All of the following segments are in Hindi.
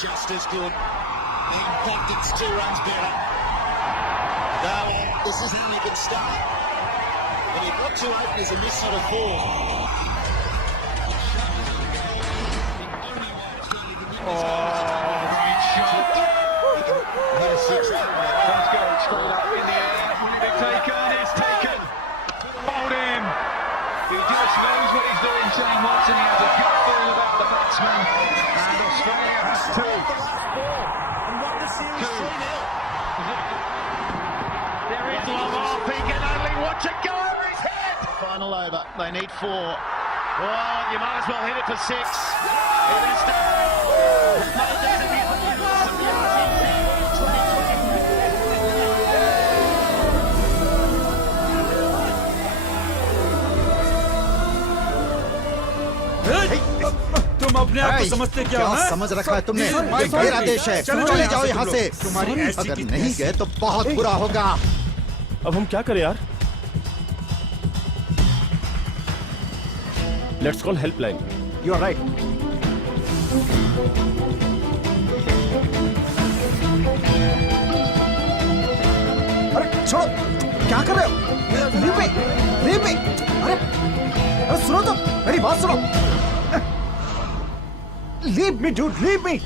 just as good. The impact, it's 2 runs better. No, this is how he can start. But he got 2 openers and missed on a 4. He's going straight up in the air. Will it be taken? It's taken. Hold him. He just knows what he's doing, Shane Watson. He has a good feel about the batsman. And Australia has 2. There is long off. He can only watch it go over his head. Final over. They need 4. Oh, you might as well hit it for 6. It is तुम अपने आप को समझते क्या हो? समझ रखा है तुमने? ये मेरा देश है। चले जाओ यहाँ से। अगर नहीं गए तो बहुत बुरा होगा। अब हम क्या करें यार? Let's call helpline. You are right. अरे छोड़ो, क्या कर रहे हो? Leave me, leave me. अरे सुनो तो, मेरी बात सुनो. Leave me, dude, leave me.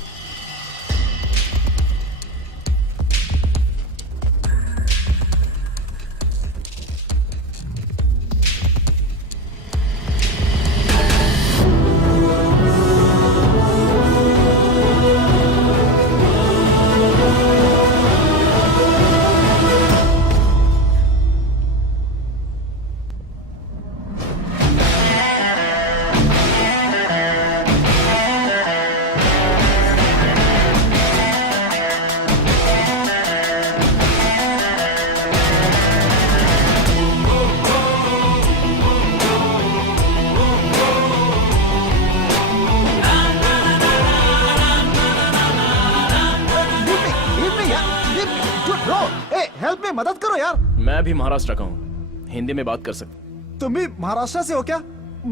मदद करो यार। मैं भी महाराष्ट्र का हूँ, हिंदी में बात कर सकते। तुम भी महाराष्ट्र से हो क्या?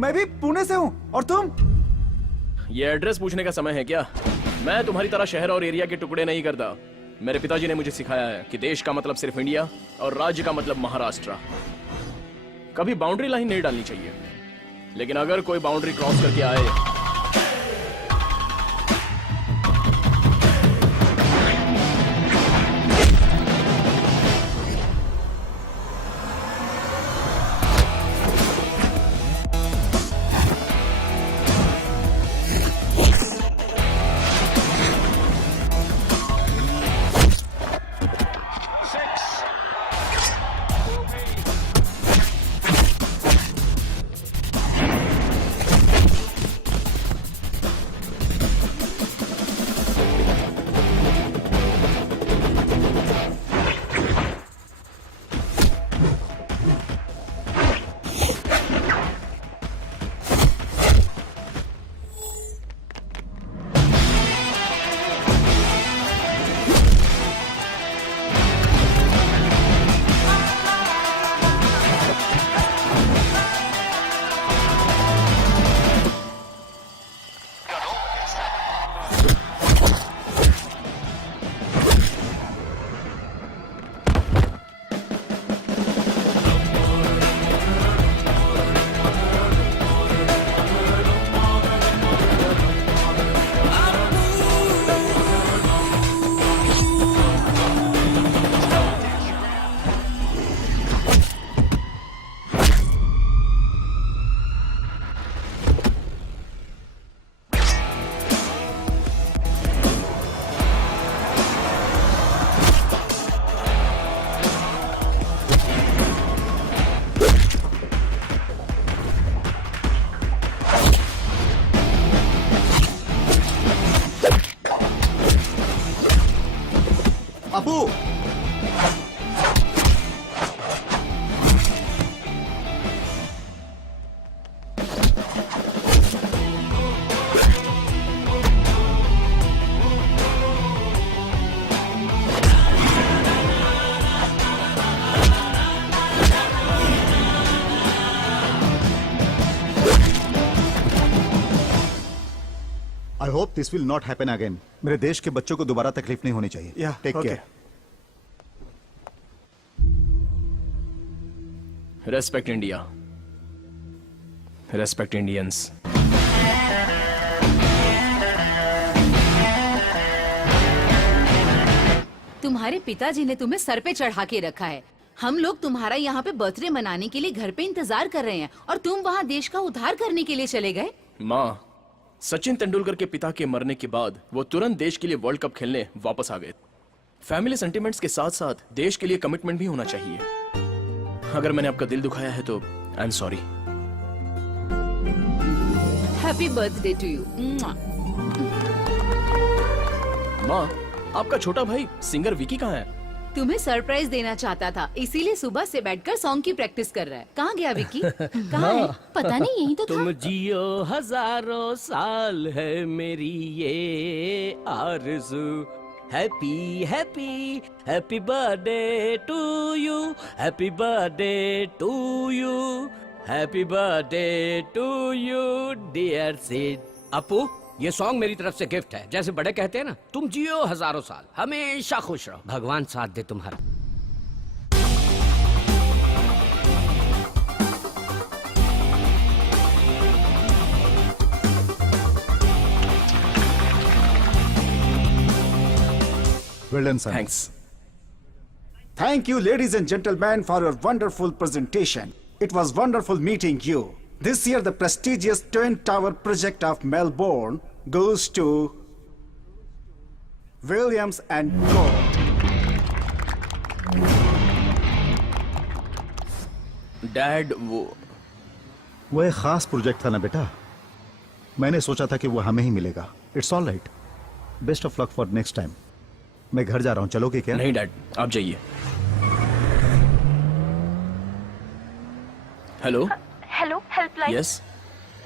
मैं भी पुणे से हूँ। और तुम? ये एड्रेस पूछने का समय है क्या? मैं तुम्हारी तरह शहर और एरिया के टुकड़े नहीं करता। मेरे पिताजी ने मुझे सिखाया है कि देश का मतलब सिर्फ इंडिया और राज्य का मतलब महाराष्ट्र। कभी बाउंड्री लाइन नहीं डालनी चाहिए, लेकिन अगर कोई बाउंड्री क्रॉस करके आए Abu, I hope this will not happen again. मेरे देश के बच्चों को दोबारा तकलीफ नहीं होनी चाहिए। Yeah, take okay. Care. Respect India, respect Indians. तुम्हारे पिताजी ने तुम्हें सर पे चढ़ा के रखा है। हम लोग तुम्हारा यहाँ पे बर्थडे मनाने के लिए घर पे इंतजार कर रहे हैं और तुम वहाँ देश का उद्धार करने के लिए चले गए। माँ, सचिन तेंदुलकर के पिता के मरने के बाद वो तुरंत देश के लिए वर्ल्ड कप खेलने वापस आ गए। फैमिली सेंटिमेंट्स के साथ साथ देश के लिए कमिटमेंट भी होना चाहिए। अगर मैंने आपका दिल दुखाया है तो I am sorry. Happy birthday to you. माँ, आपका छोटा भाई सिंगर विकी कहाँ है? तुम्हें सरप्राइज देना चाहता था, इसीलिए सुबह से बैठकर सॉन्ग की प्रैक्टिस कर रहा है। कहाँ गया विकी? कहाँ है? पता नहीं, यही तो तुम था। जियो हजारों साल है मेरी ये आरज़ू। Happy happy happy birthday to you, happy birthday to you, happy birthday to you dear Sid. Apu, ये सॉन्ग मेरी तरफ से गिफ्ट है। जैसे बड़े कहते हैं ना, तुम जियो हजारों साल, हमेशा खुश रहो, भगवान साथ दे तुम्हारा। Well done son. Thanks. Thank you, ladies and gentlemen, for your wonderful presentation. It was wonderful meeting you. This year, the prestigious Twin Tower project of Melbourne goes to Williams and Co. Dad, वो एक खास प्रोजेक्ट था ना बेटा, मैंने सोचा था कि वो हमें ही मिलेगा। It's all right, best of luck for next time. मैं घर जा रहा हूँ, चलोगे क्या? नहीं डैड, आप जाइए। Hello. Hello, helpline. Yes.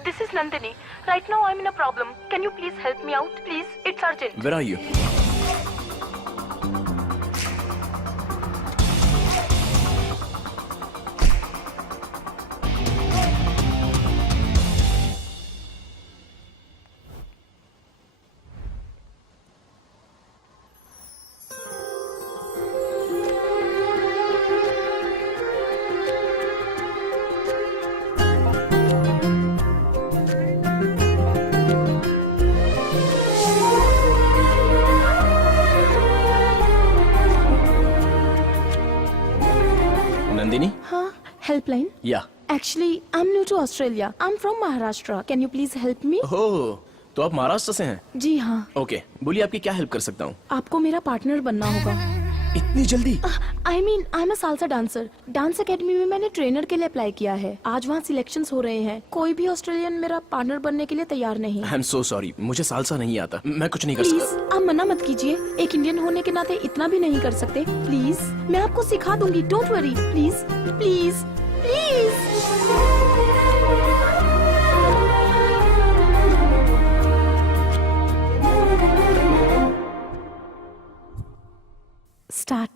This is Nandini. Right now I'm in a problem. Can you please help me out, please? It's urgent. Where are you? Nandini? Huh? Helpline? या। Actually, I'm new to Australia. I'm from Maharashtra. Can you please help me? ओह, तो आप महाराष्ट्र से हैं? जी हाँ, ओके, बोलिए आपकी क्या हेल्प कर सकता हूँ? आपको मेरा पार्टनर बनना होगा। इतनी जल्दी? I mean, I'm a salsa dancer. Dance academy में मैंने ट्रेनर के लिए अप्लाई किया है। आज वहाँ सिलेक्शंस हो रहे हैं। कोई भी ऑस्ट्रेलियन मेरा पार्टनर बनने के लिए तैयार नहीं। आई एम सो सॉरी, मुझे सालसा नहीं आता, मैं कुछ नहीं कर प्लीज, सकता। आप मना मत कीजिए। एक इंडियन होने के नाते इतना भी नहीं कर सकते। प्लीज, मैं आपको सिखा दूंगी। Don't worry, please please please. Start.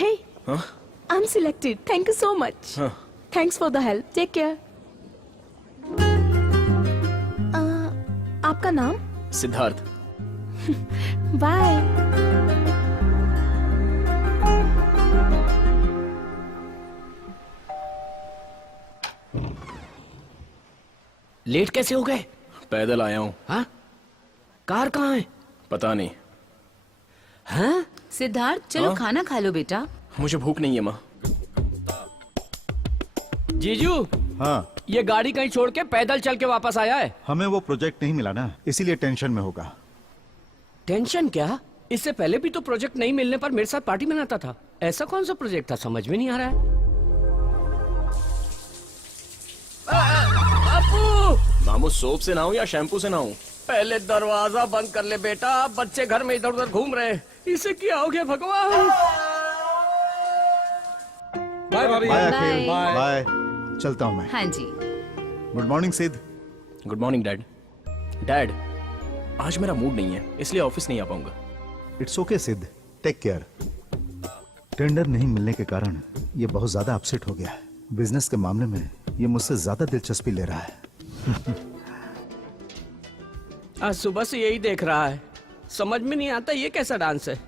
Hey, I'm selected. Thank you so much. Thanks for the help. Take care. आपका नाम? सिद्धार्थ। Bye. लेट कैसे हो गए? पैदल आया हूँ। हाँ? कार कहाँ है? पता नहीं। हाँ? सिद्धार्थ चलो हाँ? खाना खा लो बेटा। मुझे भूख नहीं है माँ। जीजू, हाँ, ये गाड़ी कहीं छोड़ के पैदल चल के वापस आया है। हमें वो प्रोजेक्ट नहीं मिला ना, इसीलिए टेंशन में होगा। टेंशन क्या? इससे पहले भी तो प्रोजेक्ट नहीं मिलने पर मेरे साथ पार्टी मनाता था। ऐसा कौन सा प्रोजेक्ट था, समझ में नहीं आ रहा है। बापू! मामू सोप से नहाऊं या शैम्पू से नहाऊं? पहले दरवाजा बंद कर ले बेटा, बच्चे घर में इधर उधर घूम रहे हैं। इसे क्या हो गया भगवान? बाय भाभी। Bye Bye. अखिल, बाय। चलता हूँ मैं। हाँ जी। Good morning Siddh. Good morning dad. Dad, आज मेरा मूड नहीं है, इसलिए ऑफिस नहीं आ पाऊंगा। इट्स ओके सिद्ध, टेक केयर। टेंडर नहीं मिलने के कारण ये बहुत ज्यादा अपसेट हो गया है। बिजनेस के मामले में ये मुझसे ज्यादा दिलचस्पी ले रहा है। आज सुबह से यही देख रहा है। समझ में नहीं आता ये कैसा डांस है।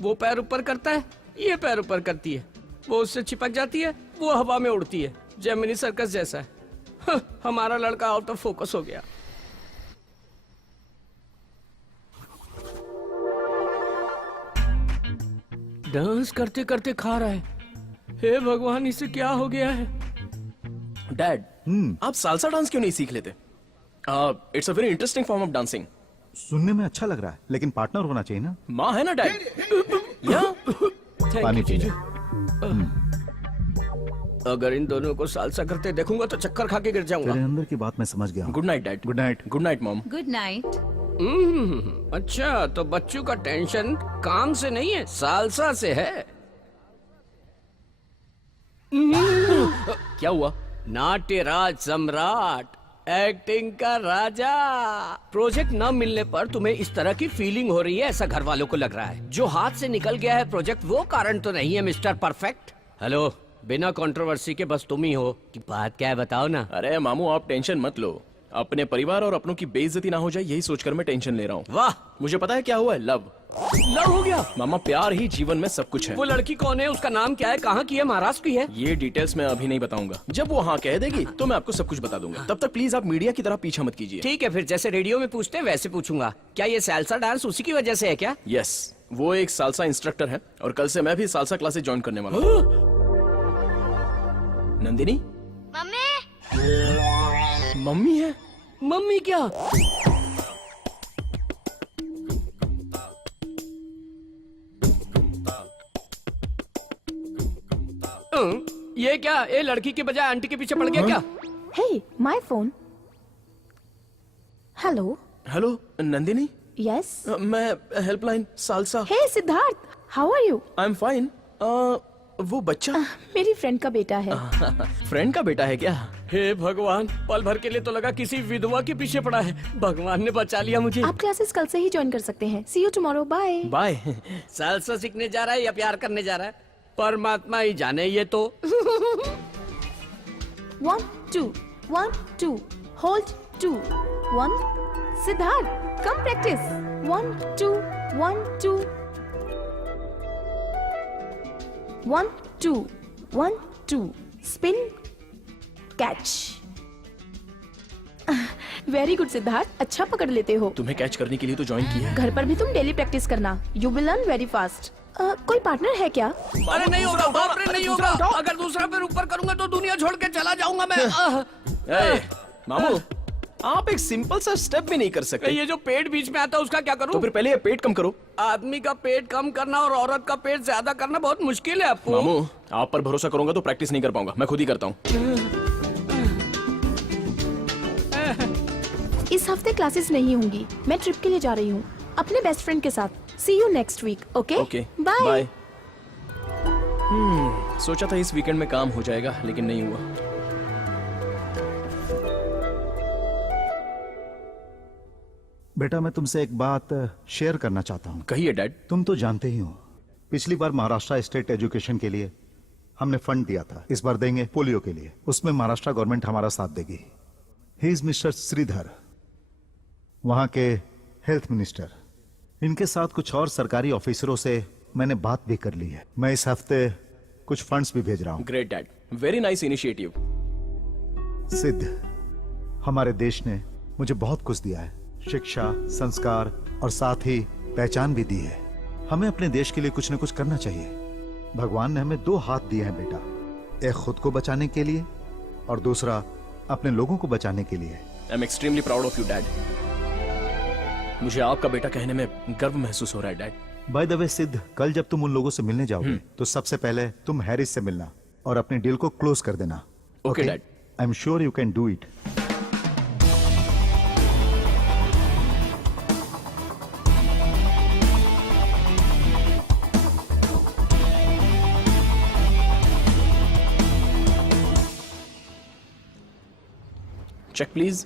वो पैर ऊपर करता है, ये पैर ऊपर करती है। वो उससे चिपक जाती है, वो हवा में उड़ती है। जेमिनी सर्कस जैसा है। हमारा लड़का आउट ऑफ फोकस हो गया। डांस करते करते खा रहा है। हे भगवान, इसे क्या हो गया है? डैड, आप सालसा डांस क्यों नहीं सीख लेते? It's a very interesting form of dancing. सुनने में अच्छा लग रहा है, लेकिन पार्टनर होना चाहिए ना। माँ है ना डैड? या Thank पानी you, पी ले। जीजू। अगर इन दोनों को सालसा करते देखूंगा तो चक्कर खा के गिर जाऊंगा। तेरे अंदर की बात मैं समझ गया हूँ। Good night dad. Good night. Good night mom. Good night. अच्छा, तो बच्चों का टेंशन काम से नहीं है, सालसा से है। क्या हुआ? नाट्यराज सम्राट, एक्टिंग का राजा। प्रोजेक्ट न मिलने पर तुम्हें इस तरह की फीलिंग हो रही है, ऐसा घर वालों को लग रहा है। जो हाथ से निकल गया है प्रोजेक्ट, वो कारण तो नहीं है मिस्टर परफेक्ट। हेलो, बिना कंट्रोवर्सी के बस तुम ही हो कि बात क्या है, बताओ ना। अरे मामू, आप टेंशन मत लो। अपने परिवार और अपनों की बेइज्जती ना हो जाए, यही सोचकर मैं टेंशन ले रहा हूँ। वाह, मुझे पता है क्या हुआ है। लव हो गया। मामा, प्यार ही जीवन में सब कुछ है। वो लड़की कौन है, उसका नाम क्या है, कहाँ की है, महाराष्ट्र की है? ये डिटेल्स मैं अभी नहीं बताऊंगा। जब वो हाँ कह देगी तो मैं आपको सब कुछ बता दूंगा। तब तक प्लीज आप मीडिया की तरह पीछा मत कीजिए। ठीक है, फिर जैसे रेडियो में पूछते हैं वैसे पूछूंगा। क्या ये सालसा डांस उसी की वजह से है क्या? यस, वो एक सालसा इंस्ट्रक्टर है और कल से मैं भी सालसा क्लासेस ज्वाइन करने वाला हूँ। नंदिनी, मम्मी। मम्मी है? मम्मी क्या? ये क्या, ये लड़की के बजाय आंटी के पीछे पड़ गया क्या? Hey, my phone. Hello. Hello Nandini. Yes. मैं helpline salsa. Hey, Siddharth. How are you? I am fine. वो बच्चा मेरी फ्रेंड का बेटा है। फ्रेंड का बेटा है क्या? हे भगवान, पल भर के लिए तो लगा किसी विधवा के पीछे पड़ा है। भगवान ने बचा लिया मुझे। आप क्लासेस कल से ही ज्वाइन कर सकते हैं। See you tomorrow. Bye. Bye. Salsa सीखने जा रहा है या प्यार करने जा रहा है, परमात्मा ही जाने। ये तो 1, 2, 1, 2. Hold 2, 1. Siddharth, come practice. 1, 2, 1, 2. 1, 2, 1, 2. Spin, catch. Very good Siddharth, अच्छा पकड़ लेते हो। तुम्हें कैच करने के लिए तो ज्वाइन किया है। घर पर भी तुम डेली प्रैक्टिस करना। You will learn very fast. कोई पार्टनर है क्या? अरे नहीं होगा, बाप रे नहीं होगा। अगर दूसरा पैर ऊपर करूंगा तो दुनिया छोड़ के चला जाऊंगा मैं। ए, मामू, आप एक सिंपल सा स्टेप भी नहीं कर सकते। ये जो पेट बीच में आता है उसका क्या करूं? तो फिर पहले ये पेट कम करो। आदमी का पेट कम करना और औरत का पेट ज्यादा करना बहुत मुश्किल है आपको। मामू, आप पर भरोसा करूंगा तो प्रैक्टिस नहीं कर पाऊंगा, मैं खुद ही करता हूँ। इस हफ्ते क्लासेस नहीं होंगी। मैं ट्रिप के लिए जा रही हूँ अपने बेस्ट फ्रेंड के साथ। See you next week. Okay okay, bye. Bye. सोचा था इस वीकेंड में काम हो जाएगा, लेकिन नहीं हुआ। बेटा, मैं तुमसे एक बात शेयर करना चाहता हूँ। कहिए डैड। तुम तो जानते ही हो, पिछली बार महाराष्ट्र स्टेट एजुकेशन के लिए हमने फंड दिया था। इस बार देंगे पोलियो के लिए। उसमें महाराष्ट्र गवर्नमेंट हमारा साथ देगी। ही इज मिस्टर श्रीधर, वहां के हेल्थ मिनिस्टर। इनके साथ कुछ और सरकारी ऑफिसरों से मैंने बात भी कर ली है। मैं इस हफ्ते कुछ फंड्स भी भेज रहा हूं। Great dad, very nice initiative. सिद्ध, हमारे देश ने मुझे बहुत कुछ दिया है, शिक्षा, संस्कार और साथ ही पहचान भी दी है। हमें अपने देश के लिए कुछ न कुछ करना चाहिए। भगवान ने हमें 2 हाथ दिए हैं बेटा, एक खुद को बचाने के लिए और दूसरा अपने लोगों को बचाने के लिए। I am extremely proud of you dad. मुझे आपका बेटा कहने में गर्व महसूस हो रहा है डैड। बाय द वे सिद्ध, कल जब तुम उन लोगों से मिलने जाओगे तो सबसे पहले तुम हैरिस से मिलना और अपने डील को क्लोज कर देना। Okay dad. I am sure you can do it. Check please.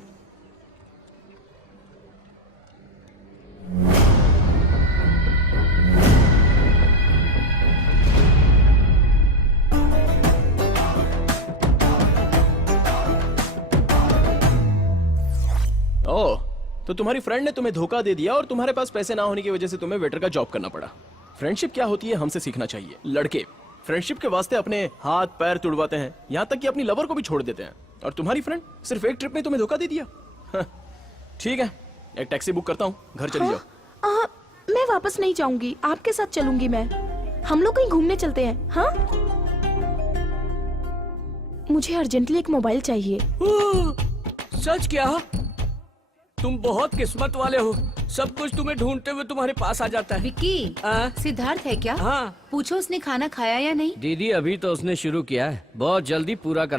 Oh, तो तुम्हारी फ्रेंड ने तुम्हें धोखा दे दिया और तुम्हारे पास पैसे ना होने की वजह से तुम्हें वेटर का जॉब करना पड़ा। फ्रेंडशिप क्या होती है हमसे सीखना चाहिए। लड़के फ्रेंडशिप के वास्ते अपने हाथ पैर तुड़वाते हैं, यहाँ तक कि अपनी लवर को भी छोड़ देते हैं, और तुम्हारी फ्रेंड सिर्फ एक ट्रिप में तुम्हें धोखा दे दिया। ठीक है, एक टैक्सी बुक करता हूँ, घर चली जाओ। मैं वापस नहीं जाऊंगी, आपके साथ चलूंगी मैं। हम लोग कहीं घूमने चलते हैं। हाँ, मुझे अर्जेंटली एक मोबाइल चाहिए। सच क्या? तुम बहुत किस्मत वाले हो, सब कुछ तुम्हें ढूंढते हुए तुम्हारे पास आ जाता है। विक्की, सिद्धार्थ है क्या? हाँ। पूछो उसने खाना खाया या नहीं। दीदी अभी तो उसने शुरू किया है, बहुत जल्दी पूरा कर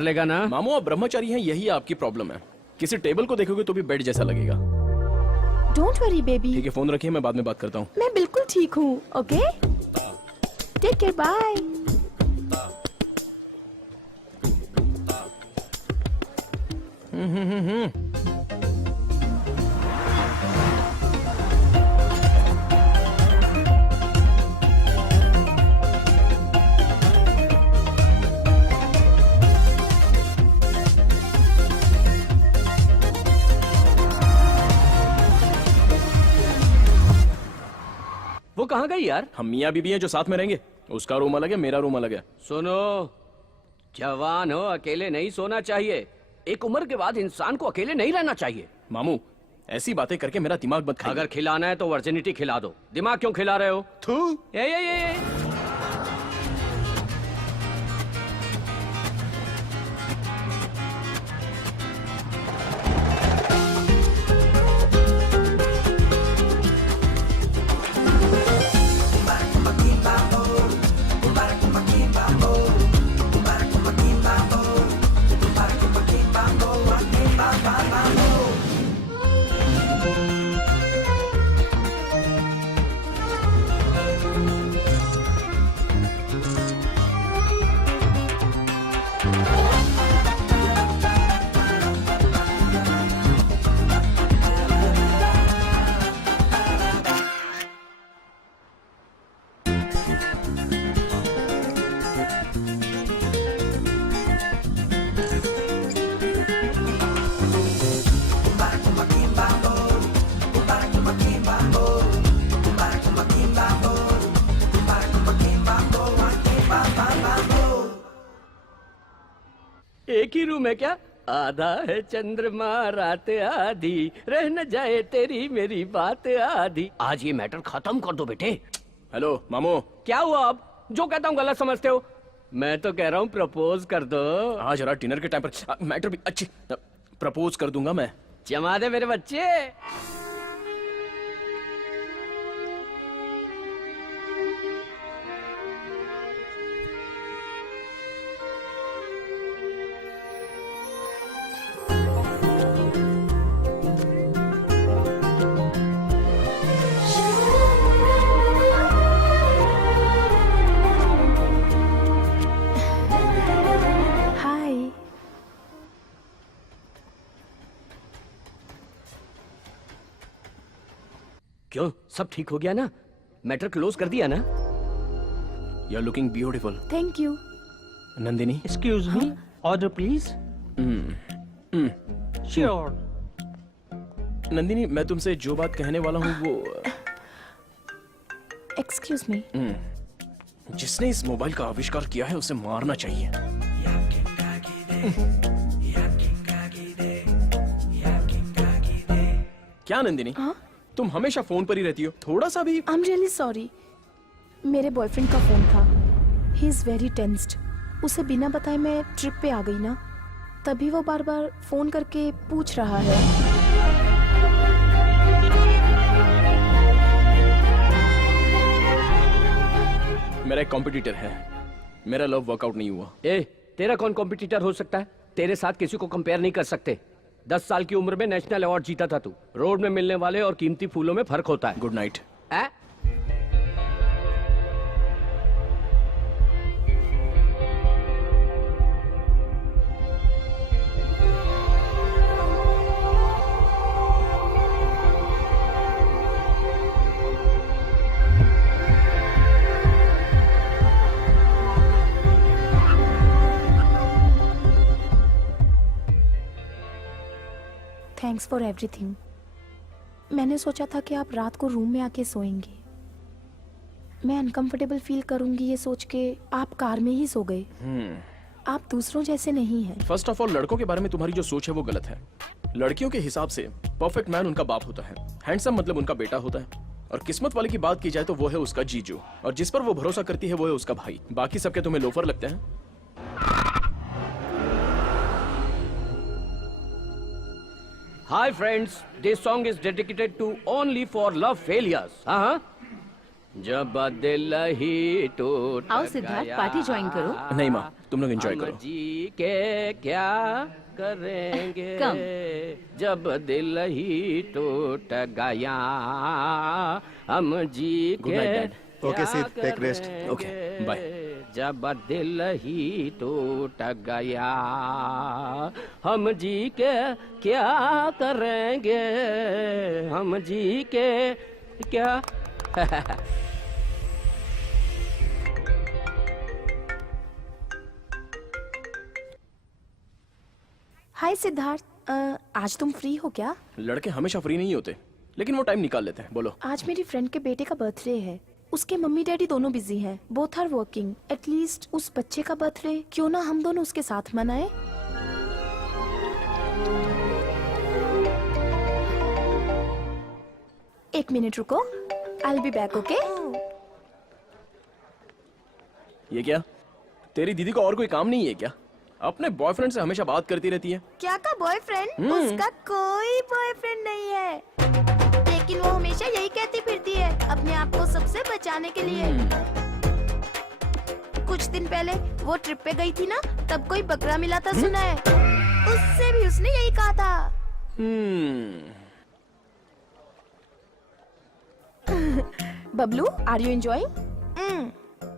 लेगा ना। मामू आप ब्रह्मचारी हैं, यही आपकी प्रॉब्लम है। किसी टेबल को देखोगे तो भी बेड जैसा लगेगा। Don't worry baby. ठीक है, फोन रखिए, मैं बाद में बात करता हूँ। मैं बिल्कुल ठीक हूँ। Okay, take care, bye. वो कहाँ गई यार? हम मियाँ बीबी हैं जो साथ में रहेंगे, उसका रूम अलग है, मेरा रूम अलग है। सुनो, जवान हो, अकेले नहीं सोना चाहिए। एक उम्र के बाद इंसान को अकेले नहीं रहना चाहिए। मामू ऐसी बातें करके मेरा दिमाग मत खाइए। अगर खिलाना है तो वर्जिनिटी खिला दो, दिमाग क्यों खिला रहे हो? थू। ये। एक ही रूम है क्या? आधा है चंद्रमा रात आधी, रह न जाए तेरी मेरी बात आधी। आज ये मैटर खत्म कर दो बेटे। हेलो मामू। क्या हुआ अब? जो कहता हूँ गलत समझते हो? मैं तो कह रहा हूँ प्रपोज कर दो। आज जरा डिनर के टाइम पर मैटर भी अच्छी प्रपोज कर दूंगा मैं। जमा दे मेरे बच्चे। क्यों, सब ठीक हो गया ना? मैटर क्लोज कर दिया ना? You are looking beautiful. Thank you. Nandini, excuse me, order please. Sure. Nandini, मैं तुमसे जो बात कहने वाला हूँ वो एक्सक्यूज मी। जिसने इस मोबाइल का आविष्कार किया है उसे मारना चाहिए। क्या नंदिनी? हाँ? तुम हमेशा फोन पर ही रहती हो, थोड़ा सा भी? I am really sorry. मेरे बॉयफ्रेंड का फोन था। He is very tensed. उसे बिना बताए मैं ट्रिप पे आ गई ना, तभी वो बार बार फोन करके पूछ रहा है। मेरा एक कॉम्पिटिटर है, मेरा लव वर्कआउट नहीं हुआ। ए, तेरा कौन कॉम्पिटिटर हो सकता है? तेरे साथ किसी को कंपेयर नहीं कर सकते। 10 साल की उम्र में नेशनल अवार्ड जीता था तू। रोड में मिलने वाले और कीमती फूलों में फर्क होता है। Good night. Thanks for everything. मैंने सोचा था कि आप रात को रूम में आके सोएंगे। मैं अनकंफर्टेबल फील करूंगी ये सोच के आप कार में ही सो गए। आप दूसरों जैसे नहीं हैं। फर्स्ट ऑफ ऑल, लड़कों के बारे में तुम्हारी जो सोच है वो गलत है। लड़कियों के हिसाब से परफेक्ट मैन उनका बाप होता है, हैंडसम मतलब उनका बेटा होता है, और किस्मत वाले की बात की जाए तो वो है उसका जीजू, और जिस पर वो भरोसा करती है वो है उसका भाई। बाकी सबके तुम्हें लोफर लगते हैं। Hi friends, this song is dedicated to only for love failures. जब दिल ही टूट आओ सिद्धार्थ, पार्टी ज्वाइन करो। नहीं माँ, तुम लोग एंजॉय करो। जी के क्या करेंगे कम। जब दिल ही टूट गया, हम जी Good के night, Dad. Okay, Sid, take क्या rest. करेंगे? Okay, bye. जब दिल ही टूट गया, हम जी के क्या करेंगे, हम जी के क्या। हाय सिद्धार्थ, आज तुम फ्री हो क्या? लड़के हमेशा फ्री नहीं होते, लेकिन वो टाइम निकाल लेते हैं। बोलो। आज मेरी फ्रेंड के बेटे का बर्थडे है। उसके मम्मी डैडी दोनों बिजी हैं। Both are working. एटलीस्ट उस बच्चे का बर्थडे क्यों ना हम दोनों उसके साथ मनाएं? एक मिनट रुको, I will be back. Okay? ये क्या, तेरी दीदी को और कोई काम नहीं है क्या? अपने बॉयफ्रेंड से हमेशा बात करती रहती है। क्या का बॉयफ्रेंड? उसका कोई बॉयफ्रेंड नहीं है, लेकिन वो हमेशा यही कहती फिरती है अपने आप को सबसे बचाने के लिए। कुछ दिन पहले वो ट्रिप पे गई थी ना, तब कोई बकरा मिला था सुना है। उससे भी उसने यही कहा था। Bablu, are you enjoying?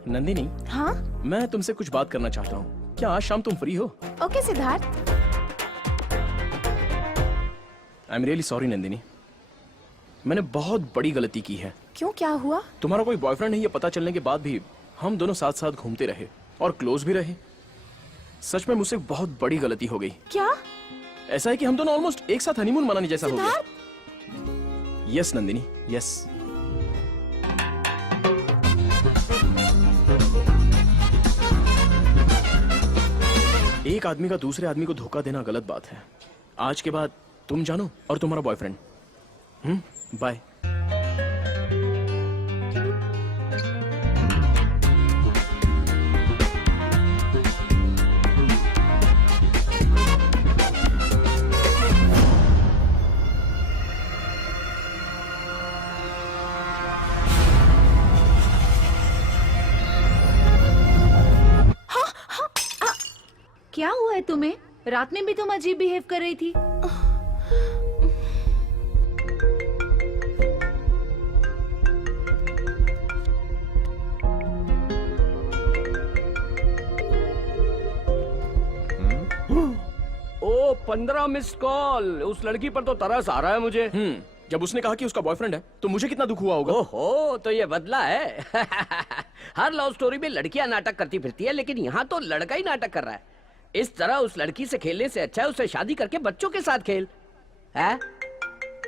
Nandini, हाँ? मैं तुमसे कुछ बात करना चाहता हूँ। क्या आज शाम तुम फ्री हो? Okay Siddharth. I am really sorry Nandini, मैंने बहुत बड़ी गलती की है। क्यों, क्या हुआ? तुम्हारा कोई बॉयफ्रेंड है ये पता चलने के बाद भी हम दोनों साथ साथ घूमते रहे और क्लोज भी रहे। सच में मुझसे बहुत बड़ी गलती हो गई। क्या? ऐसा है कि हम दोनों ऑलमोस्ट एक साथ हनीमून मनाने जैसा हो गया। Yes Nandini, yes. एक आदमी का दूसरे आदमी को धोखा देना गलत बात है। आज के बाद तुम जानो और तुम्हारा बॉयफ्रेंड। बाय। क्या हुआ है तुम्हें? रात में भी तुम अजीब बिहेव कर रही थी। ओ 15 मिस कॉल। उस लड़की पर तो तरस आ रहा है मुझे। जब उसने कहा कि उसका बॉयफ्रेंड है तो मुझे कितना दुख हुआ होगा। ओहो, तो ये बदला है। हर लव स्टोरी में लड़कियां नाटक करती फिरती है, लेकिन यहाँ तो लड़का ही नाटक कर रहा है। इस तरह उस लड़की से खेलने से अच्छा है उससे शादी करके बच्चों के साथ खेल। है?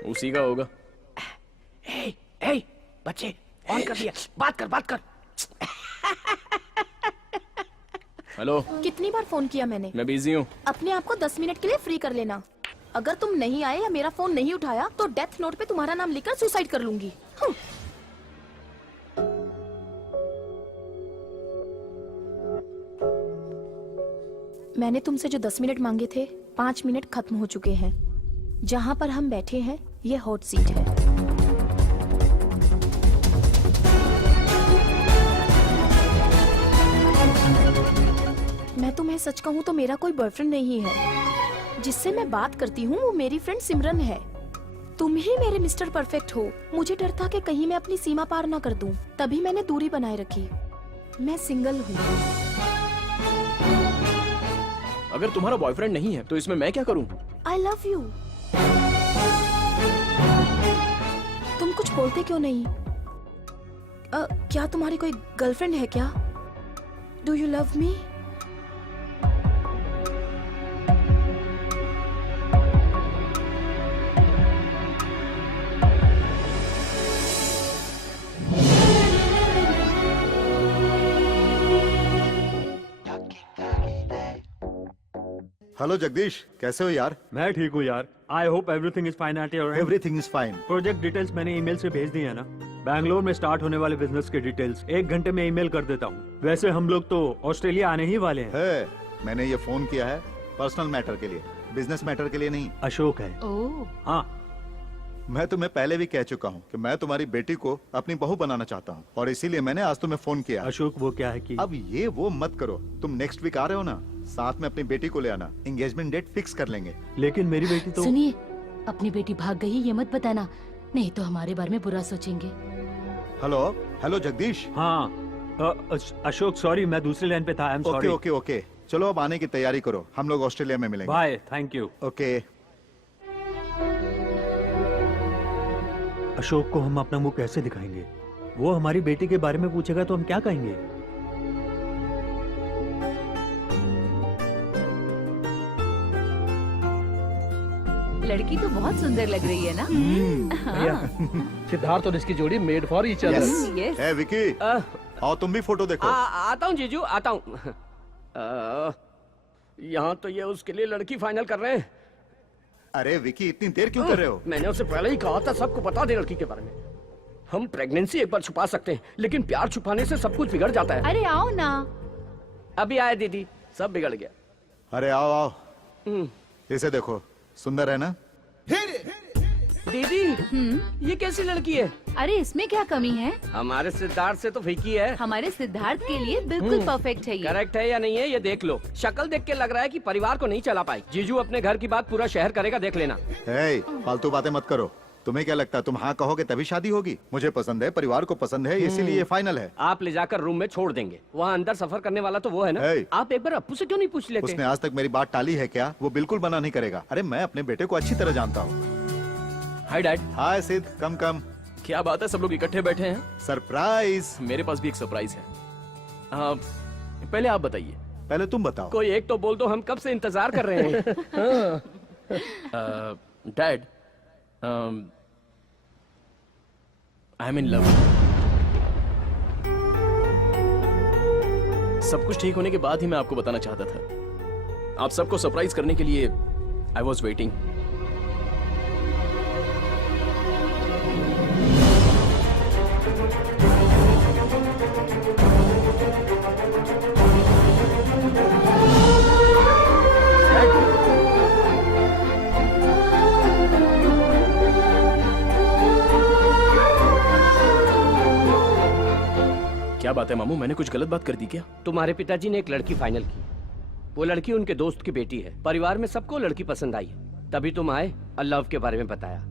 उसी का होगा। ए, ए, बच्चे ऑन कर दिया। बात कर। हेलो। कितनी बार फोन किया मैंने? मैं बिजी हूँ। अपने आप को 10 मिनट के लिए फ्री कर लेना। अगर तुम नहीं आए या मेरा फोन नहीं उठाया तो डेथ नोट पे तुम्हारा नाम लिखकर सुसाइड कर लूंगी। मैंने तुमसे जो 10 मिनट मांगे थे 5 मिनट खत्म हो चुके हैं। जहां पर हम बैठे हैं ये हॉट सीट है। मैं तुम्हें सच कहूं तो मेरा कोई बॉयफ्रेंड नहीं है। जिससे मैं बात करती हूँ वो मेरी फ्रेंड सिमरन है। तुम ही मेरे मिस्टर परफेक्ट हो। मुझे डर था कि कहीं मैं अपनी सीमा पार ना कर दूं, तभी मैंने दूरी बनाए रखी। मैं सिंगल हूँ। अगर तुम्हारा बॉयफ्रेंड नहीं है तो इसमें मैं क्या करूं? आई लव यू। तुम कुछ बोलते क्यों नहीं? क्या तुम्हारी कोई गर्लफ्रेंड है क्या? Do you love me? Hello Jagdish, कैसे हो यार? मैं ठीक हूँ यार। I hope everything is fine at your and. Everything is fine. Project details मैंने ईमेल से भेज दी है ना। बैंगलोर में स्टार्ट होने वाले बिजनेस के डिटेल्स 1 घंटे में ईमेल कर देता हूँ। वैसे हम लोग तो ऑस्ट्रेलिया आने ही वाले हैं। है, मैंने ये फोन किया है पर्सनल मैटर के लिए, बिजनेस मैटर के लिए नहीं। अशोक है। ओह, हाँ, मैं तुम्हें पहले भी कह चुका हूँ कि मैं तुम्हारी बेटी को अपनी बहू बनाना चाहता हूँ और इसीलिए मैंने आज तुम्हें फोन किया। अशोक वो क्या है कि अब ये वो मत करो। तुम नेक्स्ट वीक आ रहे हो ना, साथ में अपनी बेटी को ले आना। एंगेजमेंट डेट फिक्स कर लेंगे। लेकिन मेरी बेटी तो सुनिए, अपनी बेटी भाग गई ये मत बताना, नहीं तो हमारे बारे में बुरा सोचेंगे। Hello hello Jagdish. हाँ, अशोक सॉरी, मैं दूसरी लाइन पे था। I am okay sorry. Okay okay, चलो अब आने की तैयारी करो, हम लोग ऑस्ट्रेलिया में मिलेंगे। Bye, thank you. Okay. Ashok को हम अपना मुंह कैसे दिखाएंगे? वो हमारी बेटी के बारे में पूछेगा तो हम क्या कहेंगे? लड़की तो बहुत सुंदर लग रही है ना? सिद्धार्थ और इसकी जोड़ी made for each other. Yes. ए विकी, आओ तुम भी फोटो देखो। आता हूँ जीजू, आता हूँ। यहाँ तो ये उसके लिए लड़की फाइनल कर रहे हैं। अरे विकी, इतनी देर क्यों कर रहे हो? मैंने उसे पहले ही कहा था सबको बता दे लड़की के बारे में। हम प्रेगनेंसी एक बार छुपा सकते हैं, लेकिन प्यार छुपाने से सब कुछ बिगड़ जाता है। अरे आओ ना। अभी आए दीदी, सब बिगड़ गया। अरे आओ आओ, इसे देखो, सुंदर है ना? दीदी, ये कैसी लड़की है? अरे इसमें क्या कमी है? हमारे सिद्धार्थ से तो फीकी है। हमारे सिद्धार्थ के लिए बिल्कुल परफेक्ट है ये। करेक्ट है या नहीं है ये देख लो। शक्ल देख के लग रहा है कि परिवार को नहीं चला पाई। जीजू अपने घर की बात पूरा शहर करेगा, देख लेना। हे, फालतू बातें मत करो। तुम्हें क्या लगता है तुम हाँ कहोगे तभी शादी होगी? मुझे पसंद है, परिवार को पसंद है, इसीलिए ये फाइनल है। आप ले जाकर रूम में छोड़ देंगे। वहाँ अंदर सफर करने वाला तो वो है ना। Hey. आप एक बार अप्पू से क्यों नहीं पूछ लेते? उसने आज तक मेरी बात टाली है क्या? वो बिल्कुल मना नहीं करेगा। अरे मैं अपने बेटे को अच्छी तरह जानता हूँ। Hi dad. हाय सिद्ध, कम कम। क्या बात है, सब लोग इकट्ठे बैठे हैं? सरप्राइज। मेरे पास भी एक सरप्राइज है। पहले आप बताइए। पहले तुम बताओ। कोई एक तो बोल दो, हम कब से इंतजार कर रहे हैं। Dad, I M in love. सब कुछ ठीक होने के बाद ही मैं आपको बताना चाहता था। आप सबको सरप्राइज करने के लिए आई वॉज वेटिंग। क्या बात है मामू, मैंने कुछ गलत बात कर दी क्या? तुम्हारे पिताजी ने एक लड़की फाइनल की। वो लड़की उनके दोस्त की बेटी है। परिवार में सबको लड़की पसंद आई, तभी तुम आए और लव के बारे में बताया।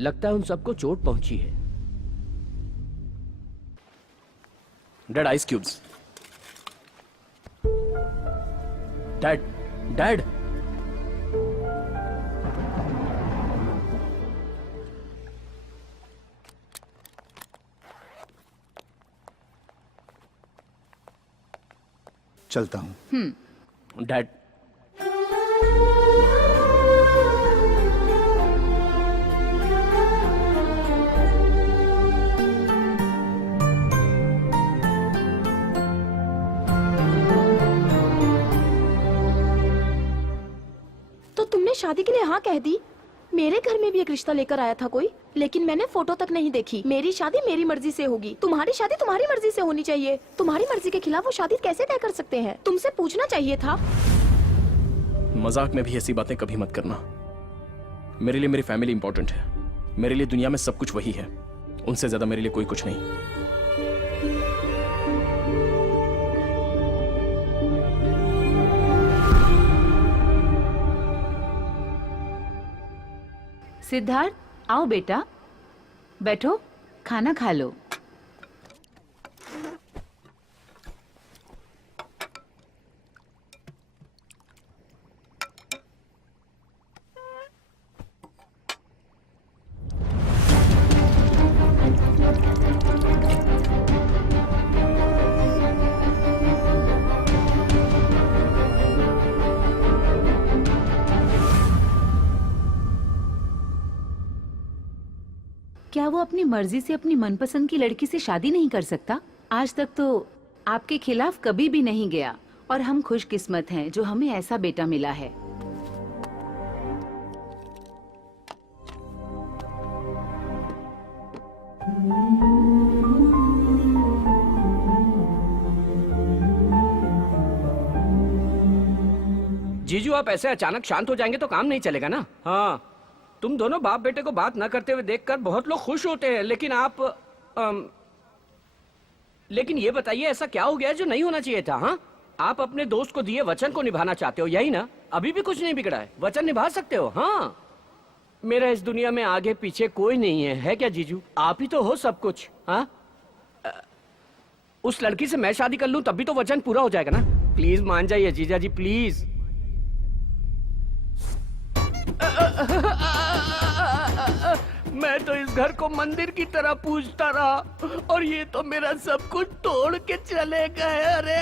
लगता है उन सबको चोट पहुंची है। Dad, ice cubes. Dad, dad. चलता हूँ। डैड, तो तुमने मैंने शादी के लिए हाँ कह दी। मेरे घर में भी एक रिश्ता लेकर आया था कोई, लेकिन मैंने फोटो तक नहीं देखी। मेरी शादी मेरी मर्जी से होगी, तुम्हारी शादी तुम्हारी मर्जी से होनी चाहिए। तुम्हारी मर्जी के खिलाफ वो शादी कैसे तय कर सकते हैं? तुमसे पूछना चाहिए था। मजाक में भी ऐसी बातें कभी मत करना। मेरे लिए मेरी फैमिली इंपॉर्टेंट है। मेरे लिए दुनिया में सब कुछ वही है, उनसे ज्यादा मेरे लिए कोई कुछ नहीं। सिद्धार्थ, आओ बेटा, बैठो, खाना खा लो। क्या वो अपनी मर्जी से अपनी मनपसंद की लड़की से शादी नहीं कर सकता? आज तक तो आपके खिलाफ कभी भी नहीं गया और हम खुशकिस्मत हैं जो हमें ऐसा बेटा मिला है। जीजू, आप ऐसे अचानक शांत हो जाएंगे तो काम नहीं चलेगा ना। हाँ, तुम दोनों बाप बेटे को बात न करते हुए देखकर बहुत लोग खुश होते हैं, लेकिन आप लेकिन ये बताइए ऐसा क्या हो गया जो नहीं होना चाहिए था? हाँ, आप अपने दोस्त को दिए वचन को निभाना चाहते हो, यही ना? अभी भी कुछ नहीं बिगड़ा है, वचन निभा सकते हो। हाँ, मेरा इस दुनिया में आगे पीछे कोई नहीं है क्या जीजू? आप ही तो हो सब कुछ। हाँ, उस लड़की से मैं शादी कर लूं तभी तो वचन पूरा हो जाएगा ना। प्लीज मान जाइए जीजा जी, प्लीज। मैं तो इस घर को मंदिर की तरह पूजता रहा और ये तो मेरा सब कुछ तोड़ के चले गए। अरे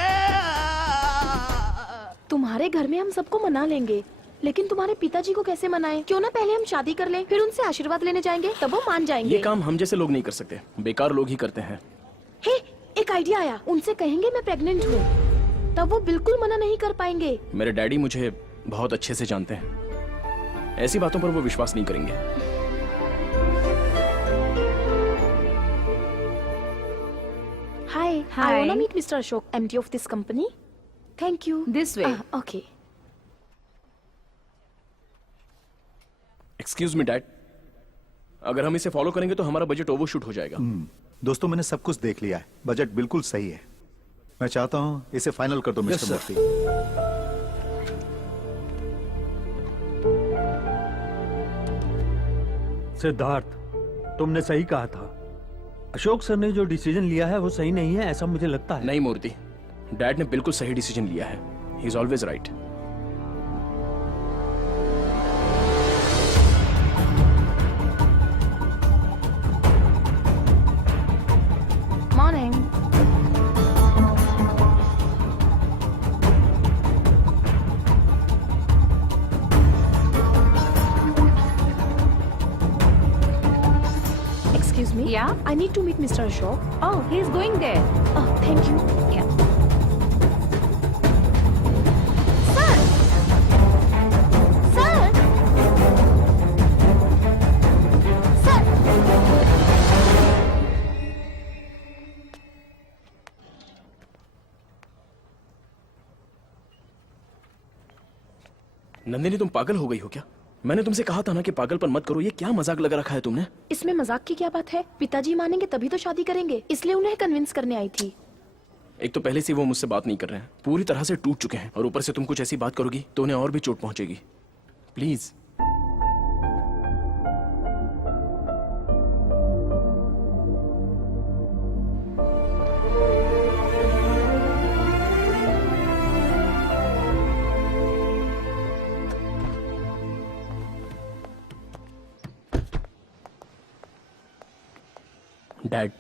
तुम्हारे घर में हम सबको मना लेंगे, लेकिन तुम्हारे पिताजी को कैसे मनाएं? क्यों ना पहले हम शादी कर लें, फिर उनसे आशीर्वाद लेने जाएंगे, तब वो मान जाएंगे। ये काम हम जैसे लोग नहीं कर सकते, बेकार लोग ही करते हैं। हे, एक आइडिया आया। उनसे कहेंगे मैं प्रेग्नेंट हूँ, तब वो बिल्कुल मना नहीं कर पाएंगे। मेरे डैडी मुझे बहुत अच्छे से जानते हैं, ऐसी बातों पर वो विश्वास नहीं करेंगे। Hi, I wanna meet Mr. Ashok, MD of this company. Thank you. This way. Okay. Excuse me dad, अगर हम इसे फॉलो करेंगे तो हमारा बजट ओवरशूट हो जाएगा। दोस्तों, मैंने सब कुछ देख लिया है, बजट बिल्कुल सही है। मैं चाहता हूं इसे फाइनल कर दो मिस्टर मूर्ति। सिद्धार्थ, तुमने सही कहा था। अशोक सर ने जो डिसीजन लिया है वो सही नहीं है, ऐसा मुझे लगता है। नहीं मूर्ति, डैड ने बिल्कुल सही डिसीजन लिया है। He is always right. Morning. Excuse me? Yeah? I need to meet Mr. Ashok. Oh, he is going there. Oh, thank you. Yeah. Sir! Sir! Sir! Nandini, तुम पागल हो गई हो क्या? मैंने तुमसे कहा था ना कि पागलपन मत करो। ये क्या मजाक लगा रखा है तुमने? इसमें मजाक की क्या बात है? पिताजी मानेंगे तभी तो शादी करेंगे, इसलिए उन्हें कन्विंस करने आई थी। एक तो पहले से वो मुझसे बात नहीं कर रहे हैं, पूरी तरह से टूट चुके हैं, और ऊपर से तुम कुछ ऐसी बात करोगी तो उन्हें और भी चोट पहुंचेगी। प्लीज। डैड,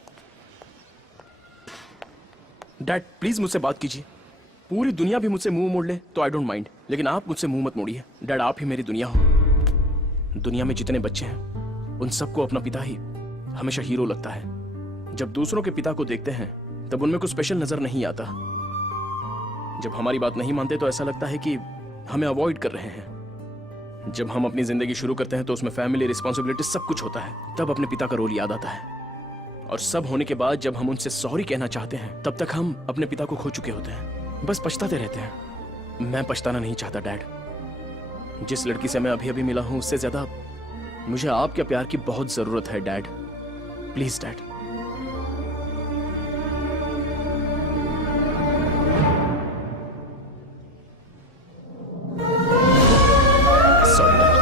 डैड प्लीज मुझसे बात कीजिए। पूरी दुनिया भी मुझसे मुंह मोड़ ले तो आई डोंट माइंड, लेकिन आप मुझसे मुंह मत मोड़िए। डैड, आप ही मेरी दुनिया हो। दुनिया में जितने बच्चे हैं उन सबको अपना पिता ही हमेशा हीरो लगता है। जब दूसरों के पिता को देखते हैं तब उनमें कुछ स्पेशल नजर नहीं आता। जब हमारी बात नहीं मानते तो ऐसा लगता है कि हमें अवॉइड कर रहे हैं। जब हम अपनी जिंदगी शुरू करते हैं तो उसमें फैमिली, रिस्पॉन्सिबिलिटी सब कुछ होता है, तब अपने पिता का रोल याद आता है। और सब होने के बाद जब हम उनसे सॉरी कहना चाहते हैं तब तक हम अपने पिता को खो चुके होते हैं, बस पछताते रहते हैं। मैं पछताना नहीं चाहता डैड। जिस लड़की से मैं अभी अभी मिला हूं उससे ज्यादा मुझे आपके प्यार की बहुत जरूरत है dad. Please dad. Sorry dad.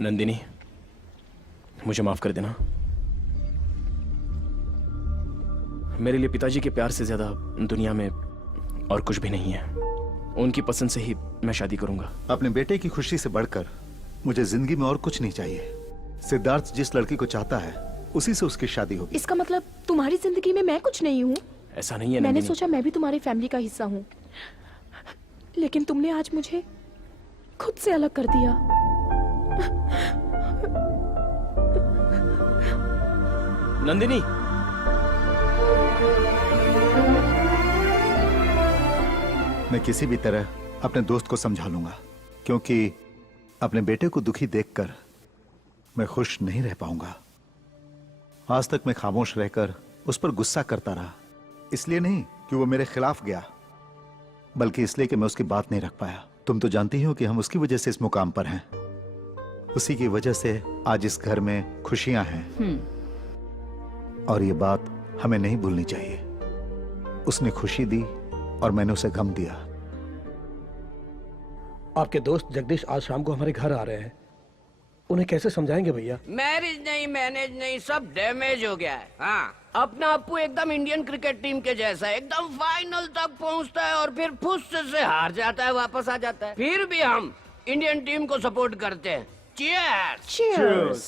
Nandini, मुझे माफ कर देना। मेरे लिए पिताजी के प्यार से ज्यादा दुनिया में और कुछ भी नहीं है। उनकी पसंद से ही मैं शादी करूंगा। अपने बेटे की खुशी से बढ़कर मुझे जिंदगी में और कुछ नहीं चाहिए। सिद्धार्थ जिस लड़की को चाहता है उसी से उसकी शादी होगी। इसका मतलब तुम्हारी जिंदगी में मैं कुछ नहीं हूँ? ऐसा नहीं है मैंने नंदिनी। सोचा मैं भी तुम्हारी फैमिली का हिस्सा हूँ, लेकिन तुमने आज मुझे खुद से अलग कर दिया। नंदिनी, मैं किसी भी तरह अपने दोस्त को समझा लूंगा, क्योंकि अपने बेटे को दुखी देखकर मैं खुश नहीं रह पाऊंगा। आज तक मैं खामोश रहकर उस पर गुस्सा करता रहा, इसलिए नहीं कि वो मेरे खिलाफ गया, बल्कि इसलिए कि मैं उसकी बात नहीं रख पाया। तुम तो जानती हो कि हम उसकी वजह से इस मुकाम पर हैं। उसी की वजह से आज इस घर में खुशियां हैं, और ये बात हमें नहीं भूलनी चाहिए। उसने खुशी दी और मैंने उसे गम दिया। आपके दोस्त जगदीश आज शाम को हमारे घर आ रहे हैं, उन्हें कैसे समझाएंगे भैया? मैरिज नहीं, मैनेज नहीं, सब डैमेज हो गया है। हाँ, अपना अप्पू एकदम इंडियन क्रिकेट टीम के जैसा है, एकदम फाइनल तक पहुंचता है और फिर फुस से हार जाता है, वापस आ जाता है। फिर भी हम इंडियन टीम को सपोर्ट करते हैं। चीयर्स। Cheers.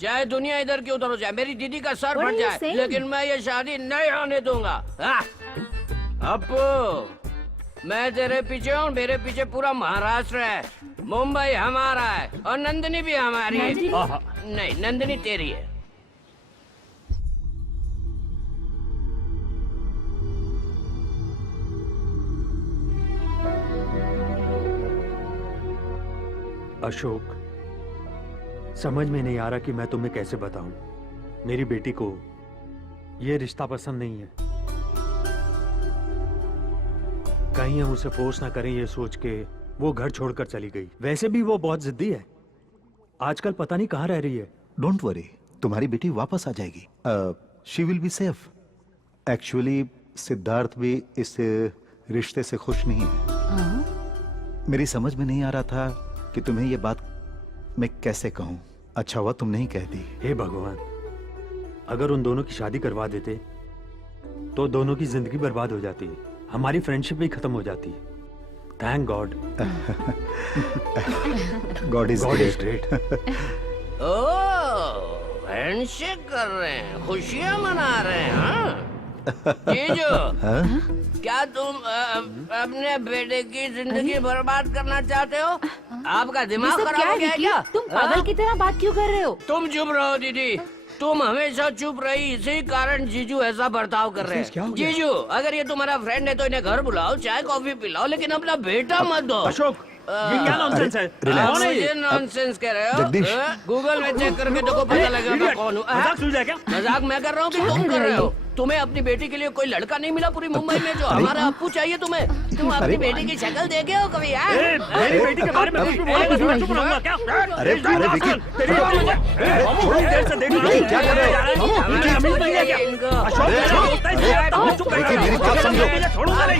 चाहे दुनिया इधर की उधर हो जाए, मेरी दीदी का सर What फट are you जाए, saying? लेकिन मैं ये शादी नहीं होने दूंगा। हाँ। अप्पू, मैं तेरे पीछे हूँ, मेरे पीछे पूरा महाराष्ट्र है, मुंबई हमारा है और नंदिनी भी हमारी है। नहीं, नंदिनी तेरी है। अशोक, समझ में नहीं आ रहा कि मैं तुम्हें कैसे बताऊं। मेरी बेटी को ये रिश्ता पसंद नहीं है। कहीं हम उसे फोर्स ना करें ये सोच के वो घर छोड़कर चली गई। वैसे भी वो बहुत जिद्दी है, आजकल पता नहीं कहाँ रह रही है। डोंट वरी, तुम्हारी बेटी वापस आ जाएगी। She will be safe. Actually Siddharth भी इस रिश्ते से खुश नहीं है। मेरी समझ में नहीं आ रहा था कि तुम्हें ये बात मैं कैसे कहूं। अच्छा हुआ तुम नहीं कहती। हे भगवान, अगर उन दोनों की शादी करवा देते तो दोनों की जिंदगी बर्बाद हो जाती, हमारी फ्रेंडशिप भी खत्म हो जाती। Thank God. God is great. Oh, handshake कर रहे हैं, खुशियां मना रहे हैं। हाँ? जीजू, क्या तुम अपने बेटे की जिंदगी बर्बाद करना चाहते हो? आपका दिमाग खराब हो गया है क्या? तुम पागल की तरह बात क्यों कर रहे हो? तुम चुप रहो दीदी, तुम हमेशा चुप रही, इसी कारण जीजू ऐसा बर्ताव कर रहे हैं। जीजू, अगर ये तुम्हारा फ्रेंड है तो इन्हें घर बुलाओ, चाय कॉफी पिलाओ, लेकिन अपना बेटा मत दो। अशोक, ये क्या नॉनसेंस है? कौन है ये नॉनसेंस कह रहे हो? जगदीश। गूगल में चेक करके देखो, पता लगेगा मैं कौन हूँ। मजाक सुन रहा है क्या? मजाक मैं कर रहा हूँ कि तुम कर रहे हो? तुम्हें अपनी बेटी के लिए कोई लड़का नहीं मिला पूरी मुंबई में जो हमारा अप्पू चाहिए तुम्हें? तुम अपनी बेटी की शक्ल देखे हो कभी? मेरी बेटी के बारे में कुछ भी बोला तो मैं चुप रहूंगा क्या? अरे विकी, तेरी थोड़ी देर से देख रहा हूं। क्या कर रहे हो? हमारे अमीर नहीं है क्या? अशोक, चुप विकी, मेरी बात समझो। छोड़ूंगा नहीं।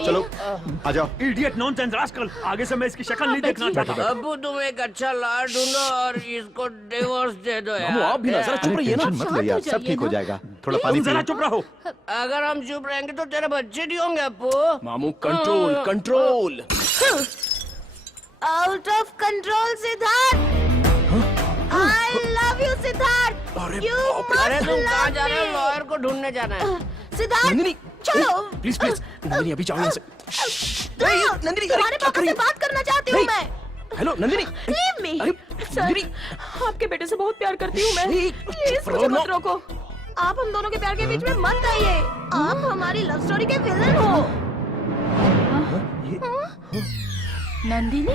चलो आ जाओ। Idiot, nonsense, rascal. आगे से मैं इसकी शक्ल नहीं देखना चाहता। अप्पू, तुम एक अच्छा लाड़ ढूंढो और इसको डिवोर्स दे दो यार। आप भी ना जरा चुप रहिए ना। टेंशन मत ले यार, सब ठीक हो जाएगा। थोड़ा पानी तुम जरा पियो। चुप रहो। अगर हम चुप रहेंगे तो तेरे बच्चे नहीं होंगे अप्पू। मामू, control control. Out of control Siddharth. I love you Siddharth. अरे तुम कहाँ जा रहे हो? लॉयर को ढूंढने जाना है। सिद्धार्थ नंदिनी चलो प्लीज प्लीज नंदिनी अभी जाओ यहाँ से। नंदिनी तुम्हारे पापा से बात करना चाहती हूँ मैं। Hello Nandini Leave me. अरे सर, नंदिनी आपके बेटे से बहुत प्यार करती हूँ मैं। प्लीज मुझे मत रोको। आप हम दोनों के प्यार के बीच में मत आइए। आप हमारी लव स्टोरी के विलन हो। नंदिनी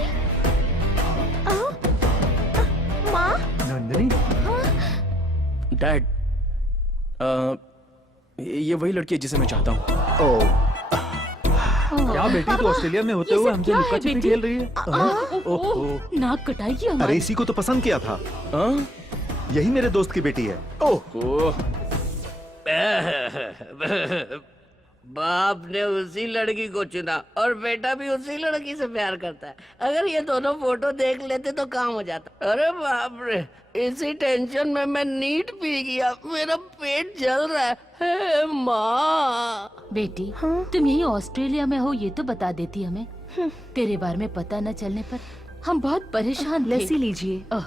माँ नंदिनी डैड ये वही लड़की है जिसे मैं चाहता हूँ। ओह क्या बेटी तो ऑस्ट्रेलिया में होते ये हुए सब हमसे क्या है लुका छिपी बेटी? खेल रही है। ओह नाक कटाएगी अरे हमारी। इसी को तो पसंद किया था। हाँ? यही मेरे दोस्त की बेटी है। ओह बाप ने उसी लड़की को चुना और बेटा भी उसी लड़की से प्यार करता है। अगर ये दोनों फोटो देख लेते तो काम हो जाता। अरे बाप रे, इसी टेंशन में मैं नीट पी गया। मेरा पेट जल रहा है। हे माँ। बेटी तुम यही ऑस्ट्रेलिया में हो ये तो बता देती हमें। तेरे बारे में पता न चलने पर हम बहुत परेशान थे। लस्सी लीजिए। ओह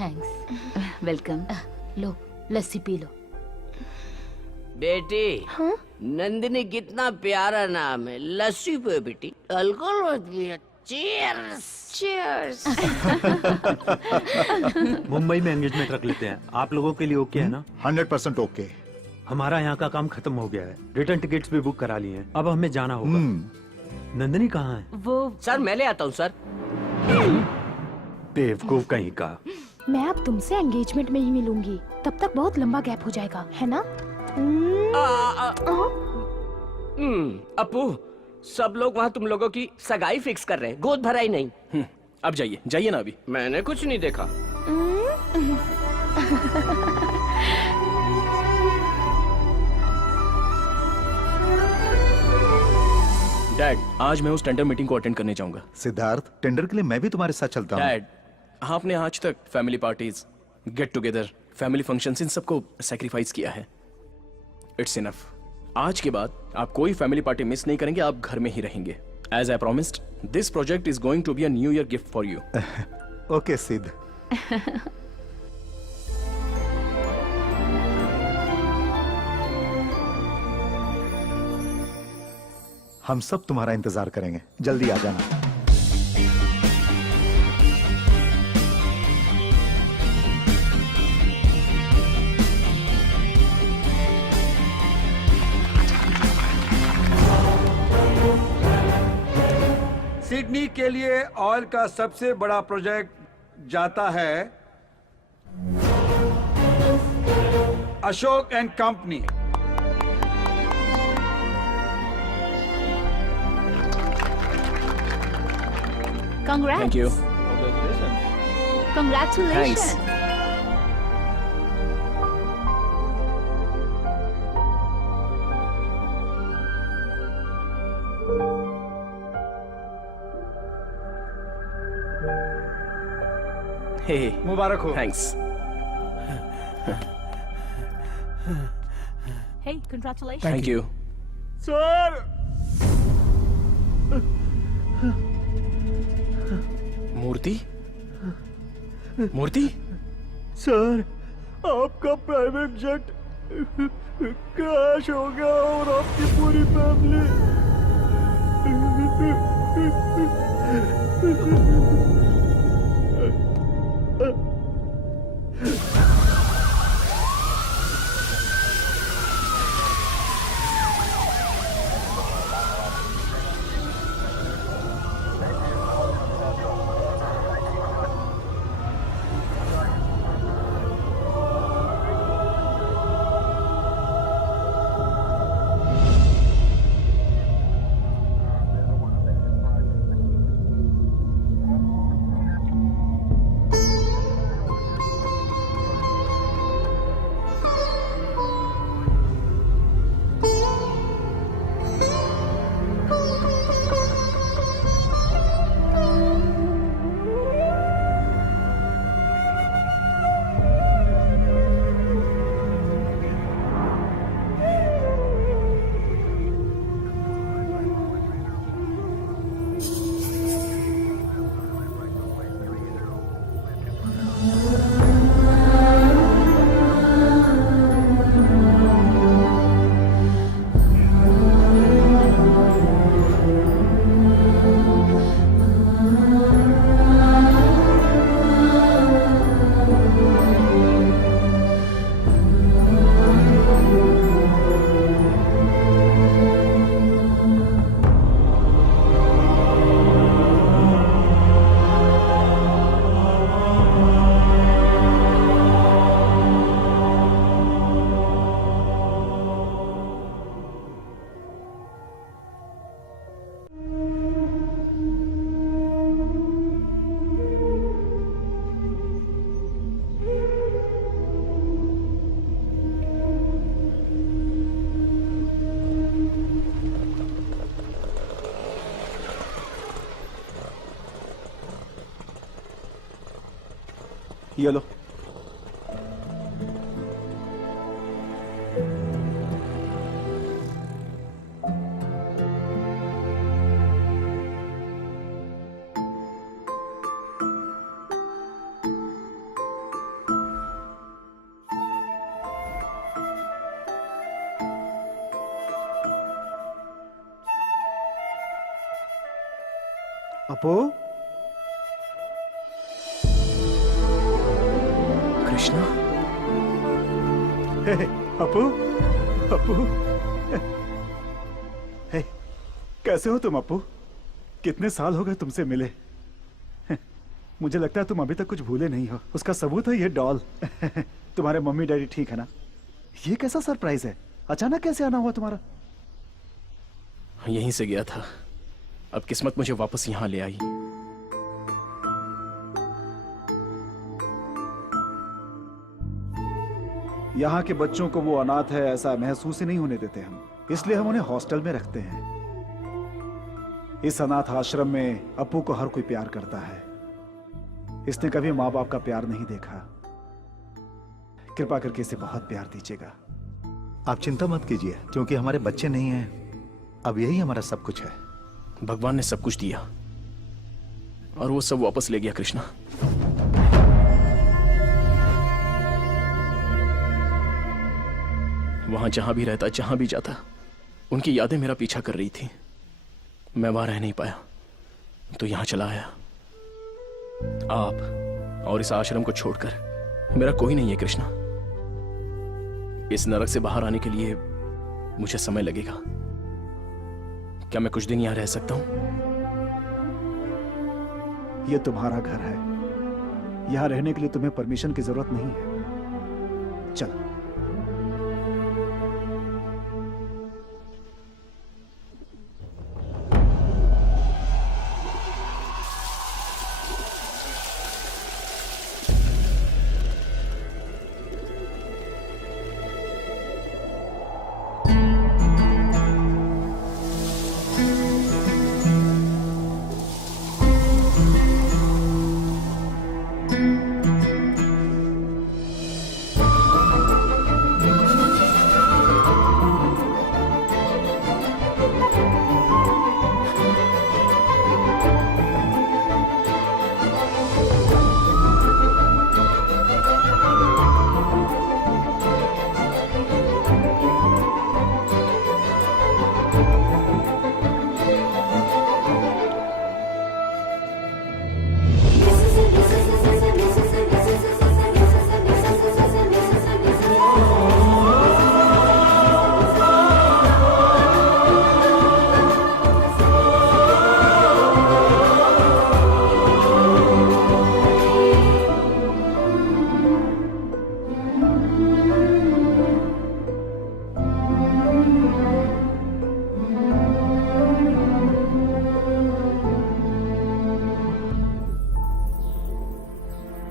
थैंक्स। वेलकम। लो लस्सी पी लो। बेटी नंदिनी कितना प्यारा नाम है। लस्सी पे बेटी, अल्कोहल मत पियो। Cheers cheers. मुंबई में एंगेजमेंट रख लेते हैं। आप लोगों के लिए ओके है ना? 100% ओके। हमारा यहाँ का काम खत्म हो गया है। रिटर्न टिकट्स भी बुक करा लिए हैं। अब हमें जाना होगा। नंदिनी कहाँ है? वो सर मैं ले आता हूँ सर। बेवकूफ कहीं का। मैं अब तुमसे एंगेजमेंट में ही मिलूंगी। तब तक बहुत लंबा गैप हो जाएगा, है ना? अपू, सब लोग वहाँ तुम लोगों की सगाई फिक्स कर रहे हैं, गोद भराई नहीं। अब जाइए जाइए ना अभी। मैंने कुछ नहीं देखा। डैड आज मैं उस टेंडर मीटिंग को अटेंड करने जाऊंगा। सिद्धार्थ, टेंडर के लिए मैं भी तुम्हारे साथ चलता हूँ। डैड आपने आज तक family parties, get together, family functions in सबको सैक्रिफाइस किया है। It's enough. आज के बाद आप कोई फैमिली पार्टी मिस नहीं करेंगे। आप घर में ही रहेंगे। As I promised, this project is going to be a new year gift for you. Okay Siddh. हम सब तुम्हारा इंतजार करेंगे। जल्दी आ जाना। सिडनी के लिए ऑयल का सबसे बड़ा प्रोजेक्ट जाता है Ashok and company. Congrats. Thank you. Congratulations. Thanks. Hey मुबारक हो। Thanks. Hey, congratulations. Thank you. Sir Murthy Murthy sir आपका प्राइवेट जेट क्रैश हो गया और आपकी पूरी फैमिली। ये लो। अपू, कृष्णा, हे, अपू, अपू, हे, कैसे हो तुम अपू? कितने साल हो गए तुमसे मिले। मुझे लगता है तुम अभी तक कुछ भूले नहीं हो। उसका सबूत है ये डॉल। तुम्हारे मम्मी डैडी ठीक है ना? ये कैसा सरप्राइज है? अचानक कैसे आना हुआ तुम्हारा? यहीं से गया था, अब किस्मत मुझे वापस यहां ले आई। यहाँ के बच्चों को वो अनाथ है ऐसा महसूस ही नहीं होने देते हम, इसलिए हम उन्हें हॉस्टल में रखते हैं। इस अनाथ आश्रम में अपू को हर कोई प्यार करता है। इसने कभी माँ बाप का प्यार नहीं देखा। कृपा करके इसे बहुत प्यार दीजिएगा। आप चिंता मत कीजिए, क्योंकि हमारे बच्चे नहीं हैं, अब यही हमारा सब कुछ है। भगवान ने सब कुछ दिया और वो सब वापस ले गया कृष्णा। वहां जहां भी रहता, जहां भी जाता, उनकी यादें मेरा पीछा कर रही थी। मैं वहां रह नहीं पाया तो यहां चला आया। आप और इस आश्रम को छोड़कर मेरा कोई नहीं है कृष्णा। इस नरक से बाहर आने के लिए मुझे समय लगेगा। क्या मैं कुछ दिन यहां रह सकता हूं? यह तुम्हारा घर है। यहां रहने के लिए तुम्हें परमिशन की जरूरत नहीं है। चलो।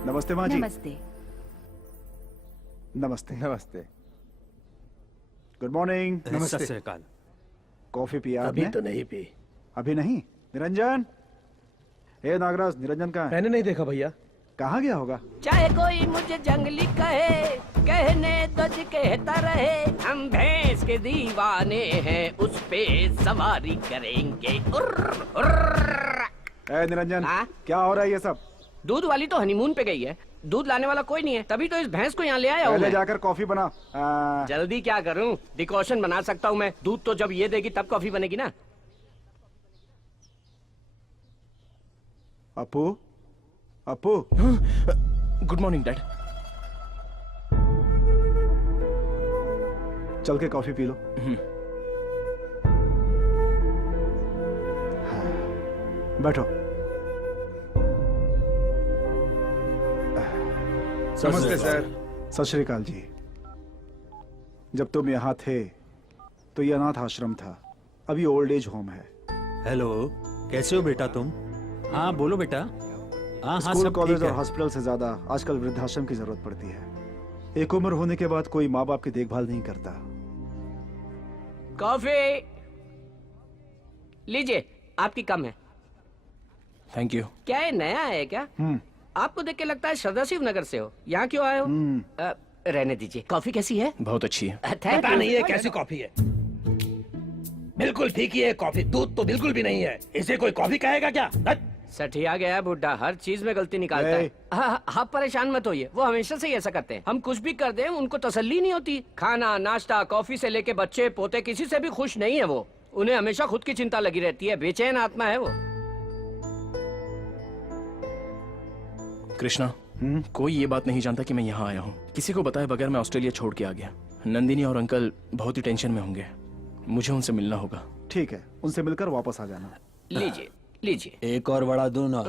नमस्ते माँ जी। नमस्ते। नमस्ते। नमस्ते। Good morning. नमस्ते। सत श्री अकाल। कॉफी पिया अभी आपने? तो नहीं पी। अभी नहीं? निरंजन, ए नागराज, निरंजन कहाँ है? मैंने नहीं देखा भैया। कहाँ गया होगा? चाहे कोई मुझे जंगली कहे, कहने दज कहता रहे, हम भैंस के दीवाने हैं, उस पे सवारी करेंगे। ए निरंजन, हाँ? क्या हो रहा है ये सब? दूध वाली तो हनीमून पे गई है, दूध लाने वाला कोई नहीं है, तभी तो इस भैंस को यहाँ ले आया हूँ पहले मैं। जाकर कॉफी बना। जल्दी क्या करूँ, डिकॉशन बना सकता हूँ मैं। दूध तो जब ये देगी तब कॉफी बनेगी ना। Apu, Apu. Good morning dad. चल के कॉफी पी लो। हाँ, बैठो। नमस्ते सर। सत श्री अकाल जी। जब तुम यहाँ थे तो ये अनाथ आश्रम था, अभी ओल्ड एज होम है। हेलो, कैसे हो बेटा तुम? हाँ बोलो बेटा। हाँ हाँ, स्कूल, सब कॉलेज ठीक और है। हॉस्पिटल से ज्यादा आजकल वृद्धाश्रम की जरूरत पड़ती है। एक उम्र होने के बाद कोई माँ बाप की देखभाल नहीं करता। कॉफी लीजिए, आपकी कम है। Thank you. क्या ये नया है क्या? आपको देख के लगता है श्रद्धा शिवनगर से हो। यहाँ क्यों आए हो? रहने दीजिए। कॉफी कैसी है? बहुत अच्छी है। पता नहीं है कैसी कॉफी है, बिल्कुल फीकी है कॉफी, दूध तो बिल्कुल भी नहीं है। इसे कोई कॉफी कहेगा क्या? सठिया गया बुड्ढा, हर चीज में गलती निकालता है। आप परेशान मत होइए, वो हमेशा से ही ऐसा करते हैं। हम कुछ भी कर दें उनको तसल्ली नहीं होती। खाना, नाश्ता, कॉफी से लेके बच्चे पोते किसी से भी खुश नहीं है वो। उन्हें हमेशा खुद की चिंता लगी रहती है, बेचैन आत्मा है वो। कृष्णा, कोई ये बात नहीं जानता कि मैं यहाँ आया हूँ। किसी को बताए बगैर मैं ऑस्ट्रेलिया छोड़ के आ गया। नंदिनी और अंकल बहुत ही टेंशन में होंगे, मुझे उनसे मिलना होगा। ठीक है, उनसे मिलकर वापस आ जाना। लीजिए लीजिए। एक और बड़ा दूं ना।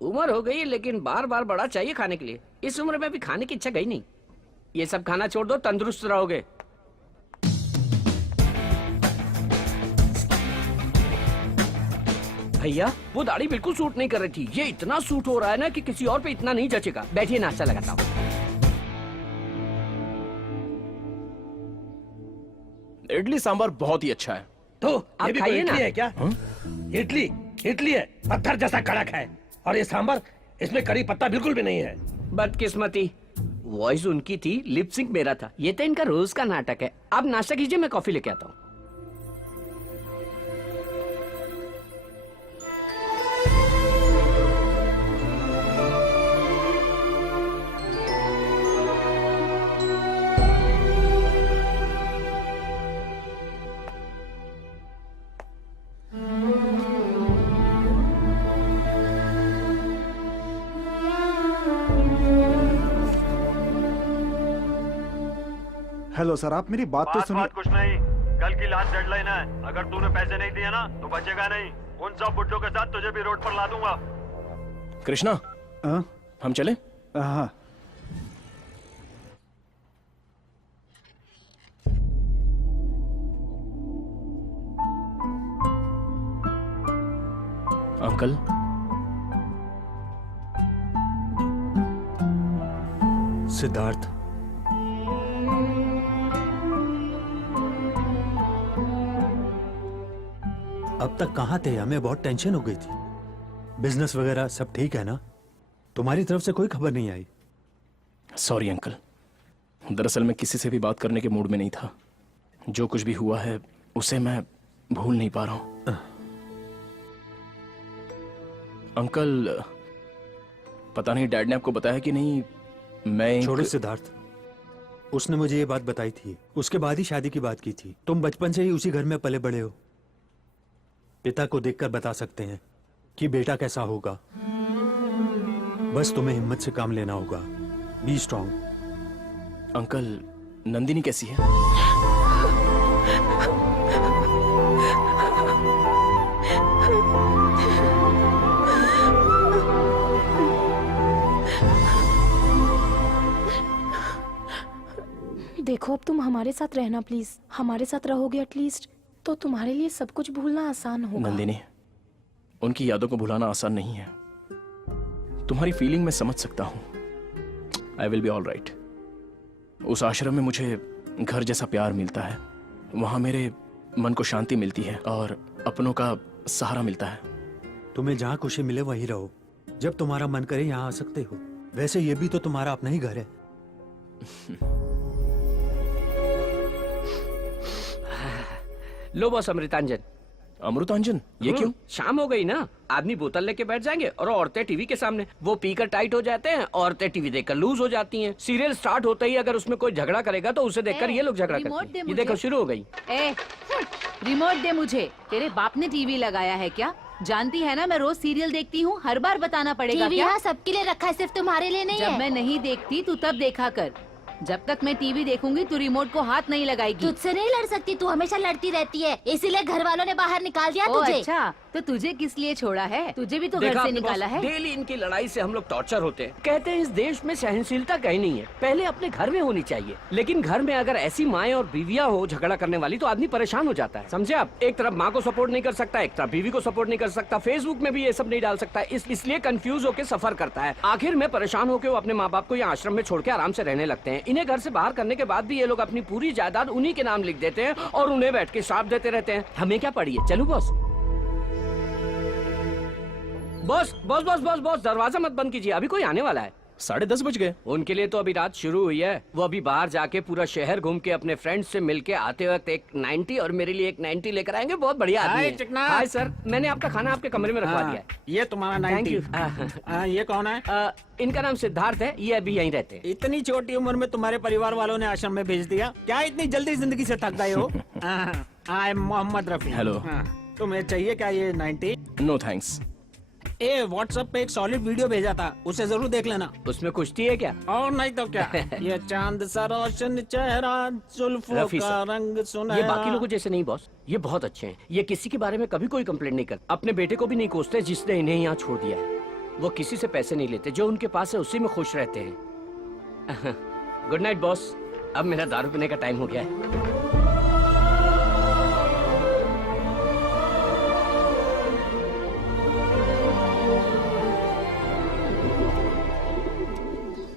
उम्र हो गई लेकिन बार बार बड़ा चाहिए खाने के लिए। इस उम्र में भी खाने की इच्छा गई नहीं। ये सब खाना छोड़ दो, तंदुरुस्त रहोगे। भैया वो दाढ़ी बिल्कुल सूट नहीं कर रही थी, ये इतना सूट हो रहा है ना कि किसी और पे इतना नहीं जचेगा। बैठिए, नाश्ता लगाता हूँ। इडली सांभर बहुत ही अच्छा है। तो आप ये भी खाइए कोई इडली ना। है क्या? इडली इडली है, पत्थर जैसा कड़क है। और ये सांबर, इसमें करी पत्ता बिल्कुल भी नहीं है। बदकिस्मती, वॉइस उनकी थी, लिप सिंक मेरा था। ये तो इनका रोज का नाटक है। आप नाश्ता कीजिए, मैं कॉफी लेके आता हूँ। हेलो सर, आप मेरी बात तो सुनिए। कुछ नहीं, कल की लास्ट डेडलाइन है। अगर तूने पैसे नहीं दिए ना तो बचेगा नहीं। उन सब बुड्ढों के साथ तुझे भी रोड पर ला दूंगा। कृष्णा, हम चले? हाँ। अंकल, सिद्धार्थ, अब तक कहाँ थे? हमें बहुत टेंशन हो गई थी। बिजनेस वगैरह सब ठीक है ना? तुम्हारी तरफ से कोई खबर नहीं आई? सॉरी अंकल, दरअसल मैं किसी से भी बात करने के मूड में नहीं था। जो कुछ भी हुआ है उसे मैं भूल नहीं पा रहा हूं। अंकल, पता नहीं डैड ने आपको बताया कि नहीं, मैं छोड़ो सिद्धार्थ, उसने मुझे ये बात बताई थी। उसके बाद ही शादी की बात की थी। तुम बचपन से ही उसी घर में पले बड़े हो। पिता को देखकर बता सकते हैं कि बेटा कैसा होगा। बस तुम्हें हिम्मत से काम लेना होगा। Be strong. अंकल, नंदिनी कैसी है? देखो, अब तुम हमारे साथ रहना प्लीज। हमारे साथ रहोगे एटलीस्ट तो तुम्हारे लिए सब कुछ भूलना आसान होगा। नंदिनी, उनकी यादों को भुलाना आसान नहीं है। तुम्हारी फीलिंग मैं समझ सकता हूं। I will be all right. उस आश्रम में मुझे घर जैसा प्यार मिलता है। वहां मेरे मन को शांति मिलती है और अपनों का सहारा मिलता है। तुम्हें जहाँ खुशी मिले वहीं रहो। जब तुम्हारा मन करे यहाँ आ सकते हो। वैसे ये भी तो तुम्हारा अपना ही घर है। लो बॉस, अमृतांजन। अमृतांजन? ये क्यों? शाम हो गई ना, आदमी बोतल लेके बैठ जाएंगे और औरतें टीवी के सामने। वो पीकर टाइट हो जाते हैं, औरतें टीवी देखकर लूज हो जाती हैं। सीरियल स्टार्ट होते ही अगर उसमें कोई झगड़ा करेगा तो उसे देखकर ये लोग झगड़ा करते हैं। ये देखो, शुरू हो गई। रिमोट दे मुझे। तेरे बाप ने टीवी लगाया है क्या? जानती है ना मैं रोज सीरियल देखती हूँ। हर बार बताना पड़ेगा टीवी क्या? यहाँ सबके लिए रखा है, सिर्फ तुम्हारे लिए नहीं जब है। मैं नहीं देखती तू तब देखा कर। जब तक मैं टीवी देखूंगी तू रिमोट को हाथ नहीं लगाएगी। तुझसे नहीं लड़ सकती, तू हमेशा लड़ती रहती है, इसीलिए घर वालों ने बाहर निकाल दिया ओ तुझे। अच्छा, तो तुझे किस लिए छोड़ा है? तुझे भी तो घर देखा से आपने निकाला बॉस, है। डेली इनकी लड़ाई से हम लोग टॉर्चर होते हैं। कहते हैं इस देश में सहनशीलता कहीं नहीं है, पहले अपने घर में होनी चाहिए। लेकिन घर में अगर ऐसी माएं और बीवियां हो झगड़ा करने वाली तो आदमी परेशान हो जाता है। समझे आप? एक तरफ माँ को सपोर्ट नहीं कर सकता, एक तरफ बीवी को सपोर्ट नहीं कर सकता, फेसबुक में भी ये सब नहीं डाल सकता, इसलिए कंफ्यूज होकर सफर करता है। आखिर में परेशान होकर वो अपने माँ बाप को यहाँ आश्रम में छोड़ के आराम से रहने लगते हैं। इन्हें घर से बाहर करने के बाद भी ये लोग अपनी पूरी जायदाद उन्हीं के नाम लिख देते हैं और उन्हें बैठ के श्राप देते रहते हैं। हमें क्या पड़ी है? चलो boss. Boss boss boss boss boss दरवाजा मत बंद कीजिए, अभी कोई आने वाला है। 10:30 बज गए। उनके लिए तो अभी रात शुरू हुई है। वो अभी बाहर जाके पूरा शहर घूम के अपने फ्रेंड्स से मिलके आते वक्त एक 90 और मेरे लिए एक 90 लेकर आएंगे। बहुत बढ़िया आदमी है। चिकना। हाय सर, मैंने आपका खाना आपके कमरे में रखवा दिया है। ये तुम्हारा थैंक 90। यू। ये कौन है? इनका नाम सिद्धार्थ है, ये अभी यहीं रहते हैं। इतनी छोटी उम्र में तुम्हारे परिवार वालों ने आश्रम में भेज दिया? क्या इतनी जल्दी जिंदगी से थक गए हो? I am Mohammad Rafi. Hello. तुम्हें चाहिए क्या ये 90? No thanks. ए व्हाट्सएप पे एक सॉलिड वीडियो भेजा था, उसे जरूर देख लेना। उसमें कुश्ती है क्या? और नहीं तो क्या। ये चांद सा रोशन चेहरा, जुल्फों रफी का सर, रंग ये सुनहरा। बाकी लोगों जैसे नहीं बॉस, ये बहुत अच्छे हैं। ये किसी के बारे में कभी कोई कंप्लेंट नहीं करते, अपने बेटे को भी नहीं कोसते जिसने इन्हें यहाँ छोड़ दिया है। वो किसी से पैसे नहीं लेते, जो उनके पास है उसी में खुश रहते हैं। गुड नाइट बॉस, अब मेरा दारू पीने का टाइम हो गया है।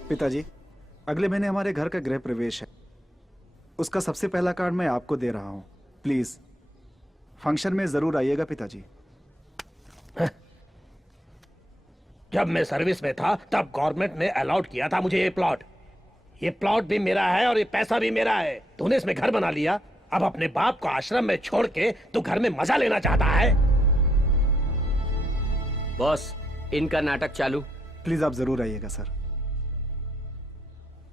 पिताजी, अगले महीने हमारे घर का गृह प्रवेश है। उसका सबसे पहला कार्ड मैं आपको दे रहा हूँ। प्लीज फंक्शन में जरूर आइएगा पिताजी। जब मैं सर्विस में था तब गवर्नमेंट ने अलाउड किया था मुझे ये प्लॉट। ये प्लॉट भी मेरा है और ये पैसा भी मेरा है। तूने इसमें घर बना लिया, अब अपने बाप को आश्रम में छोड़ के तू घर में मजा लेना चाहता है। बॉस, इनका नाटक चालू। प्लीज आप जरूर आइएगा सर।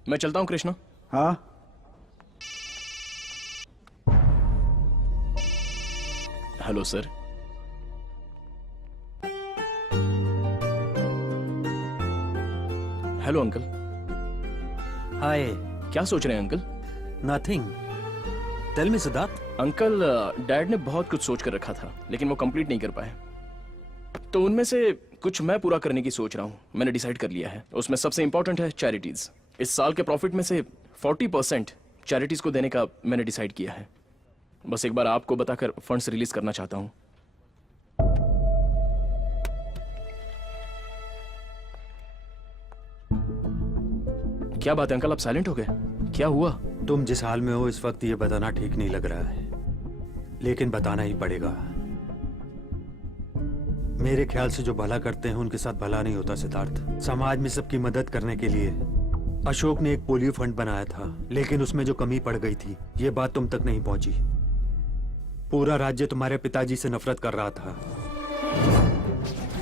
मैं चलता हूँ कृष्णा। हाँ, hello sir. Hello uncle. Hi. क्या सोच रहे हैं uncle? Nothing. Tell me Siddharth. Uncle, dad ने बहुत कुछ सोच कर रखा था लेकिन वो कंप्लीट नहीं कर पाए, तो उनमें से कुछ मैं पूरा करने की सोच रहा हूँ। मैंने डिसाइड कर लिया है, उसमें सबसे इंपॉर्टेंट है चैरिटीज। इस साल के प्रॉफिट में से 40% चैरिटीज को देने का मैंने डिसाइड किया है। बस एक बार आपको बताकर फंड्स रिलीज करना चाहता हूँ। क्या बात है अंकल, आप साइलेंट हो गए? क्या हुआ? तुम जिस हाल में हो इस वक्त ये बताना ठीक नहीं लग रहा है, लेकिन बताना ही पड़ेगा। मेरे ख्याल से जो भला करते हैं उनके साथ भला नहीं होता सिद्धार्थ। समाज में सबकी मदद करने के लिए अशोक ने एक पोलियो फंड बनाया था, लेकिन उसमें जो कमी पड़ गई थी ये बात तुम तक नहीं पहुंची। पूरा राज्य तुम्हारे पिताजी से नफरत कर रहा था।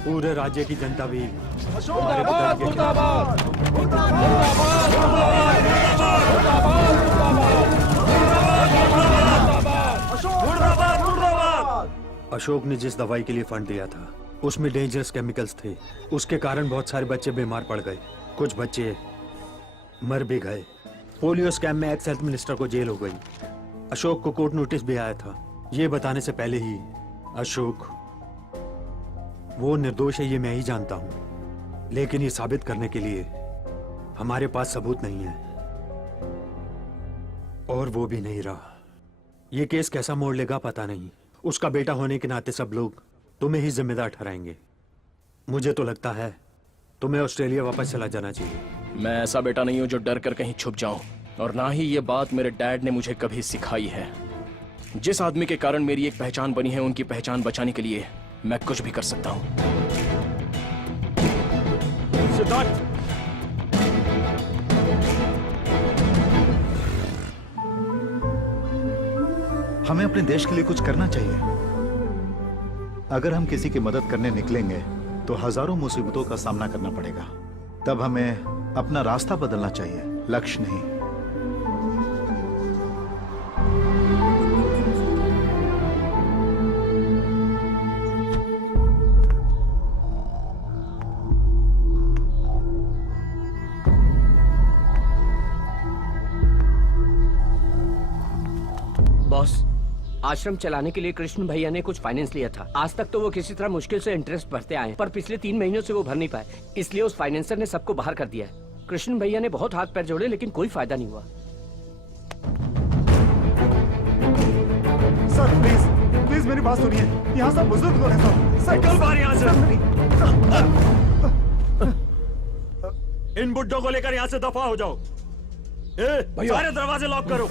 पूरे राज्य की जनता भी तुम्हारे पिताजी के खिलाफ। अशोक ने जिस दवाई के लिए फंड दिया था उसमें डेंजरस केमिकल्स थे। उसके कारण बहुत सारे बच्चे बीमार पड़ गए, कुछ बच्चे मर भी गए। पोलियो स्कैम में एक्स हेल्थ मिनिस्टर को जेल हो गई। अशोक को कोर्ट नोटिस भी आया था। ये बताने से पहले ही अशोक वो निर्दोष है ये मैं ही जानता हूं, लेकिन ये साबित करने के लिए हमारे पास सबूत नहीं है, और वो भी नहीं रहा। ये केस कैसा मोड़ लेगा पता नहीं। उसका बेटा होने के नाते सब लोग तुम्हें ही जिम्मेदार ठहराएंगे। मुझे तो लगता है तुम्हें ऑस्ट्रेलिया वापस चला जाना चाहिए। मैं ऐसा बेटा नहीं हूं जो डर कर कहीं छुप जाऊं, और ना ही ये बात मेरे डैड ने मुझे कभी सिखाई है। जिस आदमी के कारण मेरी एक पहचान बनी है, उनकी पहचान बचाने के लिए मैं कुछ भी कर सकता हूं। सिद्धार्थ, हमें अपने देश के लिए कुछ करना चाहिए। अगर हम किसी की मदद करने निकलेंगे तो हजारों मुसीबतों का सामना करना पड़ेगा। तब हमें अपना रास्ता बदलना चाहिए, लक्ष्य नहीं। बॉस, आश्रम चलाने के लिए कृष्ण भैया ने कुछ फाइनेंस लिया था। आज तक तो वो किसी तरह मुश्किल से इंटरेस्ट भरते आए, पर पिछले 3 महीनों से वो भर नहीं पाए, इसलिए उस फाइनेंसर ने सबको बाहर कर दिया। कृष्ण भैया ने बहुत हाथ पैर जोड़े लेकिन कोई फायदा नहीं हुआ। सर प्लीज प्लीज मेरी बात सुनिए। यहाँ सब बुजुर्ग लोग हैं सर। निकल बाहर यहाँ से। इन बुड्ढों को लेकर यहाँ से दफा हो जाओ। सारे दरवाजे लॉक करो।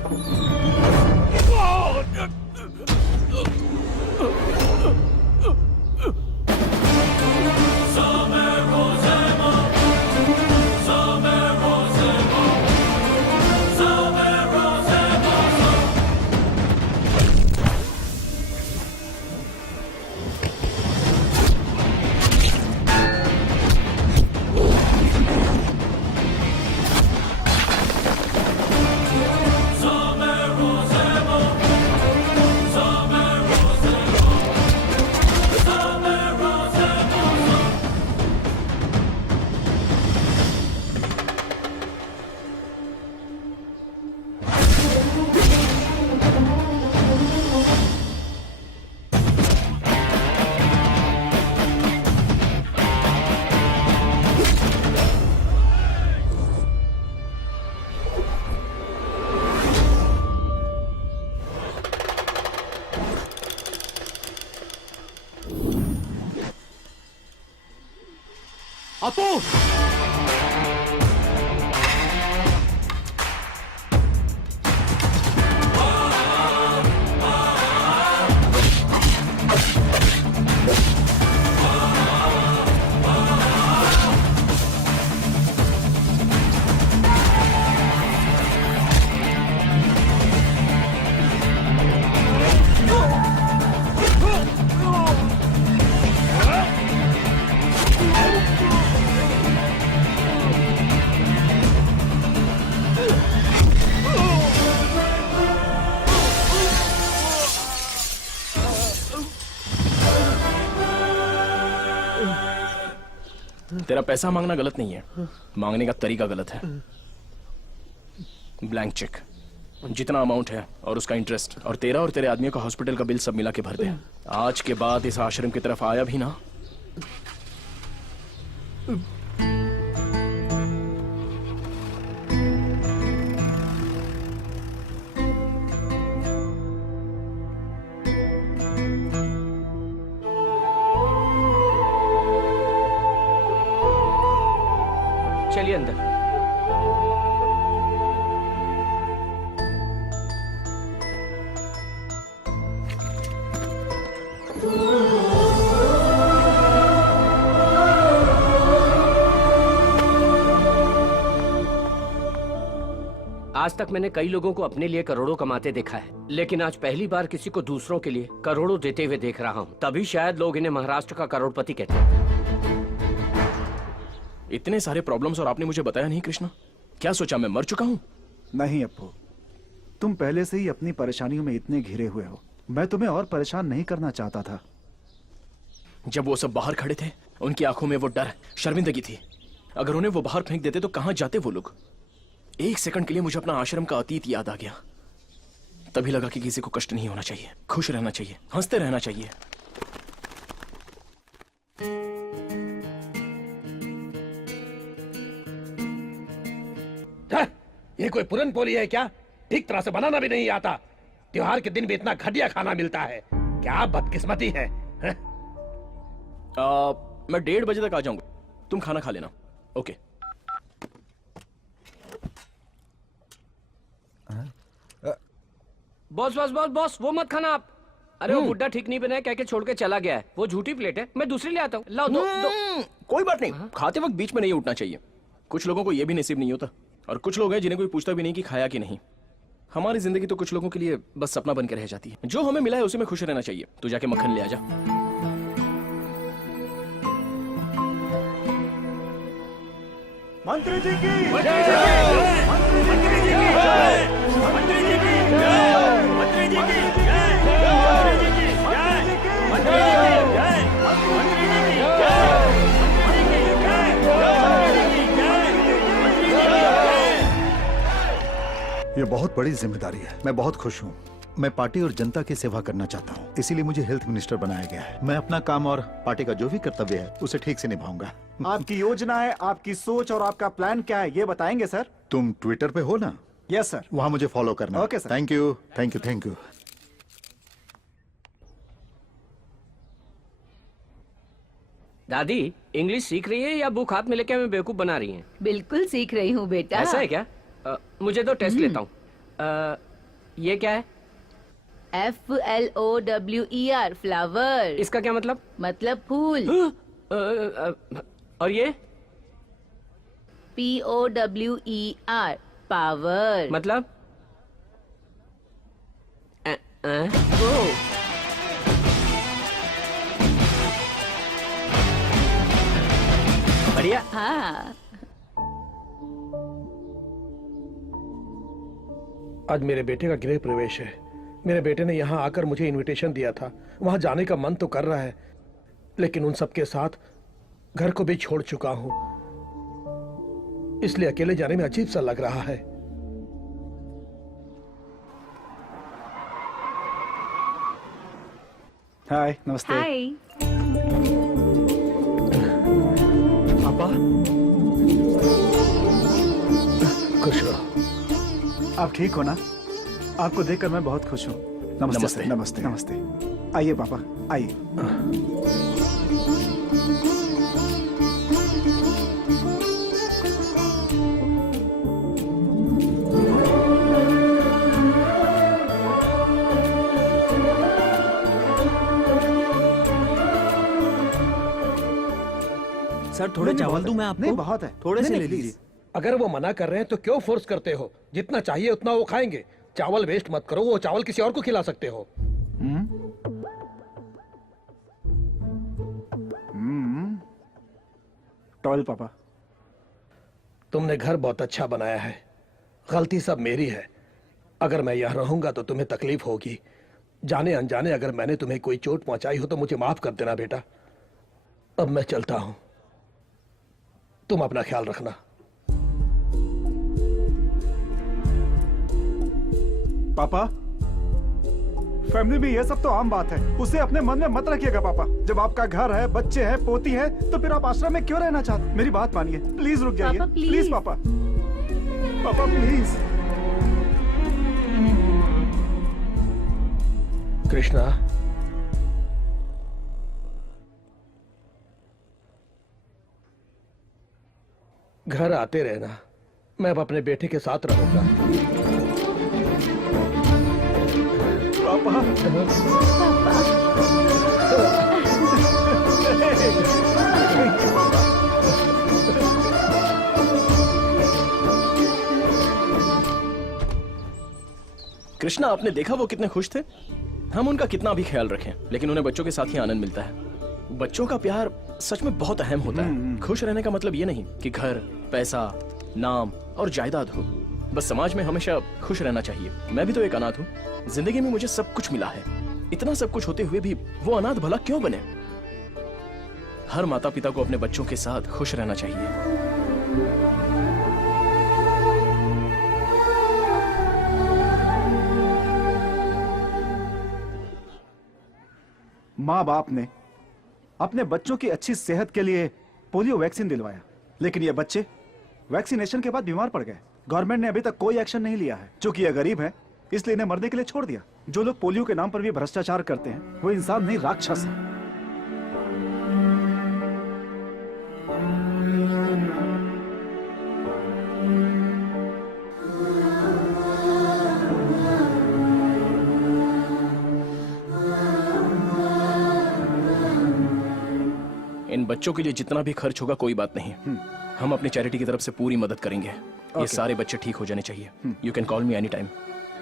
अपू! तेरा पैसा मांगना गलत नहीं है, मांगने का तरीका गलत है। ब्लैंक चेक, जितना अमाउंट है और उसका इंटरेस्ट, और तेरा और तेरे आदमियों का हॉस्पिटल का बिल सब मिला के भर दे। आज के बाद इस आश्रम की तरफ आया भी ना। चलिए अंदर। आज तक मैंने कई लोगों को अपने लिए करोड़ों कमाते देखा है, लेकिन आज पहली बार किसी को दूसरों के लिए करोड़ों देते हुए देख रहा हूँ। तभी शायद लोग इन्हें महाराष्ट्र का करोड़पति कहते हैं। इतने सारे प्रॉब्लम्स और आपने मुझे बताया नहीं कृष्णा। क्या सोचा मैं मर चुका हूँ? नहीं अप्पू, तुम पहले से ही अपनी परेशानियों में इतने घिरे हुए हो। मैं तुम्हें और परेशान नहीं करना चाहता था। जब वो सब बाहर खड़े थे, उनकी आंखों में वो डर, शर्मिंदगी थी। अगर उन्हें वो बाहर फेंक देते तो कहां जाते वो लोग? एक सेकंड के लिए मुझे अपना आश्रम का अतीत याद आ गया। तभी लगा कि किसी को कष्ट नहीं होना चाहिए, खुश रहना चाहिए, हंसते रहना चाहिए। ये कोई पुरन पोली है क्या? ठीक तरह से बनाना भी नहीं आता। त्योहार के दिन भी इतना घटिया खाना मिलता है। क्या बदकिस्मती है? मैं 1:30 बजे तक आ जाऊंगा, तुम खाना खा लेना। Okay. Boss boss boss boss, वो मत खाना आप। अरे वो बुड्ढा ठीक नहीं बना है, कह के छोड़ के चला गया है। वो झूठी प्लेट है, मैं दूसरी ले आता हूँ। लाओ दो। कोई बात नहीं, खाते वक्त बीच में नहीं उठना चाहिए। कुछ लोगों को यह भी नसीब नहीं होता, और कुछ लोग हैं जिन्हें कोई पूछता भी नहीं कि खाया कि नहीं। हमारी जिंदगी तो कुछ लोगों के लिए बस सपना बन के रह जाती है। जो हमें मिला है उसी में खुश रहना चाहिए। तू जाके मक्खन ले आ जा। मंत्री जी की ये बहुत बड़ी जिम्मेदारी है। मैं बहुत खुश हूँ। मैं पार्टी और जनता की सेवा करना चाहता हूँ, इसीलिए मुझे हेल्थ मिनिस्टर बनाया गया है। मैं अपना काम और पार्टी का जो भी कर्तव्य है उसे ठीक से निभाऊंगा। आपकी योजना है, आपकी सोच और आपका प्लान क्या है, ये बताएंगे सर? तुम ट्विटर पे हो ना? Yes sir. वहाँ मुझे फॉलो करना। Okay sir. Thank you, thank you, thank you. दादी इंग्लिश सीख रही है या बुक हाथ में लेके हमें बेवकूफ बना रही हैं? बिल्कुल सीख रही हूँ बेटा। ऐसा है क्या? मुझे तो टेस्ट लेता हूँ। ये क्या है? FLOWER, flower. इसका क्या मतलब? मतलब फूल। और ये? POWER, power. मतलब? वो बढ़िया। हाँ। आज मेरे बेटे का गृह प्रवेश है। मेरे बेटे ने यहाँ आकर मुझे इनविटेशन दिया था। वहां जाने का मन तो कर रहा है, लेकिन उन सबके साथ घर को भी छोड़ चुका हूं, इसलिए अकेले जाने में अजीब सा लग रहा है। हाय, नमस्ते। हाय। पापा, खुश रहो। आप ठीक हो ना? आपको देखकर मैं बहुत खुश हूँ। नमस्ते नमस्ते। सर, नमस्ते नमस्ते। आइए पापा, आइए। थोड़े नहीं, चावल बहुत दूं है। मैं आपको? नहीं, बहुत है। थोड़े नहीं, से नहीं, ले लीजिए। please। अगर वो मना कर रहे हैं तो क्यों फोर्स करते हो? जितना चाहिए उतना वो खाएंगे। चावल वेस्ट मत करो, वो चावल किसी और को खिला सकते हो। टॉयल पापा। तुमने घर बहुत अच्छा बनाया है, गलती सब मेरी है। अगर मैं यहाँ रहूंगा तो तुम्हें तकलीफ होगी। जाने अनजाने अगर मैंने तुम्हें कोई चोट पहुंचाई हो तो मुझे माफ कर देना बेटा। अब मैं चलता हूं, तुम अपना ख्याल रखना। पापा, फैमिली में ये सब तो आम बात है, उसे अपने मन में मत रखिएगा पापा। जब आपका घर है, बच्चे हैं, पोती है, तो फिर आप आश्रम में क्यों रहना चाहते? मेरी बात मानिए, प्लीज रुक जाइए। पापा, प्लीज। प्लीज पापा, पापा प्लीज। कृष्णा, घर आते रहना, मैं अब अपने बेटे के साथ रहूंगा। पापा, कृष्णा, आपने देखा वो कितने खुश थे? हम उनका कितना भी ख्याल रखें, लेकिन उन्हें बच्चों के साथ ही आनंद मिलता है। बच्चों का प्यार सच में बहुत अहम होता है। खुश रहने का मतलब ये नहीं कि घर, पैसा, नाम और जायदाद हो। बस समाज में हमेशा खुश रहना चाहिए। मैं भी तो एक अनाथ हूँ। जिंदगी में मुझे सब कुछ मिला है, इतना सब कुछ होते हुए भी वो अनाथ भला क्यों बने? हर माता पिता को अपने बच्चों के साथ खुश रहना चाहिए। माँ बाप ने अपने बच्चों की अच्छी सेहत के लिए पोलियो वैक्सीन दिलवाया, लेकिन ये बच्चे वैक्सीनेशन के बाद बीमार पड़ गए। गवर्नमेंट ने अभी तक कोई एक्शन नहीं लिया है। चूंकि ये गरीब है, इसलिए इन्हें मरने के लिए छोड़ दिया। जो लोग पोलियो के नाम पर भी भ्रष्टाचार करते हैं, वो इंसान नहीं, राक्षस है। इन बच्चों के लिए जितना भी खर्च होगा कोई बात नहीं, हम अपनी चैरिटी की तरफ से पूरी मदद करेंगे। ये सारे बच्चे ठीक हो जाने चाहिए। You can call me any time.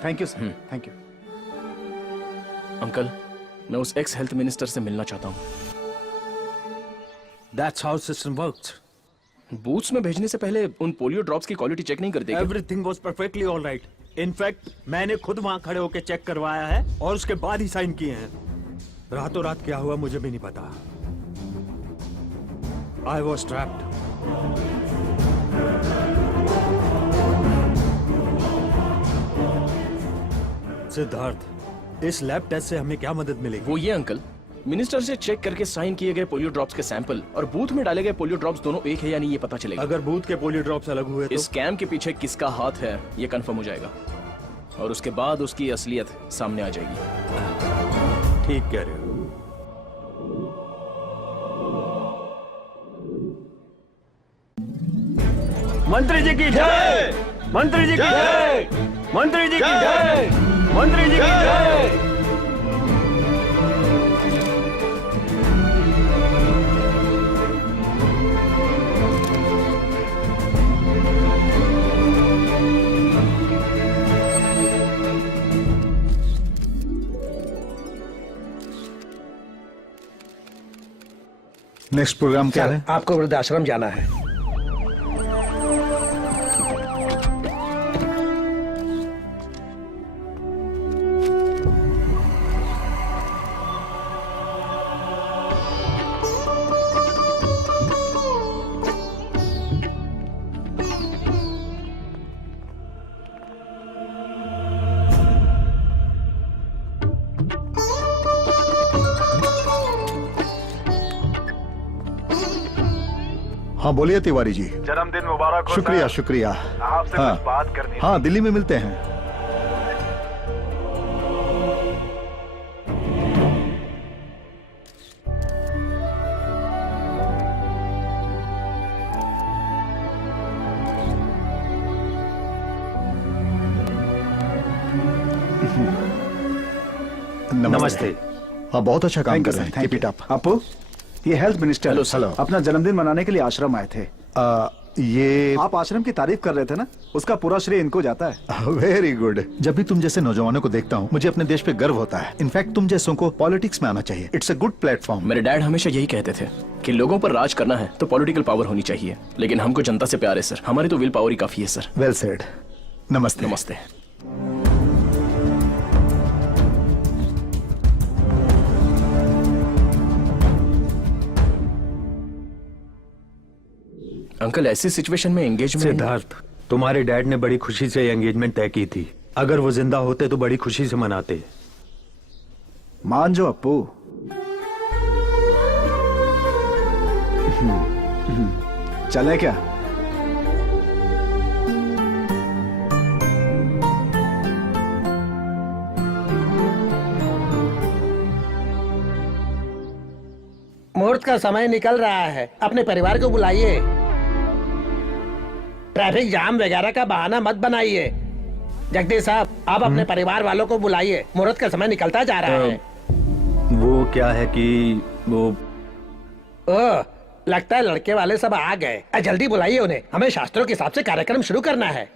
Thank you sir, thank you. Uncle, मैं उस एक्स हेल्थ मिनिस्टर से मिलना चाहता हूँ। That's how system works. Booths में भेजने से पहले उन पोलियो ड्रॉप्स की क्वालिटी चेक नहीं करते क्या? Everything was perfectly all right. In fact, मैंने खुद वहाँ खड़े होकर चेक करवाया है और उसके बाद ही साइन किए हैं। रातों रात क्या हुआ मुझे भी नहीं पता। I was trapped. सिद्धार्थ, इस लैब टेस्ट से हमें क्या मदद मिलेगी? वो ये अंकल, मिनिस्टर से चेक करके साइन किए गए पोलियो ड्रॉप्स के सैंपल और बूथ में डाले गए पोलियो ड्रॉप्स दोनों एक है या नहीं ये पता चलेगा। अगर बूथ के पोलियो ड्रॉप्स अलग हुए तो? इस स्कैम के पीछे किसका हाथ है ये कंफर्म हो जाएगा और उसके बाद उसकी असलियत सामने आ जाएगी। ठीक कह रहे हो। मंत्री जी की जय! मंत्री जी की जय! मंत्री जी की जय! मंत्री जी की जय! नेक्स्ट प्रोग्राम क्या है? आपको वृद्धाश्रम जाना है। हाँ बोलिए तिवारी जी। जन्मदिन मुबारक हो। शुक्रिया शुक्रिया। आपसे हाँ कुछ बात करनी थी। हाँ, दिल्ली में मिलते हैं। नमस्ते। हाँ बहुत अच्छा काम थैंक कर यू रहे सर, हैं। Thank Keep it you. up। अपू, ये हेल्थ मिनिस्टर Hello, sir. अपना जन्मदिन मनाने के लिए आश्रम आए थे। ये आप आश्रम की तारीफ कर रहे थे ना, उसका पूरा श्रेय इनको जाता है। Very good. जब भी तुम जैसे नौजवानों को देखता हूँ मुझे अपने देश पे गर्व होता है। इनफैक्ट तुम जैसों को पॉलिटिक्स में आना चाहिए। It's a good platform. मेरे डैड हमेशा यही कहते थे कि लोगों पर राज करना है तो पॉलिटिकल पावर होनी चाहिए, लेकिन हमको जनता से प्यार है सर, हमारी तो विल पावर ही काफी है सर। Well said. नमस्ते। नमस्ते। अंकल ऐसी सिचुएशन में एंगेजमेंट। सिद्धार्थ, तुम्हारे डैड ने बड़ी खुशी से एंगेजमेंट तय की थी। अगर वो जिंदा होते तो बड़ी खुशी से मनाते। मान जो अप्पू। चले क्या? मुहूर्त का समय निकल रहा है, अपने परिवार को बुलाइए। ट्रैफिक जाम वगैरह का बहाना मत बनाइए। जगदीश साहब, आप अपने परिवार वालों को बुलाइए, मुहूर्त का समय निकलता जा रहा है। वो क्या है कि वो ओह, लगता है लड़के वाले सब आ गए। जल्दी बुलाइए उन्हें, हमें शास्त्रों के हिसाब से कार्यक्रम शुरू करना है।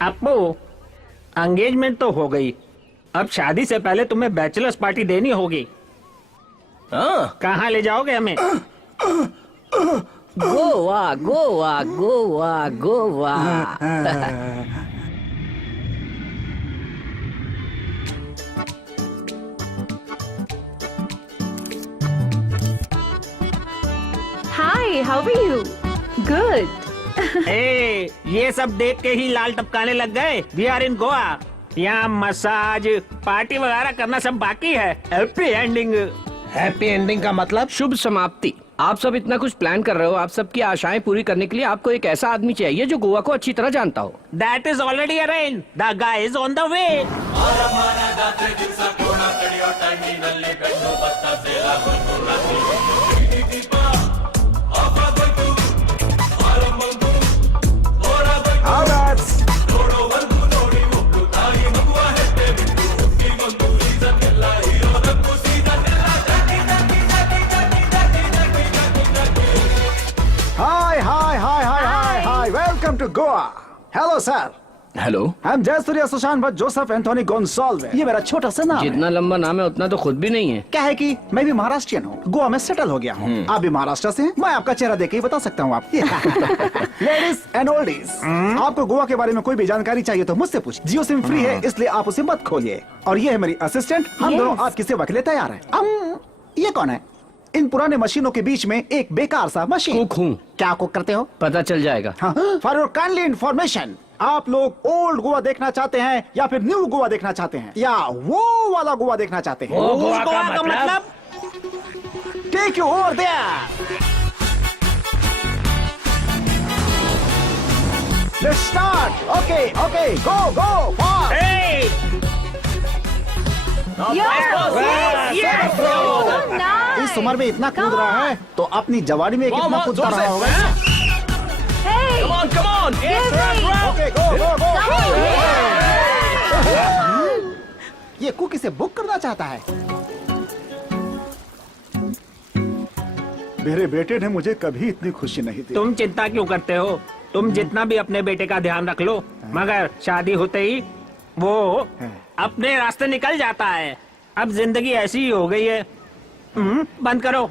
अप्पू, एंगेजमेंट तो हो गई, अब शादी से पहले तुम्हें बैचलर्स पार्टी देनी होगी। हाँ, कहाँ ले जाओगे हमें? Goa Goa Goa Goa. Hi, how are you? Good. ए, ये सब देख के ही लाल टपकाने लग गए। We are in Goa. यहाँ मसाज पार्टी वगैरह करना सब बाकी है। Happy ending. हैप्पी एंडिंग का मतलब? शुभ समाप्ति। आप सब इतना कुछ प्लान कर रहे हो, आप सबकी आशाएं पूरी करने के लिए आपको एक ऐसा आदमी चाहिए जो गोवा को अच्छी तरह जानता हो। That is already arranged. The guy is on the way. Hi, welcome to Goa. Hello, sir. Hello. I'm Jayasuriya Sushan Bhatt Joseph Anthony Gonsalves. ये मेरा छोटा सा नाम है। जितना लंबा नाम है उतना तो खुद भी नहीं है। क्या है कि मैं भी महाराष्ट्रियन हूँ, गोवा में सेटल हो गया हूँ। आप भी महाराष्ट्र से हैं? मैं आपका चेहरा देख के ही बता सकता हूँ आप। लेडीज एंड ओल्डीज, आपको गोवा के बारे में कोई भी जानकारी चाहिए तो मुझसे पूछ। जियो सिम फ्री है, इसलिए आप उसे मत खोलिए। और ये है मेरी असिस्टेंट, हम दोनों आपकी सेवा के लिए तैयार हैं। ये कौन है? इन पुराने मशीनों के बीच में एक बेकार सा मशीन। कुक हूँ। क्या कुक करते हो? पता चल जाएगा। फॉर योर काइंडली इन्फॉर्मेशन, आप लोग ओल्ड गोवा देखना चाहते हैं या फिर न्यू गोवा देखना चाहते हैं या वो वाला गोवा देखना चाहते हैं? वो गोवा का मतलब? Take you over there. Let's start. Okay, okay, go, go, fast. इस उम्र में इतना कूद रहा है तो अपनी जवानी में कितना कूदता रहा होगा। Come on, come on! Okay, go, go, go. ये कुक इसे बुक करना चाहता है। मेरे बेटे ने मुझे कभी इतनी खुशी नहीं दी। तुम चिंता क्यों करते हो? तुम जितना भी अपने बेटे का ध्यान रख लो, मगर शादी होते ही वो अपने रास्ते निकल जाता है। अब जिंदगी ऐसी ही हो गई है। बंद करो।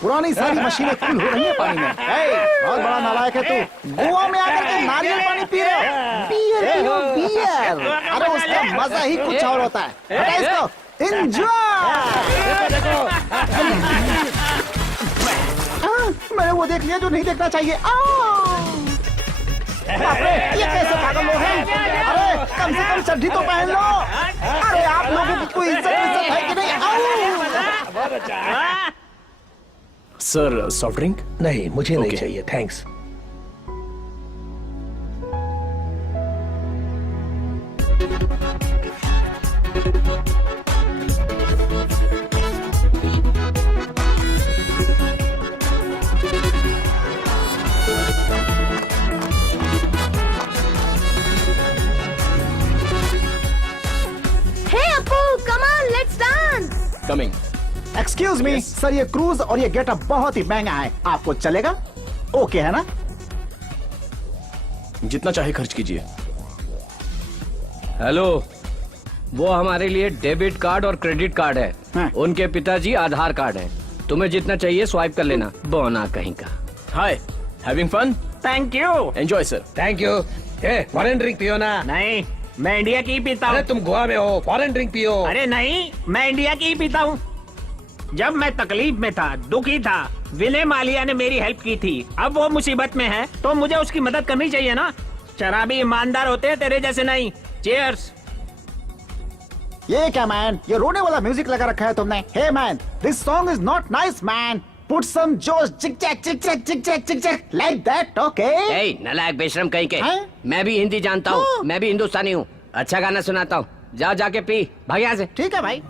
पुरानी सारी मशीनें फुल हो रही हैं पानी में। बहुत बड़ा नालायक है तू। गोवा में आकर के नारियल पानी पी रहे हो। बियर पियो, बियर। अरे उसका मजा ही कुछ और होता है। हटा इसको। मैंने वो देख लिया जो नहीं देखना चाहिए। अरे ये कैसे पागल लोग हैं? अरे कम से कम चड्ढी तो पहन लो। अरे आप लोगों की कोई इज्जत है कि नहीं? Sir, soft drink? नहीं, मुझे नहीं चाहिए, thanks. Hey Appu, come on, let's dance. Coming. Excuse me sir, ये क्रूज और ये गेटअप बहुत ही महंगा है। आपको चलेगा? ओके है ना? जितना चाहे खर्च कीजिए। हेलो, वो हमारे लिए डेबिट कार्ड और क्रेडिट कार्ड है। हाँ। उनके पिताजी आधार कार्ड है। तुम्हें जितना चाहिए स्वाइप कर लेना। बोना कहीं का। Hi, having fun? Thank you. Enjoy sir. Thank you. Foreign drink पियो ना। नहीं, मैं इंडिया की ही पीता अरे हूँ। तुम गोवा में हो, फॉरेन ड्रिंक पियो। अरे नहीं, मैं इंडिया की ही पीता हूँ। जब मैं तकलीफ में था, दुखी था, विनय मालिया ने मेरी हेल्प की थी। अब वो मुसीबत में है तो मुझे उसकी मदद करनी चाहिए ना। शराबी ईमानदार होते हैं, तेरे जैसे नहीं। चीयर्स। ये क्या मैन, ये रोने वाला म्यूजिक लगा रखा है तुमने। Hey man, this song is not nice man. Put some जोश, चिक चैक चिक चैक चिक चैक चिक चैक लाइक दैट, ओके? ए, नालायक बेशरम कहीं के। हैं? मैं भी हिंदी जानता हूँ, हाँ। मैं भी हिंदुस्तानी हूँ। अच्छा गाना सुनाता हूँ, जा जाके पी, भाग यहाँ से। ठीक है भाई।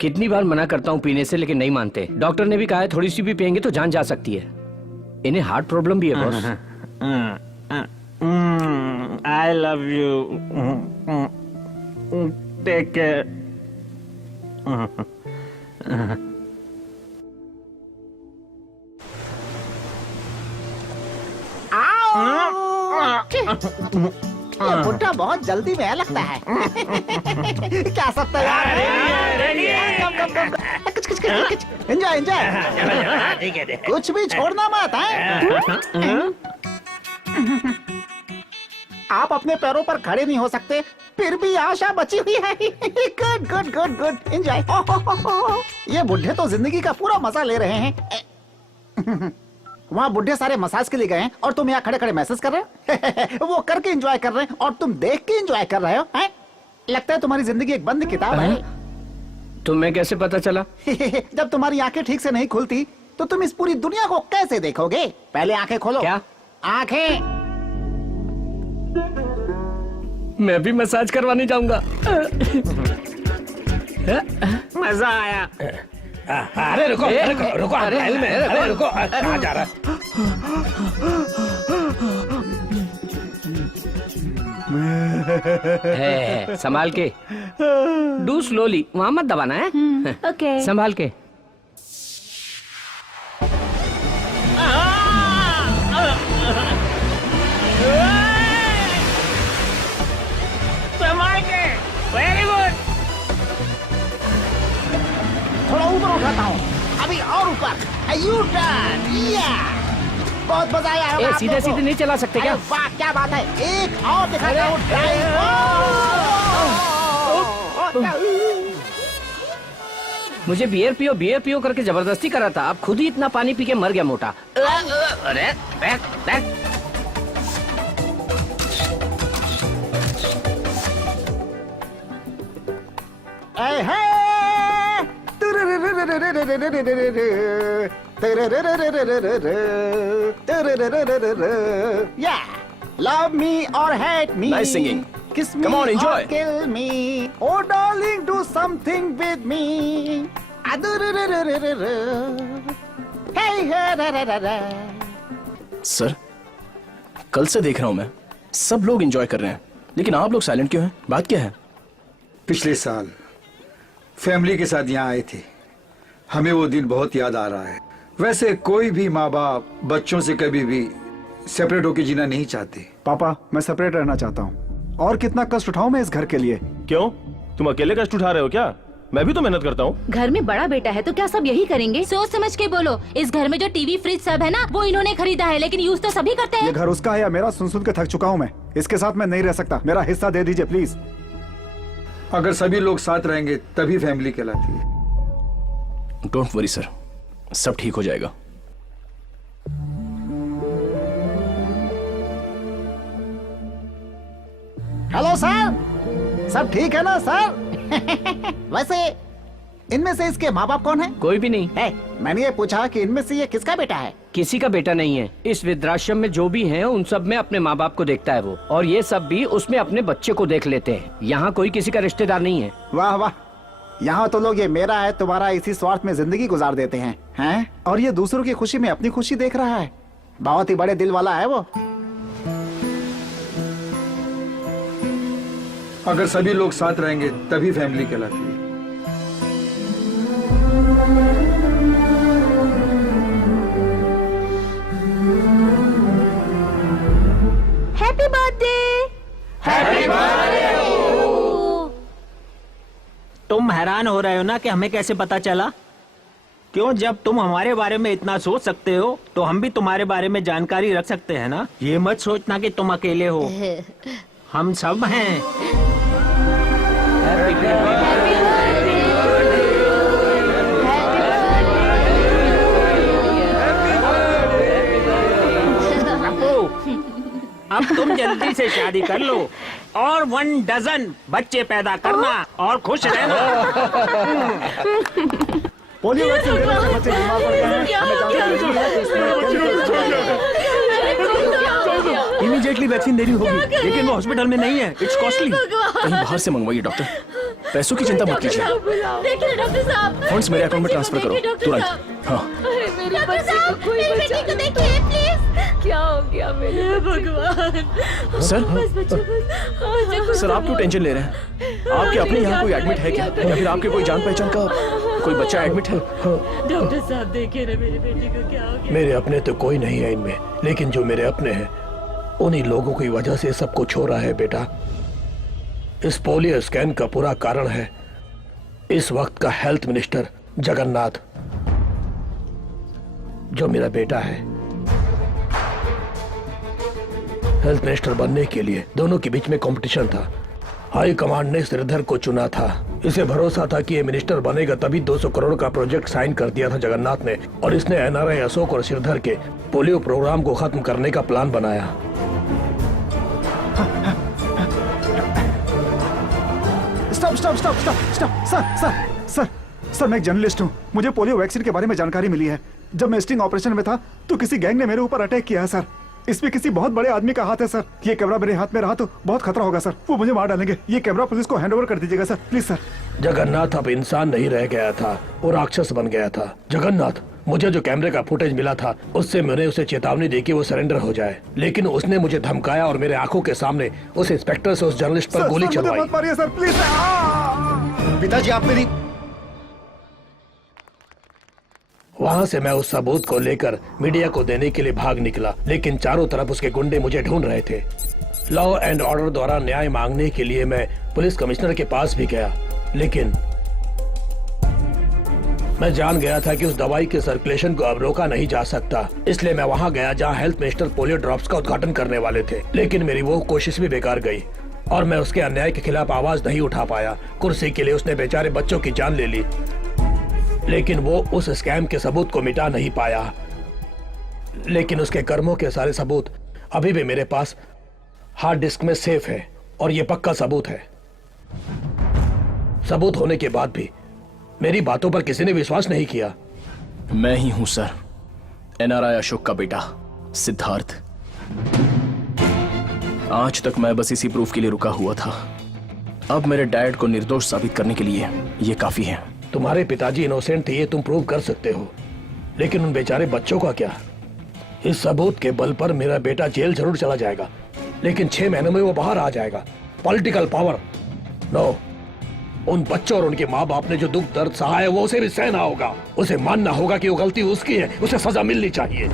कितनी बार मना करता हूँ पीने से, लेकिन नहीं मानते। डॉक्टर ने भी कहा है थोड़ी सी भी पियेंगे तो जान जा सकती है। इन्हें हार्ट प्रॉब्लम भी है boss. I love you, take care. ये बुड्ढा बहुत जल्दी में है लगता है। क्या सब तैयार है? एंजॉय एंजॉय, कुछ भी छोड़ना मत है। आप अपने पैरों पर खड़े नहीं हो सकते, फिर भी आशा बची हुई है। Good good good good, enjoy. ये बुड्ढे तो जिंदगी का पूरा मजा ले रहे हैं। वहाँ बुढ़े सारे मसाज के लिए गए हैं और तुम यहाँ खड़े खड़े मैसेज कर रहे हो। वो करके एंजॉय कर रहे हैं और तुम देख के एंजॉय कर रहे हो, हैं? लगता है तुम्हारी जिंदगी एक बंद किताब है। तुम्हें कैसे पता चला? जब तुम्हारी आंखें ठीक से नहीं खुलती तो तुम इस पूरी दुनिया को कैसे देखोगे? पहले आंखें खोलो। क्या? आंखें। मैं भी मसाज करवाने जाऊंगा। मजा आया। अरे रुको, रुको, रुको, अरे रुको, कहाँ जा रहा है? संभाल के, डू स्लोली, वहां मत दबाना है। ओके। संभाल के। संभाल के, वेरी गुड। थोड़ा ऊपर उठाता हूँ, अभी और ऊपर। यू टर्न, या बहुत मजा आया होगा आप सीधे लोगों को। सीधे नहीं चला सकते क्या? अरे वाह, क्या बात है। एक और दिखाता हूँ ड्राइव। मुझे बियर पियो करके जबरदस्ती करा था। अब खुद ही इतना पानी पी के मर गया मोटा। अरे back back. Yeah, love me or hate me. Nice singing. Kiss me Come on, enjoy. or kill me. Oh, darling, do something with me. Hey, hey, da, da, da, da. Sir, कल से देख रहा हूं मैं, सब लोग एंजॉय कर रहे हैं, लेकिन आप लोग साइलेंट क्यों हैं? बात क्या है? पिछले साल फैमिली के साथ यहाँ आए थे, हमें वो दिन बहुत याद आ रहा है। वैसे कोई भी माँ बाप बच्चों से कभी भी सेपरेट होकर जीना नहीं चाहते। पापा, मैं सेपरेट रहना चाहता हूँ। और कितना कष्ट उठाऊं मैं इस घर के लिए? क्यों, तुम अकेले कष्ट उठा रहे हो क्या? मैं भी तो मेहनत करता हूँ। घर में बड़ा बेटा है तो क्या सब यही करेंगे? सोच समझ के बोलो। इस घर में जो टीवी फ्रिज सब है ना, वो इन्होंने खरीदा है, लेकिन यूज तो सभी करते ये हैं। घर उसका है या मेरा? सुन सुन के थक चुका हूँ मैं। इसके साथ मैं नहीं रह सकता। मेरा हिस्सा दे दीजिए प्लीज। अगर सभी लोग साथ रहेंगे तभी फैमिली कहलाती है। डोंट वरी सर, सब ठीक हो जाएगा। हेलो सर, सब ठीक है ना सर? वैसे इनमें से इसके माँ बाप कौन है? कोई भी नहीं है। मैंने ये पूछा कि इनमें से ये किसका बेटा है? किसी का बेटा नहीं है। इस वृद्धाश्रम में जो भी हैं, उन सब में अपने माँ बाप को देखता है वो, और ये सब भी उसमें अपने बच्चे को देख लेते हैं। यहाँ कोई किसी का रिश्तेदार नहीं है। वाह वाह, यहाँ तो लोग ये मेरा है तुम्हारा इसी स्वार्थ में जिंदगी गुजार देते हैं, हैं? और ये दूसरों की खुशी में अपनी खुशी देख रहा है। बहुत ही बड़े दिल वाला है वो। अगर सभी लोग साथ रहेंगे तभी फैमिली कहलाती है। Happy birthday. Happy birthday. तुम हैरान हो रहे हो ना कि हमें कैसे पता चला? क्यों, जब तुम हमारे बारे में इतना सोच सकते हो तो हम भी तुम्हारे बारे में जानकारी रख सकते हैं ना। ये मत सोचना कि तुम अकेले हो, हम सब हैं। अब तुम जल्दी से शादी कर लो और 1 डजन बच्चे पैदा करना और खुश रहना। पोलियो वैक्सीन देने से बच्चे बीमार पड़ गए हैं। हमें इमीडिएटली वैक्सीन देनी होगी, लेकिन वो हॉस्पिटल में नहीं है। It's costly. कहीं बाहर से मंगवाइए डॉक्टर। पैसों की चिंता मत कीजिए। देखिए डॉक्टर साहब, फंड्स मेरे अकाउंट में ट्रांसफर करो तुरंत। हाँ, मेरे बच्चे को कोई बचा। देखिए प्लीज, क्या हो गया मेरे भगवान? सर, सर आप क्यों टेंशन ले रहे हैं? आपके अपने यहाँ कोई एडमिट है क्या, या फिर आपके कोई जान पहचान का कोई बच्चा एडमिट है? डॉक्टर साहब देखिए ना, मेरे बेटे को क्या हो गया? मेरे अपने तो कोई नहीं है इनमें, लेकिन जो मेरे अपने हैं उन्हीं लोगों की वजह से सब कुछ हो रहा है बेटा। इस पोलियो स्कैन का पूरा कारण है इस वक्त का हेल्थ मिनिस्टर जगन्नाथ, जो मेरा बेटा है। हेल्थ मिनिस्टर बनने के लिए दोनों के बीच में कंपटीशन था। हाई कमांड ने श्रीधर को चुना था। इसे भरोसा था कि ये मिनिस्टर बनेगा, तभी 200 करोड़ का प्रोजेक्ट साइन कर दिया था जगन्नाथ ने, और इसने एनआरआई अशोक और श्रीधर के पोलियो प्रोग्राम को खत्म करने का प्लान बनाया। Stop stop stop stop stop. Sir, मैं एक जर्नलिस्ट हूँ। मुझे पोलियो वैक्सीन के बारे में जानकारी मिली है। जब मैं स्टिंग ऑपरेशन में था तो किसी गैंग ने मेरे ऊपर अटैक किया है सर। इसमें किसी बहुत बड़े आदमी का हाथ है सर। ये कैमरा मेरे हाथ में रहा तो बहुत खतरा होगा सर। वो मुझे मार डालेंगे। ये कैमरा पुलिस को हैंड ओवर कर दीजिएगा सर, प्लीज सर। जगन्नाथ अब इंसान नहीं रह गया था, वो राक्षस बन गया था। जगन्नाथ, मुझे जो कैमरे का फुटेज मिला था उससे मैंने उसे चेतावनी दी कि वो सरेंडर हो जाए, लेकिन उसने मुझे धमकाया और मेरे आंखों के सामने उस इंस्पेक्टर से उस जर्नलिस्ट पर गोली चलवाई। मत मारिए सर, प्लीज। पिताजी, आप मेरी वहां से मैं उस सबूत को लेकर मीडिया को देने के लिए भाग निकला, लेकिन चारों तरफ उसके गुंडे मुझे ढूंढ रहे थे। लॉ एंड ऑर्डर द्वारा न्याय मांगने के लिए मैं पुलिस कमिश्नर के पास भी गया, लेकिन मैं जान गया था कि उस दवाई के सर्कुलेशन को अब रोका नहीं जा सकता। इसलिए मैं वहां गया जहां हेल्थ मिनिस्टर पोलियो ड्रॉप्स का उद्घाटन करने वाले थे, लेकिन मेरी वो कोशिश भी बेकार गई और मैं उसके अन्याय के खिलाफ आवाज नहीं उठा पाया। कुर्सी के लिए उसने बेचारे बच्चों की जान ले ली, लेकिन वो उस स्कैम के सबूत को मिटा नहीं पाया। लेकिन उसके कर्मों के सारे सबूत अभी भी मेरे पास हार्ड डिस्क में सेफ है, और ये पक्का सबूत है। सबूत होने के बाद भी मेरी बातों पर किसी ने विश्वास नहीं किया। मैं ही हूं सर, एनआरआई अशोक का बेटा सिद्धार्थ। आज तक मैं बस इसी प्रूफ के लिए रुका हुआ था। अब मेरे डैड को निर्दोष साबित करने के लिए ये काफी है। तुम्हारे पिताजी इनोसेंट थे, ये तुम प्रूव कर सकते हो, लेकिन उन बेचारे बच्चों का क्या? इस सबूत के बल पर मेरा बेटा जेल जरूर चला जाएगा, लेकिन 6 महीनों में वो बाहर आ जाएगा। Political power no. उन बच्चों और उनके माँ बाप ने जो दुख दर्द सहा है वो उसे भी सहना होगा। उसे मानना होगा कि वो गलती उसकी है, उसे सजा मिलनी चाहिए।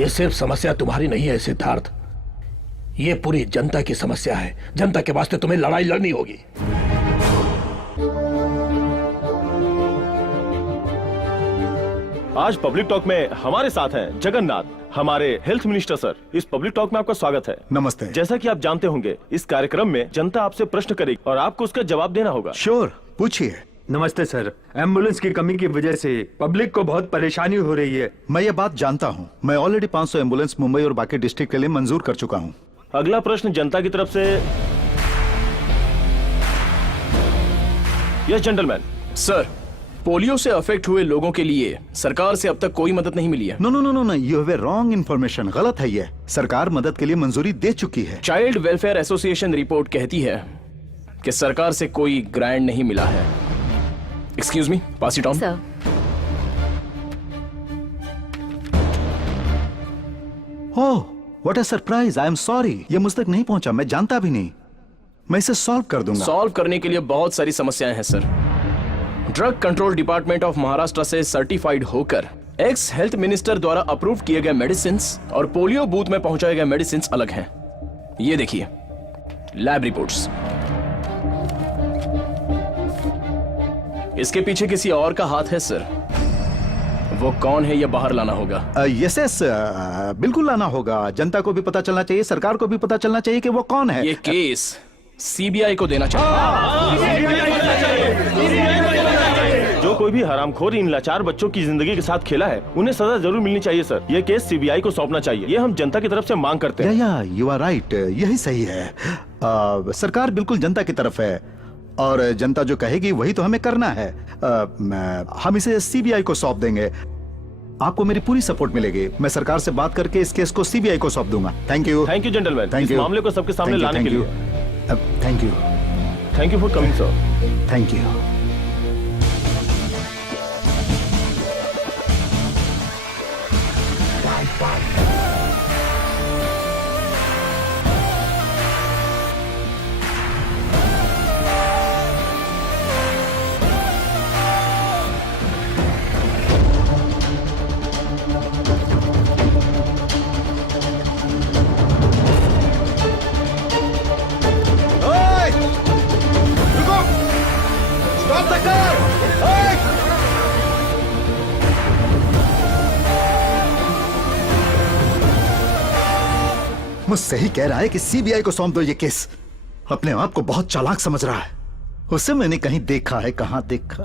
ये सिर्फ समस्या तुम्हारी नहीं है सिद्धार्थ, ये पूरी जनता की समस्या है। जनता के वास्ते तुम्हें लड़ाई लड़नी होगी। आज पब्लिक टॉक में हमारे साथ हैं जगन्नाथ, हमारे हेल्थ मिनिस्टर सर। इस पब्लिक टॉक में आपका स्वागत है। नमस्ते। जैसा कि आप जानते होंगे, इस कार्यक्रम में जनता आपसे प्रश्न करेगी और आपको उसका जवाब देना होगा। श्योर, पूछिए। नमस्ते सर, एम्बुलेंस की कमी की वजह से पब्लिक को बहुत परेशानी हो रही है। मैं ये बात जानता हूँ। मैं ऑलरेडी 500 एम्बुलेंस मुंबई और बाकी डिस्ट्रिक्ट के लिए मंजूर कर चुका हूँ। अगला प्रश्न जनता की तरफ से। Yes gentleman. सर, पोलियो से अफेक्ट हुए लोगों के लिए सरकार से अब तक कोई मदद नहीं मिली है। No no no no no, you have a wrong information. गलत है ये। सरकार मदद के लिए मंजूरी दे चुकी है। चाइल्ड वेलफेयर एसोसिएशन रिपोर्ट कहती है कि सरकार से कोई ग्रांट नहीं मिला है। Excuse me, pass it on. Sir, oh, what a surprise. I am sorry, ये मुझ तक नहीं पहुंचा। मैं जानता भी नहीं। मैं इसे सॉल्व कर दूंगा। सॉल्व करने के लिए बहुत सारी समस्याएं हैं sir. Drug control department of Maharashtra से सर्टिफाइड होकर एक्स हेल्थ मिनिस्टर द्वारा अप्रूव किए गए मेडिसिन और पोलियो बूथ में पहुंचाए गए मेडिसिन अलग हैं। ये देखिए लैब रिपोर्ट्स। इसके पीछे किसी और का हाथ है सर। वो कौन है ये बाहर लाना होगा। यस यस, बिल्कुल लाना होगा। जनता को भी पता चलना चाहिए, सरकार को भी पता चलना चाहिए कि वो कौन है। ये केस सीबीआई को देना चाहिए। जो कोई भी हरामखोर इन लाचार बच्चों की जिंदगी के साथ खेला है, उन्हें सजा जरूर मिलनी चाहिए सर। ये केस सीबीआई को सौंपना चाहिए। ये हम जनता की तरफ से मांग करते हैं। या यू आर राइट, यही सही है। सरकार बिल्कुल जनता की तरफ है और जनता जो कहेगी वही तो हमें करना है। हम इसे सीबीआई को सौंप देंगे। आपको मेरी पूरी सपोर्ट मिलेगी। मैं सरकार से बात करके इस केस को सीबीआई को सौंप दूंगा। Thank you. Thank you gentleman, thank इस यू। मामले को सबके सामने लाने के लिए। Thank you. Thank you for coming sir. Thank you. मुझसे ही कह रहा है कि सीबीआई को सौंप दो ये केस। अपने आप को बहुत चालाक समझ रहा है। उसे मैंने कहीं देखा है। कहां देखा?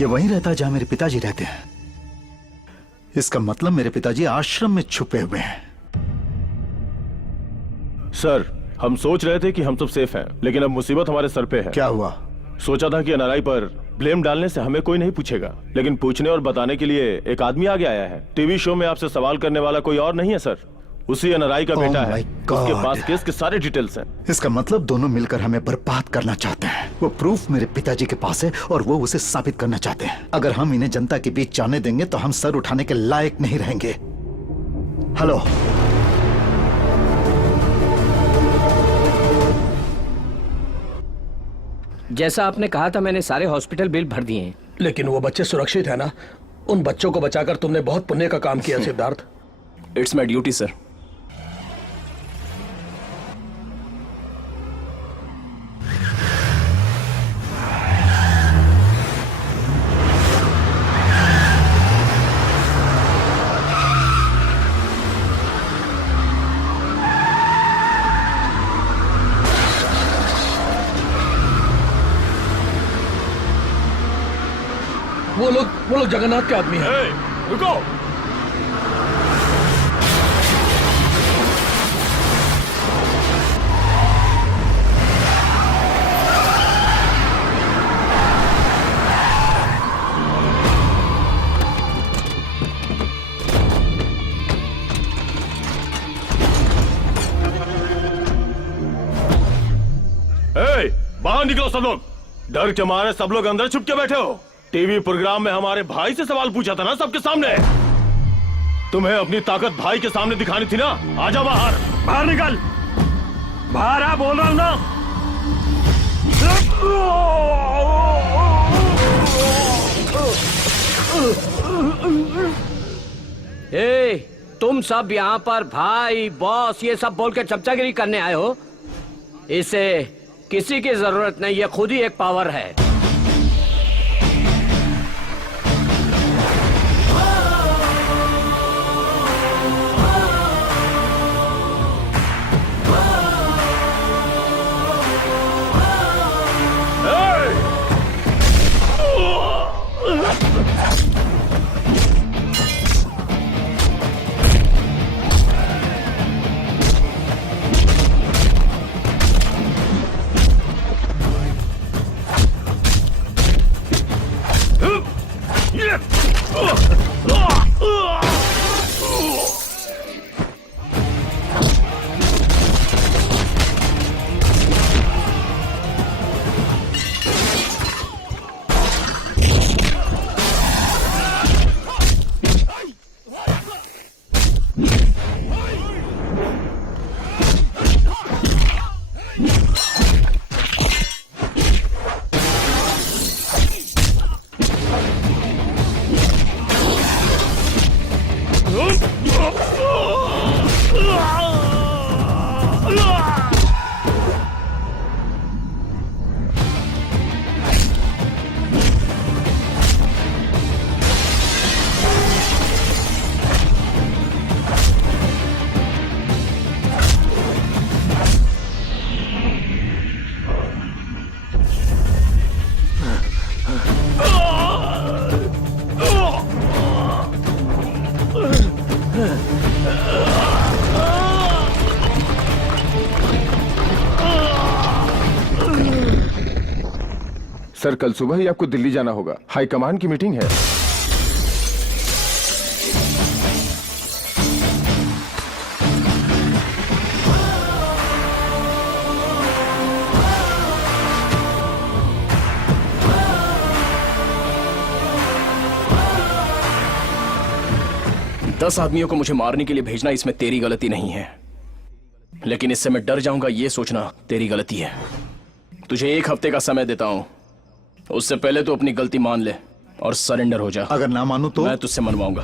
ये वहीं रहता है जहां मेरे पिताजी रहते हैं। इसका मतलब मेरे पिताजी आश्रम में छुपे हुए हैं। सर, हम सोच रहे थे कि हम सब सेफ हैं, लेकिन अब मुसीबत हमारे सर पे है। क्या हुआ? सोचा था कि एनआरआई पर ब्लेम डालने से हमें कोई नहीं पूछेगा, लेकिन पूछने और बताने के लिए एक आदमी आगे आया है। टीवी शो में आपसे सवाल करने वाला कोई और नहीं है सर, उसी एनआरआई का बेटा है। उसके पास केस के सारे डिटेल्स हैं। इसका मतलब दोनों मिलकर हमें बर्बाद करना चाहते हैं। वो प्रूफ मेरे पिताजी के पास है और वो उसे साबित करना चाहते हैं। अगर हम इन्हें जनता के बीच जाने देंगे तो हम सर उठाने के लायक नहीं रहेंगे। हेलो, जैसा आपने कहा था, मैंने सारे हॉस्पिटल बिल भर दिए हैं। लेकिन वो बच्चे सुरक्षित है ना? उन बच्चों को बचाकर तुमने बहुत पुण्य का काम किया Siddharth. It's my duty sir. वो लोग जगन्नाथ के आदमी हैं। रुको। निकलो सब लोग। डर के मारे सब लोग अंदर छुप के बैठे हो। टीवी प्रोग्राम में हमारे भाई से सवाल पूछा था ना सबके सामने। तुम्हें अपनी ताकत भाई के सामने दिखानी थी ना। आजा बाहर। बाहर निकल, बाहर आ, बोल रहा हूं ना। ए, तुम सब यहाँ पर भाई बॉस ये सब बोल के चमचागिरी करने आए हो? इसे किसी की जरूरत नहीं, ये खुद ही एक पावर है। सर कल सुबह ही आपको दिल्ली जाना होगा, हाई कमान की मीटिंग है। दस आदमियों को मुझे मारने के लिए भेजना इसमें तेरी गलती नहीं है, लेकिन इससे मैं डर जाऊंगा ये सोचना तेरी गलती है। तुझे 1 हफ्ते का समय देता हूं, उससे पहले तो अपनी गलती मान ले और सरेंडर हो जा। अगर ना मानूं तो मैं तुझसे मनवाऊंगा।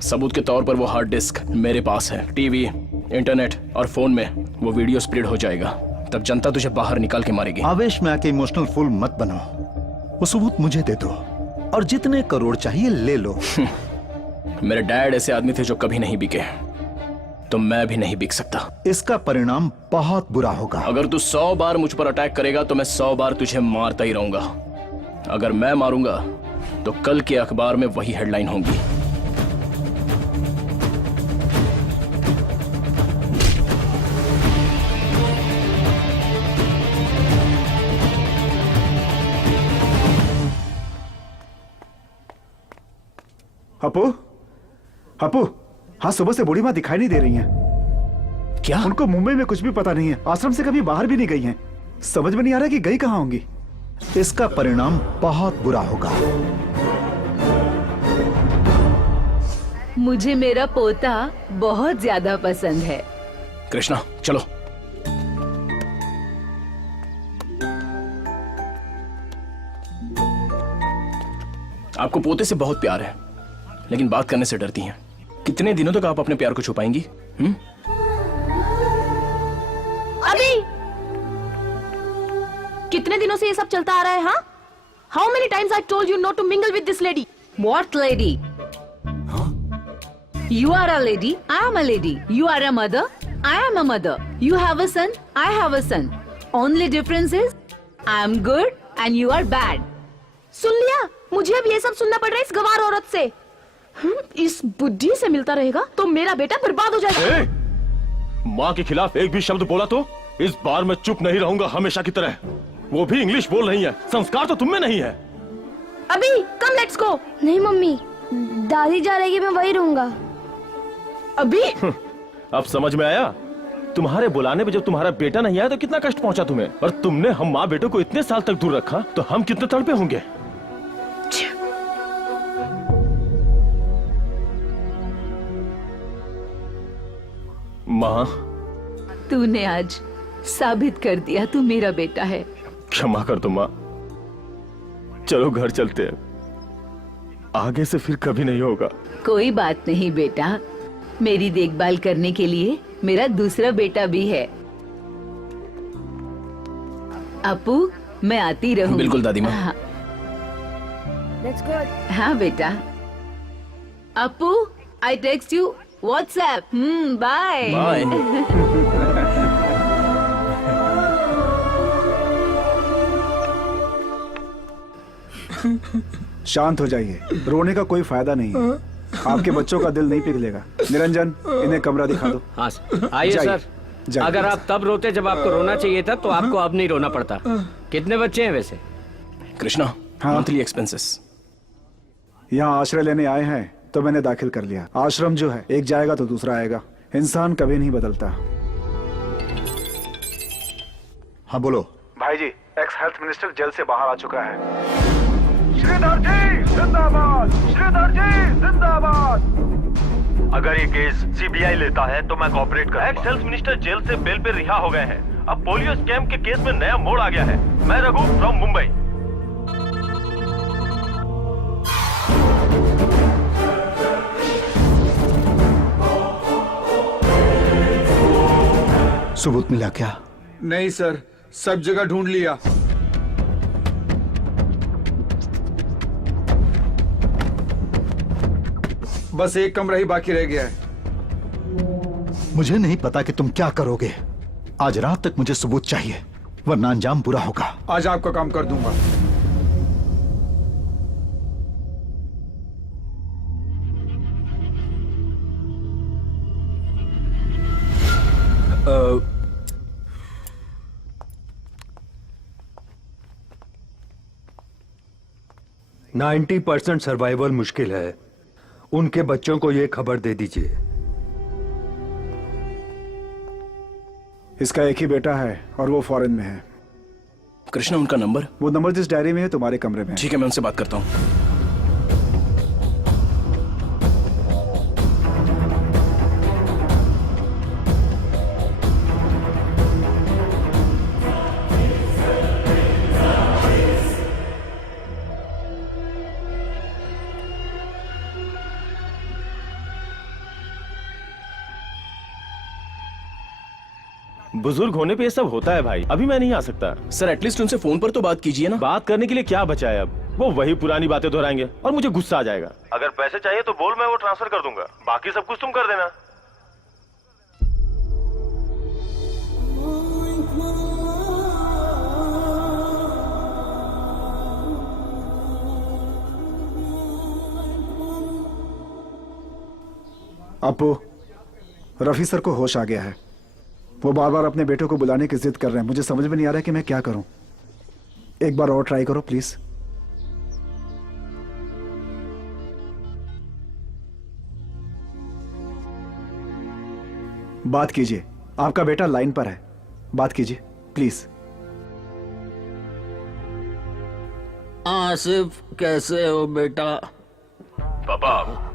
सबूत के तौर पर वो हार्ड डिस्क मेरे पास है। टीवी, इंटरनेट और फोन में वो वीडियो स्प्रेड हो जाएगा, तब जनता तुझे बाहर निकाल के मारेगी। आवेश में आके इमोशनल फूल मत बनो, वो सबूत मुझे दे दो और जितने करोड़ चाहिए ले लो। मेरे डैड ऐसे आदमी थे जो कभी नहीं बिके, तो मैं भी नहीं बिक सकता। इसका परिणाम बहुत बुरा होगा। अगर तू 100 बार मुझ पर अटैक करेगा तो मैं 100 बार तुझे मारता ही रहूंगा। अगर मैं मारूंगा तो कल के अखबार में वही हेडलाइन होगी। अपू, अपू, हाँ सुबह से बूढ़ी माँ दिखाई नहीं दे रही हैं। क्या? उनको मुंबई में कुछ भी पता नहीं है, आश्रम से कभी बाहर भी नहीं गई हैं। समझ में नहीं आ रहा कि गई कहाँ होंगी। इसका परिणाम बहुत बुरा होगा। मुझे मेरा पोता बहुत ज्यादा पसंद है। कृष्णा चलो। आपको पोते से बहुत प्यार है, लेकिन बात करने से डरती हैं। कितने दिनों तक आप अपने प्यार को छुपाएंगी? अभी कितने दिनों से ये सब चलता आ रहा है? हाँ, how many times I told you not to mingle with this lady? What lady? You are a lady. I am a lady. You are a mother. I am a mother. You have a son. I have a son. Only difference is I am good and you are bad. सुन लिया? मुझे अब ये सब सुनना पड़ रहा है इस गवार औरत से। इस बुद्धि से मिलता रहेगा तो मेरा बेटा बर्बाद हो जाएगा। माँ के खिलाफ एक भी शब्द बोला तो इस बार मैं चुप नहीं रहूंगा हमेशा की तरह। वो भी इंग्लिश बोल रही है, संस्कार तो तुम में नहीं है। अभी कम, लेट्स गो। नहीं मम्मी, दादी जा रहेगी, मैं वही रहूंगा। अभी अब समझ में आया? तुम्हारे बुलाने पे जब तुम्हारा बेटा नहीं आया तो कितना कष्ट पहुंचा तुम्हें, और तुमने हम माँ बेटों को इतने साल तक दूर रखा तो हम कितने तड़पे होंगे। माँ, तूने आज साबित कर दिया तू मेरा बेटा है। क्षमा कर दो माँ, चलो घर चलते हैं, आगे से फिर कभी नहीं होगा। कोई बात नहीं बेटा, मेरी देखभाल करने के लिए मेरा दूसरा बेटा भी है। अपू, मैं आती रहूं। बिल्कुल दादी माँ। हाँ। हाँ बेटा। Apu, I text you WhatsApp. Bye bye. शांत हो जाइए, रोने का कोई फायदा नहीं है। आपके बच्चों का दिल नहीं पिघलेगा। निरंजन, इन्हें कमरा दिखा दो। हाँ आइए सर। जाइए। अगर आप तब रोते जब आपको रोना चाहिए था तो आपको अब नहीं रोना पड़ता। कितने बच्चे हैं वैसे? कृष्णा, हाँ? Monthly expenses. यहाँ आश्रय लेने आए हैं तो मैंने दाखिल कर लिया। आश्रम जो है, एक जाएगा तो दूसरा आएगा। इंसान कभी नहीं बदलता। हाँ बोलो। भाई जी, एक्स हेल्थ मिनिस्टर जेल से बाहर आ चुका है। श्रीधर जी जिंदाबाद, श्रीधर जी जिंदाबाद। अगर ये केस सीबीआई लेता है तो मैं कोऑपरेट करूंगा। एक्स हेल्थ मिनिस्टर जेल से बेल पे रिहा हो गए हैं। अब पोलियो स्कैम के केस में नया मोड़ आ गया है। मैं रघु फ्रॉम मुंबई। सबूत मिला क्या? नहीं सर, सब जगह ढूंढ लिया। बस एक कमरा ही बाकी रह गया है। मुझे नहीं पता कि तुम क्या करोगे। आज रात तक मुझे सबूत चाहिए, वरना अंजाम बुरा होगा। आज आपका काम कर दूंगा। अ 90% सर्वाइवल मुश्किल है। उनके बच्चों को ये खबर दे दीजिए। इसका एक ही बेटा है और वो फॉरेन में है। कृष्णा, उनका नंबर? वो नंबर जिस डायरी में है तुम्हारे कमरे में है। ठीक है, मैं उनसे बात करता हूँ। बुजुर्ग होने पे ये सब होता है भाई। अभी मैं नहीं आ सकता। सर, एटलीस्ट उनसे फोन पर तो बात कीजिए ना। बात करने के लिए क्या बचा है अब? वो वही पुरानी बातें दोहराएंगे और मुझे गुस्सा आ जाएगा। अगर पैसे चाहिए तो बोल, मैं वो ट्रांसफर कर दूंगा। बाकी सब कुछ तुम कर देना। अपू, रफी सर को होश आ गया है। वो बार बार अपने बेटों को बुलाने की जिद कर रहे हैं। मुझे समझ में नहीं आ रहा है कि मैं क्या करूं। एक बार और ट्राई करो प्लीज। बात कीजिए, आपका बेटा लाइन पर है। बात कीजिए प्लीज। आसिफ, कैसे हो बेटा? पापा,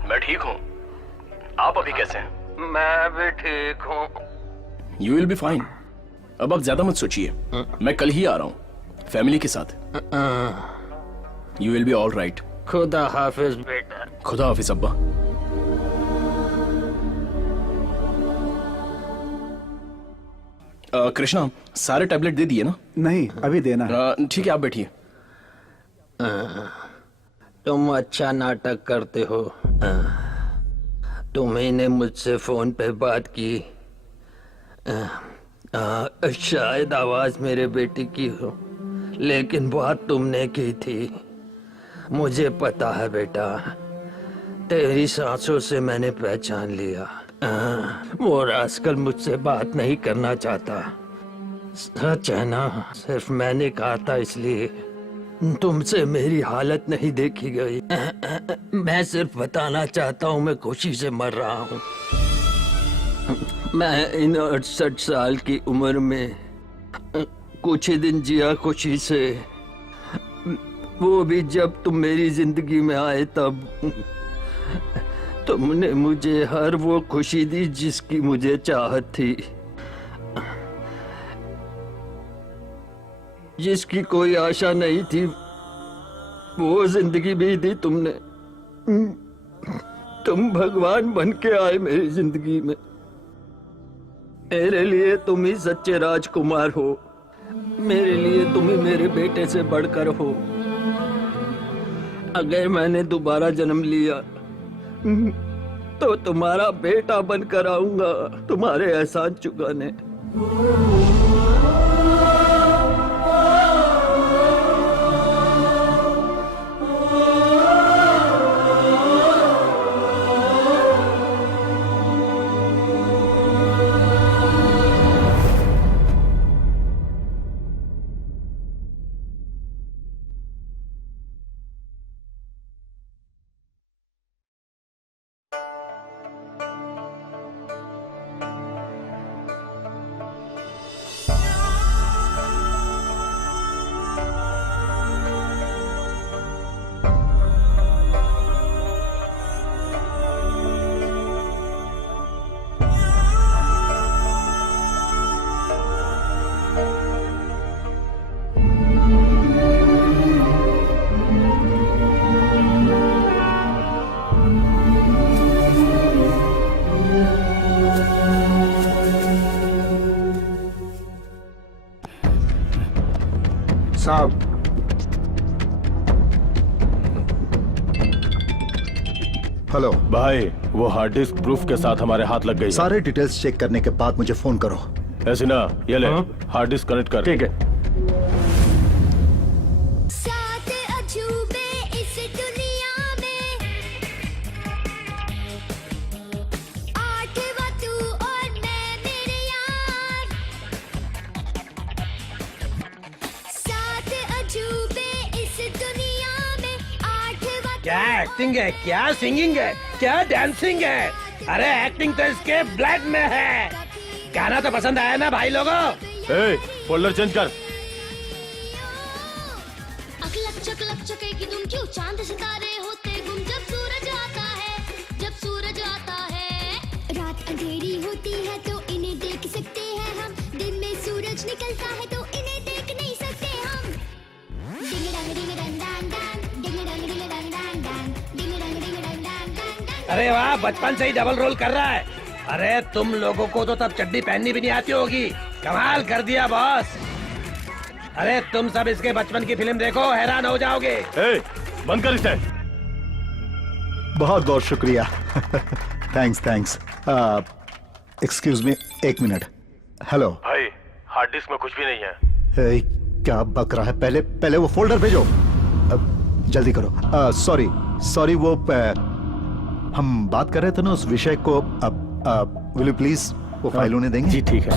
मैं ठीक हूँ। आप अभी कैसे हैं? मैं भी ठीक हूँ। You will be fine. अब आप ज्यादा मत सोचिए, मैं कल ही आ रहा हूँ फैमिली के साथ। You will be all right. खुदा हाफिज बेटा। खुदा हाफिज अब्बा। कृष्णा, सारे टैबलेट दे दिए ना? नहीं, अभी देना है। ठीक है, आप बैठिए। तुम अच्छा नाटक करते हो। तुम्ही ने मुझसे फोन पे बात की। शायद आवाज मेरे बेटे की हो, लेकिन बात तुमने की थी। मुझे पता है बेटा, तेरी सांसों से मैंने पहचान लिया। वो रास्कल मुझसे बात नहीं करना चाहता। सच है ना? सिर्फ मैंने कहा था इसलिए तुमसे मेरी हालत नहीं देखी गई। मैं सिर्फ बताना चाहता हूँ मैं खुशी से मर रहा हूँ। मैं इन 68 साल की उम्र में कुछ ही दिन जिया खुशी से, वो भी जब तुम मेरी जिंदगी में आए तब। तुमने मुझे हर वो खुशी दी जिसकी मुझे चाहत थी, जिसकी कोई आशा नहीं थी, वो जिंदगी भी दी तुमने। तुम भगवान बन के आए मेरी जिंदगी में। मेरे लिए तुम ही सच्चे राजकुमार हो, मेरे लिए तुम ही मेरे बेटे से बढ़कर हो। अगर मैंने दोबारा जन्म लिया तो तुम्हारा बेटा बनकर आऊंगा तुम्हारे एहसान चुकाने। साहब, हेलो भाई, वो हार्ड डिस्क प्रूफ के साथ हमारे हाथ लग गई है। सारे डिटेल्स चेक करने के बाद मुझे फोन करो। ऐसे ना, ये ले हार्ड डिस्क कनेक्ट कर। ठीक है। क्या एक्टिंग है, क्या सिंगिंग है, क्या डांसिंग है। अरे एक्टिंग तो इसके ब्लड में है। गाना तो पसंद आया ना भाई लोगों? ए, फोल्डर चेंज कर। अकलक चकलक चके की तुम क्यों चांद सितारे होते गुम जब सूरज आता है, जब सूरज आता है। रात अंधेरी होती है तो इन्हें देख सकते हैं हम, दिन में सूरज निकलता है तो इन्हें देख नहीं सकते हम। डिंग डंग डिंग डंग डंग डंग, डिंग डंग डिंग डंग डंग डंग, डिंग डंग डिंग डंग डंग डंग। अरे वाह, बचपन से ही डबल रोल कर रहा है। अरे तुम लोगों को तो तब चड्डी पहननी भी नहीं आती होगी। कमाल कर दिया बॉस। अरे तुम सब इसके बचपन की फिल्म देखो, हैरान हो जाओगे। ए, बंद कर इसे। बहुत बहुत शुक्रिया। थैंक्स। एक्सक्यूज मी, एक मिनट। हेलो भाई, हार्ड डिस्क में कुछ भी नहीं है। क्या बक रहा है? पहले वो फोल्डर भेजो। जल्दी करो। सॉरी वो हम बात कर रहे थे ना उस विषय को। विल यू प्लीज वो फाइल उन्हें देंगे? जी ठीक है।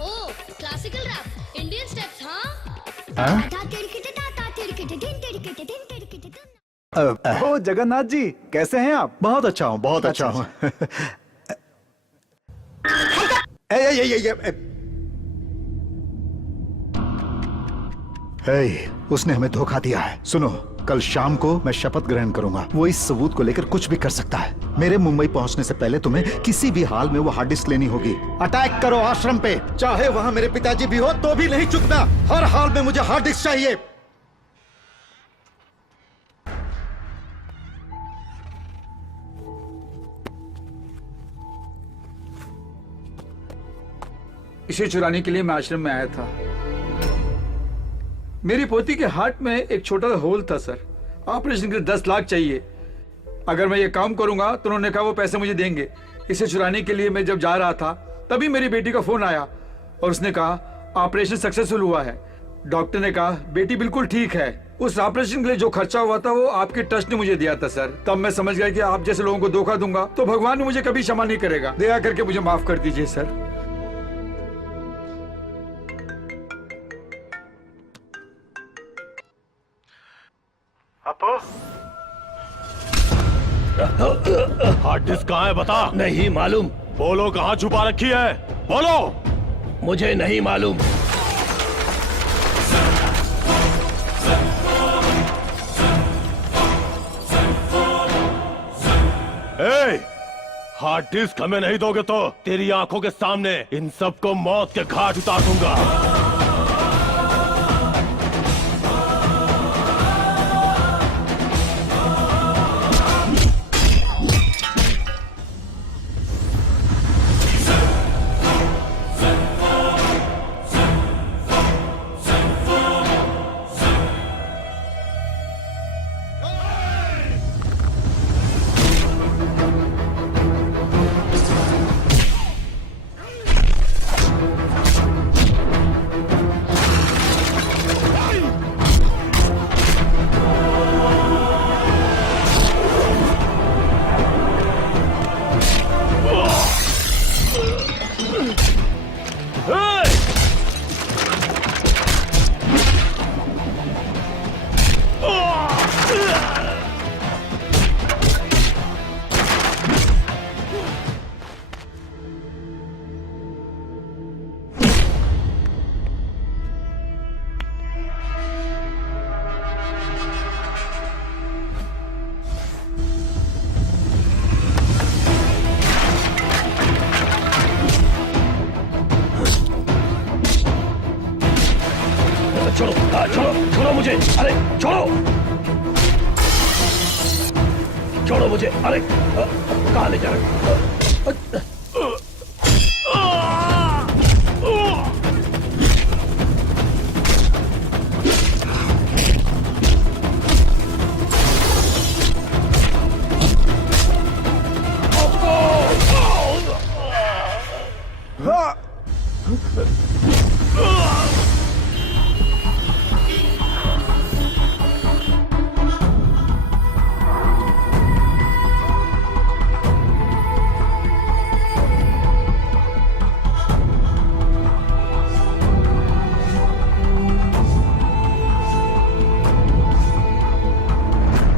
ओ, क्लासिकल रैप, इंडियन स्टेप्स, हाँ? ओ जगन्नाथ जी, कैसे हैं आप? बहुत अच्छा हूँ, बहुत अच्छा हूँ। उसने हमें धोखा दिया है। सुनो, कल शाम को मैं शपथ ग्रहण करूंगा। वो इस सबूत को लेकर कुछ भी कर सकता है। मेरे मुंबई पहुंचने से पहले तुम्हें किसी भी हाल में वो हार्ड डिस्क लेनी होगी। अटैक करो आश्रम पे, चाहे वहां मेरे पिताजी भी हो तो भी नहीं चुकना। हर हाल में मुझे हार्ड डिस्क चाहिए। इसे चुराने के लिए मैं आश्रम में आया था। मेरी पोती के हार्ट में एक छोटा सा होल था सर। ऑपरेशन के लिए 10 लाख चाहिए। अगर मैं ये काम करूंगा तो उन्होंने कहा वो पैसे मुझे देंगे। इसे चुराने के लिए मैं जब जा रहा था तभी मेरी बेटी का फोन आया और उसने कहा ऑपरेशन सक्सेसफुल हुआ है। डॉक्टर ने कहा बेटी बिल्कुल ठीक है। उस ऑपरेशन के लिए जो खर्चा हुआ था वो आपके ट्रस्ट ने मुझे दिया था सर। तब मैं समझ गया कि आप जैसे लोगों को धोखा दूंगा तो भगवान ने मुझे कभी क्षमा नहीं करेगा। दया करके मुझे माफ कर दीजिए सर। अपो, हार्ड डिस्क कहाँ है बता। नहीं मालूम। बोलो कहाँ छुपा रखी है, बोलो। मुझे नहीं मालूम। हार्ड डिस्क हमें नहीं दोगे तो तेरी आंखों के सामने इन सबको मौत के घाट उतार दूंगा। छोड़ो मुझे, अरे छोड़ो, छोड़ो मुझे, अरे कहाँ ले जा रहे हो?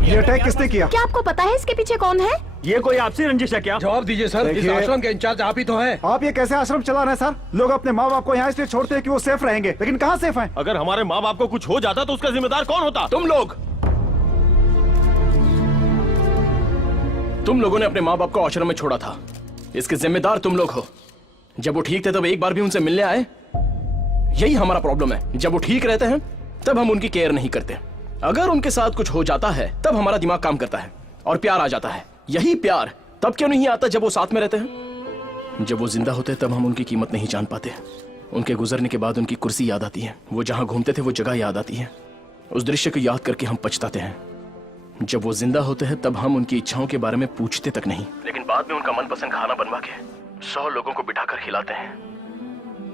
ये अटैक किसने किया? क्या आपको पता है इसके पीछे कौन है? ये कोई आपसी रंजिश है क्या? जवाब दीजिए सर, इस आश्रम के इंचार्ज आप ही तो हैं। आप ये कैसे आश्रम चला रहे हैं सर? लोग अपने माँ बाप को यहाँ इसलिए छोड़ते हैं कि वो सेफ रहेंगे, लेकिन कहाँ सेफ हैं? अगर हमारे माँ बाप को कुछ हो जाता तो उसका जिम्मेदार कौन होता? तुम लोग। तुम लोगों ने अपने माँ बाप को आश्रम में छोड़ा था, इसके जिम्मेदार तुम लोग हो। जब वो ठीक थे तब एक बार भी उनसे मिलने आए? यही हमारा प्रॉब्लम है, जब वो ठीक रहते हैं तब हम उनकी केयर नहीं करते। अगर उनके साथ कुछ हो जाता है तब हमारा दिमाग काम करता है और प्यार आ जाता है। यही प्यार तब क्यों नहीं आता जब वो साथ में रहते हैं? जब वो जिंदा होते हैं तब हम उनकी कीमत नहीं जान पाते। उनके गुजरने के बाद उनकी कुर्सी याद आती है, वो जहां घूमते थे वो जगह याद आती है। उस दृश्य को याद करके हम पछताते हैं। जब वो जिंदा होते हैं तब हम उनकी इच्छाओं के बारे में पूछते तक नहीं, लेकिन बाद में उनका मनपसंद खाना बनवा के 100 लोगों को बिठाकर खिलाते हैं।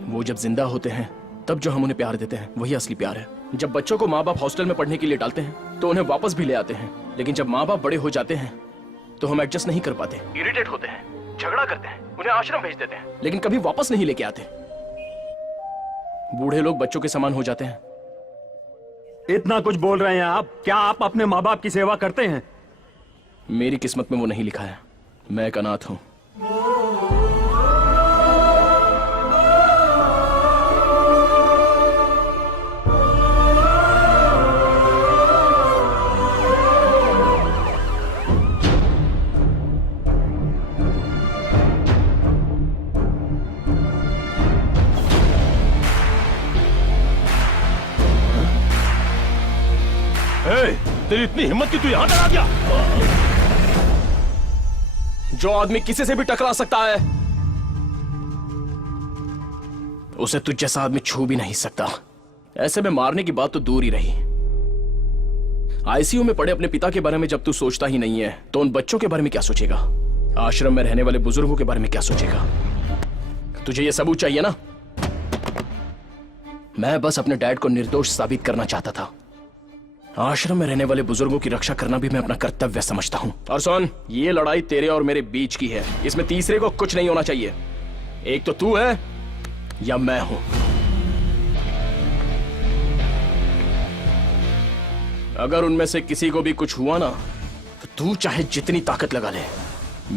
वो जब जिंदा होते हैं तब जो हम उन्हें प्यार देते हैं वही असली प्यार है। जब बच्चों को माँ बाप हॉस्टल में पढ़ने के लिए डालते हैं तो उन्हें वापस भी ले आते हैं, लेकिन जब माँ बाप बड़े हो जाते हैं तो हम एडजस्ट नहीं कर पाते, इरिटेट होते हैं, झगड़ा करते हैं, उन्हें आश्रम भेज देते हैं, लेकिन कभी वापस नहीं लेके आते। बूढ़े लोग बच्चों के समान हो जाते हैं। इतना कुछ बोल रहे हैं आप, क्या आप अपने माँ बाप की सेवा करते हैं? मेरी किस्मत में वो नहीं लिखा है। मैं एक अनाथ हूं। तेरी इतनी हिम्मत कि तू यहां तक आ गया? जो आदमी किसी से भी टकरा सकता है उसे तुझ जैसा आदमी छू भी नहीं सकता। ऐसे में मारने की बात तो दूर ही रही। आईसीयू में पड़े अपने पिता के बारे में जब तू सोचता ही नहीं है तो उन बच्चों के बारे में क्या सोचेगा? आश्रम में रहने वाले बुजुर्गों के बारे में क्या सोचेगा? तुझे ये सबूत चाहिए ना? मैं बस अपने डैड को निर्दोष साबित करना चाहता था। आश्रम में रहने वाले बुजुर्गों की रक्षा करना भी मैं अपना कर्तव्य समझता हूं। और सुन, ये लड़ाई तेरे और मेरे बीच की है, इसमें तीसरे को कुछ नहीं होना चाहिए। एक तो तू है या मैं हूं। अगर उनमें से किसी को भी कुछ हुआ ना तो तू चाहे जितनी ताकत लगा ले,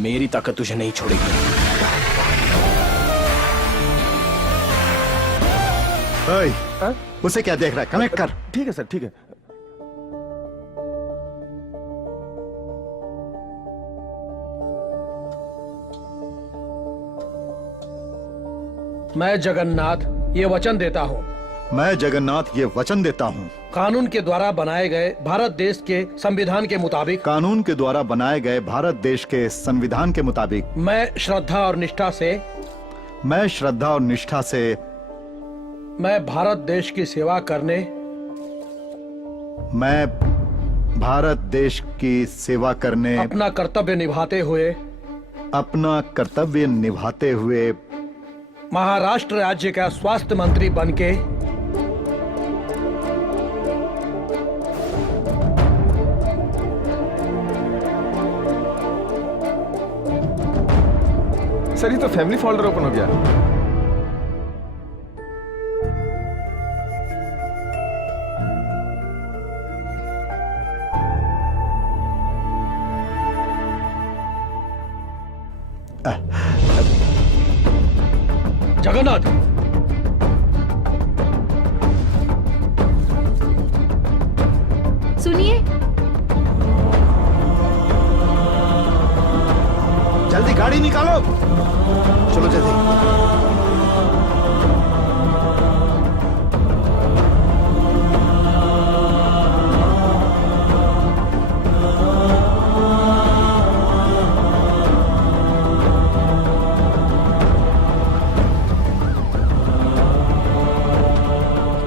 मेरी ताकत तुझे नहीं छोड़ेगी। उसे क्या देख रहा है? कनेक्ट कर। ठीक है सर, ठीक है। मैं जगन्नाथ ये वचन देता हूँ, मैं जगन्नाथ ये वचन देता हूँ, कानून के द्वारा बनाए गए भारत देश के संविधान के मुताबिक, कानून के द्वारा बनाए गए भारत देश के संविधान के मुताबिक, मैं श्रद्धा और निष्ठा से मैं भारत देश की सेवा करने, मैं भारत देश की सेवा करने, अपना कर्तव्य निभाते हुए महाराष्ट्र राज्य का स्वास्थ्य मंत्री बनके सर ये तो फैमिली फोल्डर ओपन हो गया। जगन्नाथ, सुनिए, जल्दी गाड़ी निकालो, चलो जल्दी।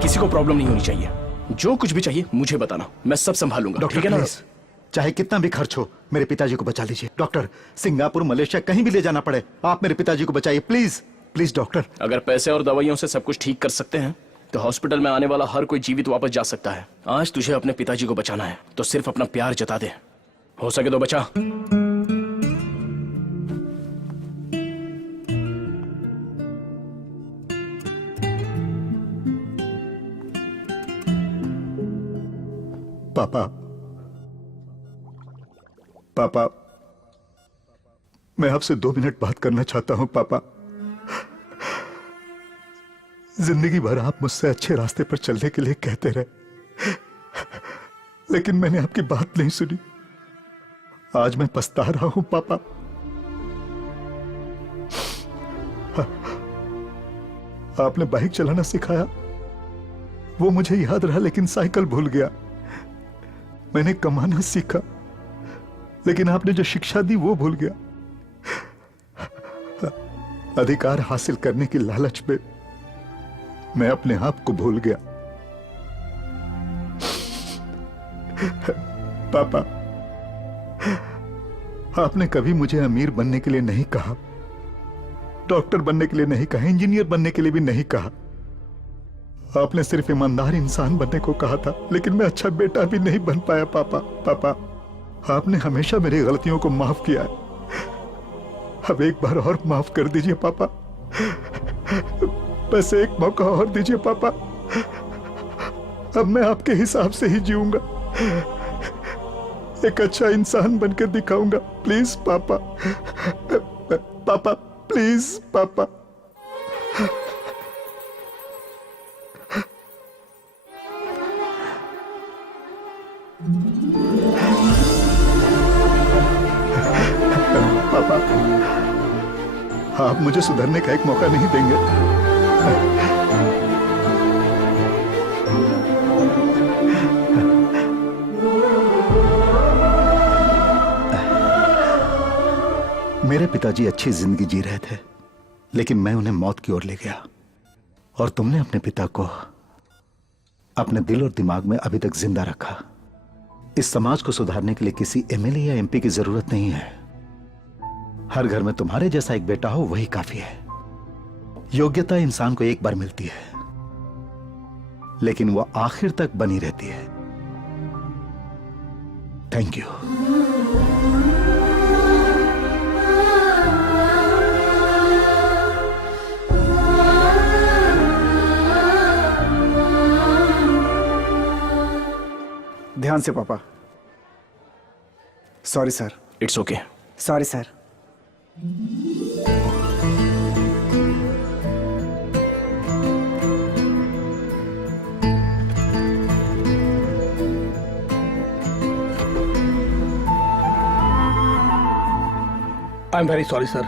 किसी को प्रॉब्लम नहीं होनी चाहिए। जो कुछ भी चाहिए मुझे बताना, मैं सब संभालूंगा। डॉक्टर ठीक है ना? प्लीज, चाहे कितना भी खर्च हो, मेरे पिताजी को बचा लीजिए। डॉक्टर, सिंगापुर, मलेशिया कहीं भी ले जाना पड़े, आप मेरे पिताजी को बचाइए प्लीज, प्लीज डॉक्टर। अगर पैसे और दवाइयों से सब कुछ ठीक कर सकते हैं तो हॉस्पिटल में आने वाला हर कोई जीवित वापस जा सकता है। आज तुझे अपने पिताजी को बचाना है तो सिर्फ अपना प्यार जता दे, हो सके तो बचा। पापा, पापा, मैं आपसे 2 मिनट बात करना चाहता हूं। पापा, जिंदगी भर आप मुझसे अच्छे रास्ते पर चलने के लिए कहते रहे, लेकिन मैंने आपकी बात नहीं सुनी। आज मैं पछता रहा हूं पापा। आपने बाइक चलाना सिखाया, वो मुझे याद रहा, लेकिन साइकिल भूल गया। मैंने कमाना सीखा, लेकिन आपने जो शिक्षा दी वो भूल गया। अधिकार हासिल करने की लालच में मैं अपने आप को भूल गया। पापा, आपने कभी मुझे अमीर बनने के लिए नहीं कहा, डॉक्टर बनने के लिए नहीं कहा, इंजीनियर बनने के लिए भी नहीं कहा। आपने सिर्फ ईमानदार इंसान बनने को कहा था, लेकिन मैं अच्छा बेटा भी नहीं बन पाया। पापा, पापा, आपने हमेशा मेरी गलतियों को माफ किया है, अब एक बार और माफ कर दीजिए पापा। बस एक मौका और दीजिए पापा, अब मैं आपके हिसाब से ही जीऊंगा, एक अच्छा इंसान बनकर दिखाऊंगा। प्लीज पापा, पापा प्लीज पापा। पापा, आप मुझे सुधरने का एक मौका नहीं देंगे? मेरे पिताजी अच्छी जिंदगी जी रहे थे, लेकिन मैं उन्हें मौत की ओर ले गया, और तुमने अपने पिता को अपने दिल और दिमाग में अभी तक जिंदा रखा। इस समाज को सुधारने के लिए किसी एमएलए या एमपी की जरूरत नहीं है। हर घर में तुम्हारे जैसा एक बेटा हो, वही काफी है। योग्यता इंसान को एक बार मिलती है, लेकिन वो आखिर तक बनी रहती है। Thank you. ध्यान से पापा, sorry sir. It's okay. Sorry sir. I am very sorry sir.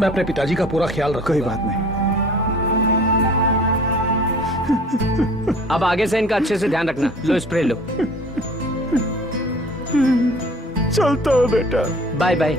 मैं अपने पिताजी का पूरा ख्याल रखूंगा। कोई बात नहीं। अब आगे से इनका अच्छे से ध्यान रखना। लो स्प्रे लो। चलता हूँ बेटा। Bye bye.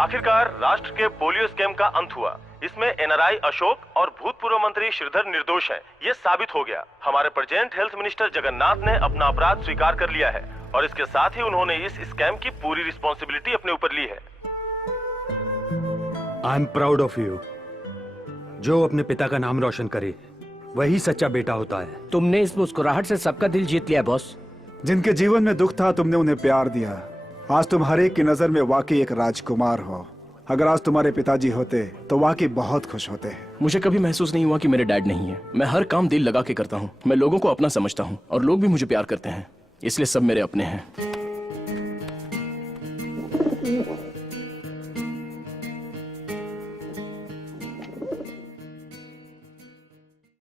आखिरकार राष्ट्र के पोलियो स्कैम का अंत हुआ। इसमें एनआरआई अशोक और भूतपूर्व मंत्री श्रीधर निर्दोष हैं। ये साबित हो गया। हमारे प्रेजेंट हेल्थ मिनिस्टर जगन्नाथ ने अपना अपराध स्वीकार कर लिया है और इसके साथ ही उन्होंने इस स्कैम की पूरी रिस्पॉन्सिबिलिटी अपने ऊपर ली है। I am proud of you. जो अपने पिता का नाम रोशन करे वही सच्चा बेटा होता है। तुमने इस मुस्कुराहट से सबका दिल जीत लिया बॉस। जिनके जीवन में दुख था तुमने उन्हें प्यार दिया। आज तुम हर एक की नजर में वाकई एक राजकुमार हो। अगर आज तुम्हारे पिताजी होते तो वाकई बहुत खुश होते। मुझे कभी महसूस नहीं हुआ कि मेरे डैड नहीं है। मैं हर काम दिल लगा के करता हूँ। मैं लोगों को अपना समझता हूँ और लोग भी मुझे प्यार करते हैं, इसलिए सब मेरे अपने हैं।